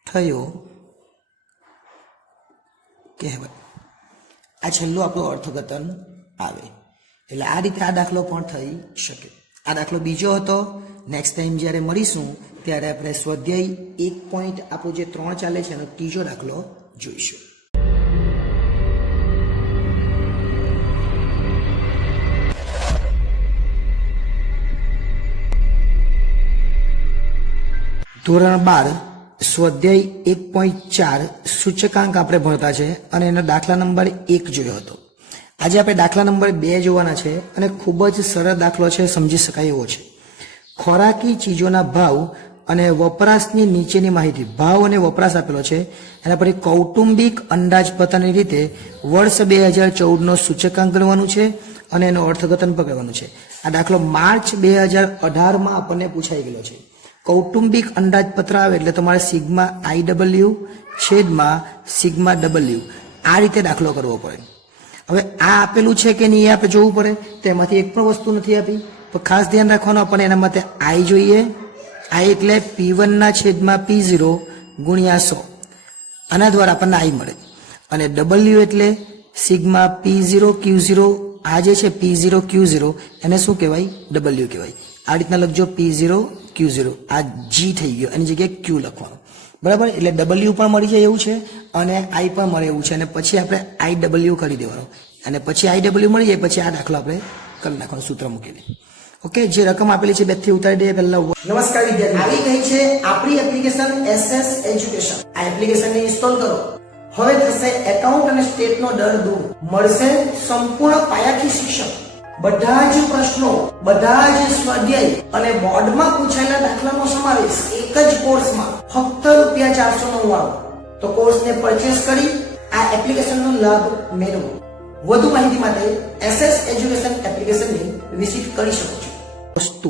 થયો કહેવાય. આ છેલ્લું આપણું અર્થઘટન આવે. એટલે આ રીતે આ દાખલો પણ થઈ શકે. આ દાખલો બીજો હતો. નેક્સ્ટ ટાઈમ જ્યારે મળીશું ત્યારે આપણે સ્વાધ્યાય 1 પોઈન્ટ આપણું જે 3 ચાલે છે એનો ત્રીજો દાખલો જોઈશું. ધોરણ 12 સ્વાધ્યાય 1.4 સૂચકાંક આપણે ભણતા છે અને એનો દાખલા નંબર 1 જોયો હતો. આજે આપણે દાખલા નંબર 2 જોવાના છે અને ખૂબ જ સરળ દાખલો છે, સમજી શકાય એવો છે. ખોરાકી ચીજોના ભાવ અને વપરાશની નીચેની માહિતી. ભાવ અને વપરાશ આપેલો છે. એના પછી કૌટુંબિક અંદાજપત્રની રીતે વર્ષ 2014 નો સૂચકાંક ગણવાનું છે અને એનું અર્થઘટન પણ કરવાનું છે. આ દાખલો માર્ચ 2018 આપણને પૂછાઈ ગયેલો છે. કૌટુંબિક અંદાજપત્ર આવે એટલે તમારે સિગ્મા IW છેદમાં સિગ્મા W આ રીતે દાખલો કરવો પડે. હવે આ આપેલું છે કે નહીં એ આપણે જોવું પડે. તેમાંથી એક પણ વસ્તુ નથી આપી તો ખાસ ધ્યાન રાખવાનું. આપણને એના માટે I જોઈએ. I એટલે P1 ના છેદમાં P0 ગુણ્યા 100. આના દ્વારા આપણને I મળે. અને W એટલે સિગ્મા P0 Q0. આ જે છે P0 Q0 એને શું કહેવાય? W કહેવાય. આ રીતના લખજો P0 Q0. આ G થઈ ગયો, એની જગ્યાએ Q લખવાનું. બરાબર? એટલે W પણ મળી જાય એવું છે અને I પણ મળે એવું છે. અને પછી આપણે IW કરી દેવાનું અને પછી IW મળી જાય પછી આ દાખલો આપણે કરી નાખવાનું સૂત્ર મૂકીને. ઓકે, જે રકમ આપેલી છે બેથી ઉતારી દઈએ પહેલા. નમસ્કાર વિદ્યાર્થી, આવી ગઈ છે આપણી એપ્લિકેશન SS એજ્યુકેશન. આ એપ્લિકેશનને ઇન્સ્ટોલ કરો. હવે થશે એકાઉન્ટ અને સ્ટેટનો ડર દૂર. મળશે સંપૂર્ણ પાયાથી શિક્ષણ. બધા જ પ્રશ્નો, બધા જ સ્વાધ્યાય અને બોર્ડમાં પૂછાયેલા દાખલાનો સમાવેશ એક જ કોર્સમાં ફક્ત ₹499. તો કોર્સને પરચેસ કરી આ એપ્લિકેશનનો લાભ મેળવો. વધુ માહિતી માટે SS એજ્યુકેશન એપ્લિકેશનને વિઝિટ કરી શકો છો. વસ્તુ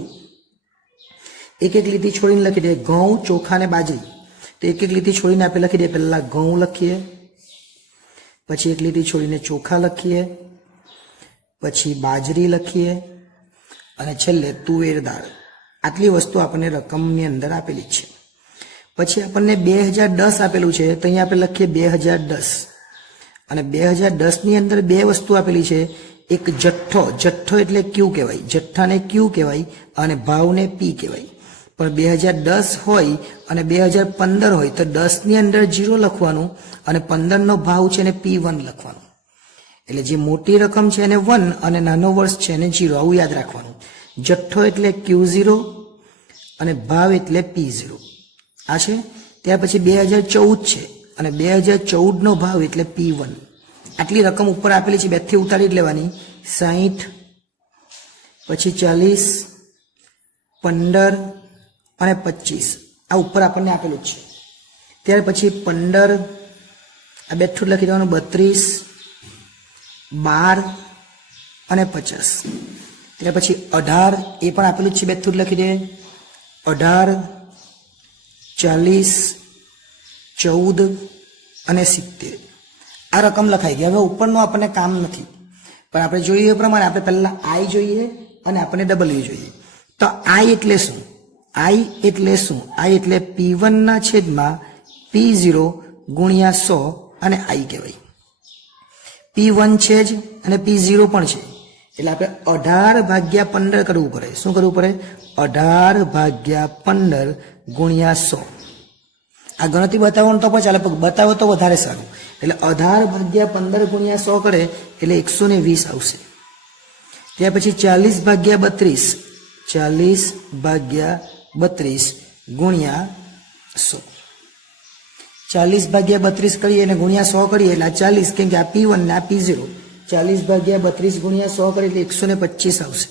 એક એક લીટી છોડીને લખી દે. ઘઉં, ચોખા ને બાજરી. તો એક એક લીટી છોડીને આપણે લખી દે. પહેલા ઘઉં લખીએ, પછી એક લીટી છોડીને ચોખા લખીએ, પછી બાજરી લખીએ અને છેલ્લે તુવેર દાળ. આટલી વસ્તુ આપણને રકમની અંદર આપેલી છે. પછી આપણને 2010 આપેલું છે તો અહીંયા આપણે લખીએ 2010 અને 2010 ની અંદર બે વસ્તુ આપેલી છે. એક જથ્થો, જથ્થો એટલે Q કહેવાય, જથ્થાને Q કહેવાય અને ભાવને P કહેવાય. પણ 2010 હોય અને 2015 હોય તો 10 ની અંદર 0 લખવાનું અને 15 નો ભાવ છે એને P1 લખવાનું. એટલે જે મોટી રકમ છે એને 1 અને નાનો વર્ષ છે એને 0, આવું યાદ રાખવાનું. જથ્થો એટલે Q0 અને ભાવ એટલે P0. આ છે. ત્યાર પછી 2014 છે અને 2014 નો ભાવ એટલે P1. આટલી રકમ ઉપર આપેલી છે, બેથી ઉતારી જ લેવાની. 60, પછી 40, 15 અને 25 આ ઉપર આપણને આપેલું જ છે. ત્યાર પછી 15 આ બેઠું લખી દેવાનું, 32, 12 અને 50. ત્યાર પછી 18 એ પણ આપેલું જ છે, બેઠું લખી દે. 18, 40, 14 અને 70 આ રકમ લખાઈ ગઈ. હવે ઉપરનું આપણને કામ નથી, પણ આપણે જોઈએ એ પ્રમાણે આપણે પહેલા I જોઈએ અને આપણને W જોઈએ. તો I એટલે શું? I એટલે શું? I એટલે P1 ના છેદમાં P0 ગુણ્યા 100 અને I કહેવાય. P1 છે જ અને P0 પણ છે એટલે આપણે 18/15 કરવું પડે. શું કરવું પડે? 18/15 ગુણ્યા 100. આ ગણતરી બતાવો તો પણ ચાલે, પણ બતાવો તો વધારે સારું. એટલે 18/15 ગુણ્યા 100 કરે એટલે 120 આવશે. ત્યાર પછી 40/32, 40/32 ગુણ્યા 100. 40/32 કરીએ અને ગુણ્યા 100 કરીએ એટલે આ 40, કેમ કે આ P1 ને આ P0. 40/32 ગુણ્યા 100 કરીએ એટલે 125 આવશે.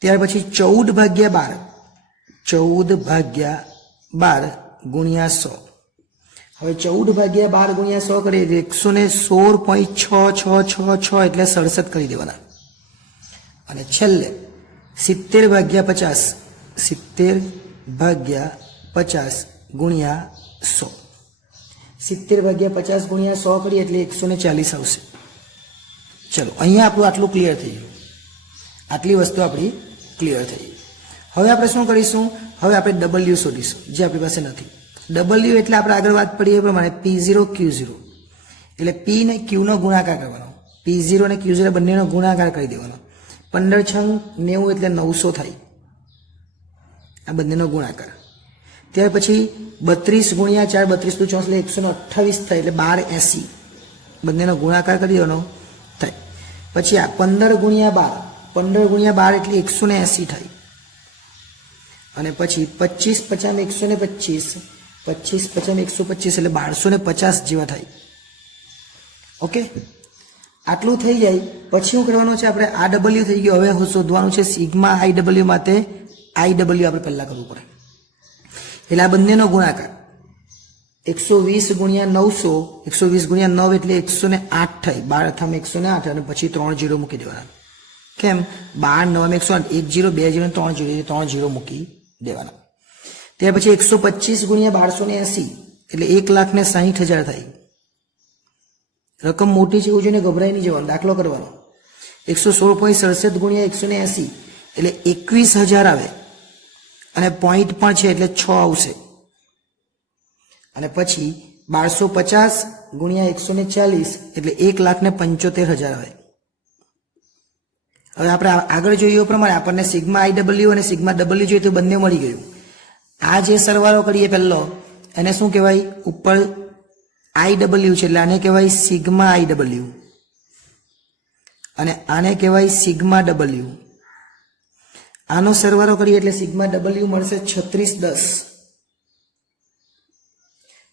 ત્યાર પછી 14/12, 14/12 ગુણ્યા 100. હવે 14/12 ગુણ્યા 100 કરીએ એટલે 116.6666 એટલે 67 કરી દેવાના. અને છેલ્લે 70/50, 70/50 ગુણ્યા 100. 70/50 ગુણ્યા 100 કરીએ એટલે 140 આવશે. ચલો, અહીંયા આપણું આટલું ક્લિયર થઈ ગયું. આટલી વસ્તુ આપણી ક્લિયર થઈ ગઈ. હવે આપણે શું કરીશું? હવે આપણે W શોધીશું, જે આપણી પાસે નથી. W એટલે આપણે આગળ વાત પડી એ પ્રમાણે P0 Q0, એટલે P ને Q નો ગુણાકાર કરવાનો. P0 અને Q0 બંનેનો ગુણાકાર કરી દેવાનો. 15 છંગ 90 એટલે 900 થાય, આ બંનેનો ગુણાકાર. ત્યાર પછી 32 ગુણ્યા 4, 32 × 4 એટલે 128 થાય, એટલે 1280 બંનેનો ગુણાકાર કરી દેવાનો થાય. પછી આ 15 ગુણ્યા 12, 15 ગુણ્યા 12 એટલે 180 થાય. અને પછી 25 × 50 125, 25 × 50 125 એટલે 1250 જેવા થાય. ઓકે, આટલું થઈ જાય પછી શું કરવાનું છે? આપણે આ W થઈ ગયો. હવે શોધવાનું છે સિગ્મા IW. માટે IW આપણે પહેલા કરવું પડે. એટલે આ બંનેનો ગુણાકાર 120 ગુણ્યા 900, 120 ગુણ્યા 9 એટલે 108 થાય. 12 થામ 108 અને પછી 3 0 મૂકી દેવાના. કેમ? 12 9 108, 1 0 2 0 3 0, 3 0 મૂકી દેવાના. ત્યાર પછી 125 ગુણ્યા 1280 એટલે 1,60,000 થાય. રકમ મોટી છે એવું જોઈને ગભરાઈ નહીં જવાનું, દાખલો કરવાનો. 116.67 ગુણ્યા 180 એટલે 21,000 આવે, અને પોઈન્ટ પણ છે એટલે 6 આવશે. અને પછી 1250 ગુણ્યા 140 એટલે 1,75,000 આવે. હવે આપણે આગળ જોઈએ પ્રમાણે આપણને સિગ્મા IW અને સિગ્મા W જોઈએ તો બંને મળી ગયું. આ જે સરવાળો કરીએ પહેલો, એને શું કહેવાય? ઉપર IW છે એટલે આને કહેવાય સિગ્મા IW, અને આને કહેવાય સિગ્મા W. આનો સરવાળો કરીએ એટલે સિગ્મા W મળશે 3610.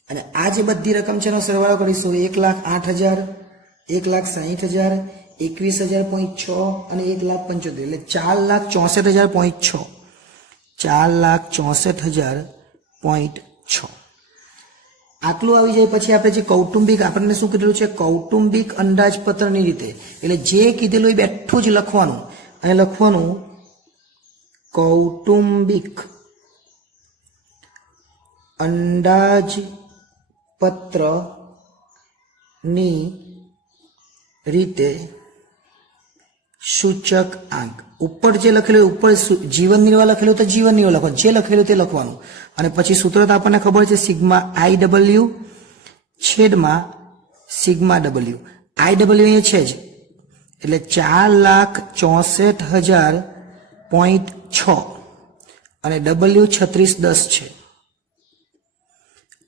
અને આ જે બધી રકમ છે એનો સરવાળો કરીશું 1,08,000, 1,60,000, 21,000.6 અને 1,75,000 એટલે 4,64,000.6, 4,64,000.6. આટલું આવી જાય પછી આપણે જે કૌટુંબિક, આપણને શું કીધેલું છે? કૌટુંબિક અંદાજપત્રની રીતે. એટલે જે કીધેલું એ બેઠું જ લખવાનું. અને લખવાનું કૌટુંબિક અંદાજપત્રની રીતે સૂચક આંક. ઉપર જે લખેલું ઉપર જીવન નિર્વાહ લખેલું તો જીવન નિર્વાહ લખવાનું, જે લખેલું તે લખવાનું. અને પછી સૂત્ર તો આપણને ખબર છે, સિગ્મા IW છેદમાં સિગ્મા W. IW અહીંયા છે જ એટલે 4,64,000.6 અને W 3610 છે.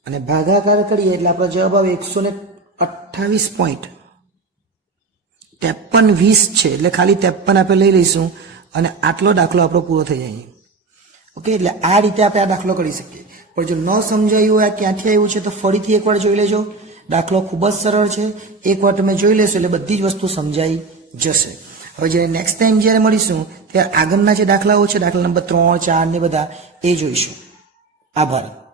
અને ભાગાકાર કરીએ એટલે આપણો જવાબ આવે 128.5320 છે. એટલે ખાલી 53 આપણે લઈ લઈશું અને આટલો દાખલો આપણો પૂરો થઈ જાય. ઓકે, એટલે આ રીતે આપણે આ દાખલો કરી શકીએ. પણ જો ન સમજાયું હોય ક્યાંથી આવ્યું છે તો ફરીથી એકવાર જોઈ લેજો. દાખલો ખૂબ જ સરળ છે. એકવાર તમે જોઈ લેશો એટલે બધી જ વસ્તુ સમજાઈ જશે. હવે જ્યારે નેક્સ્ટ ટાઈમ જ્યારે મળીશું ત્યારે આગળના જે દાખલાઓ છે, દાખલા નંબર 3, 4 ને બધા, એ જોઈશું. આભાર.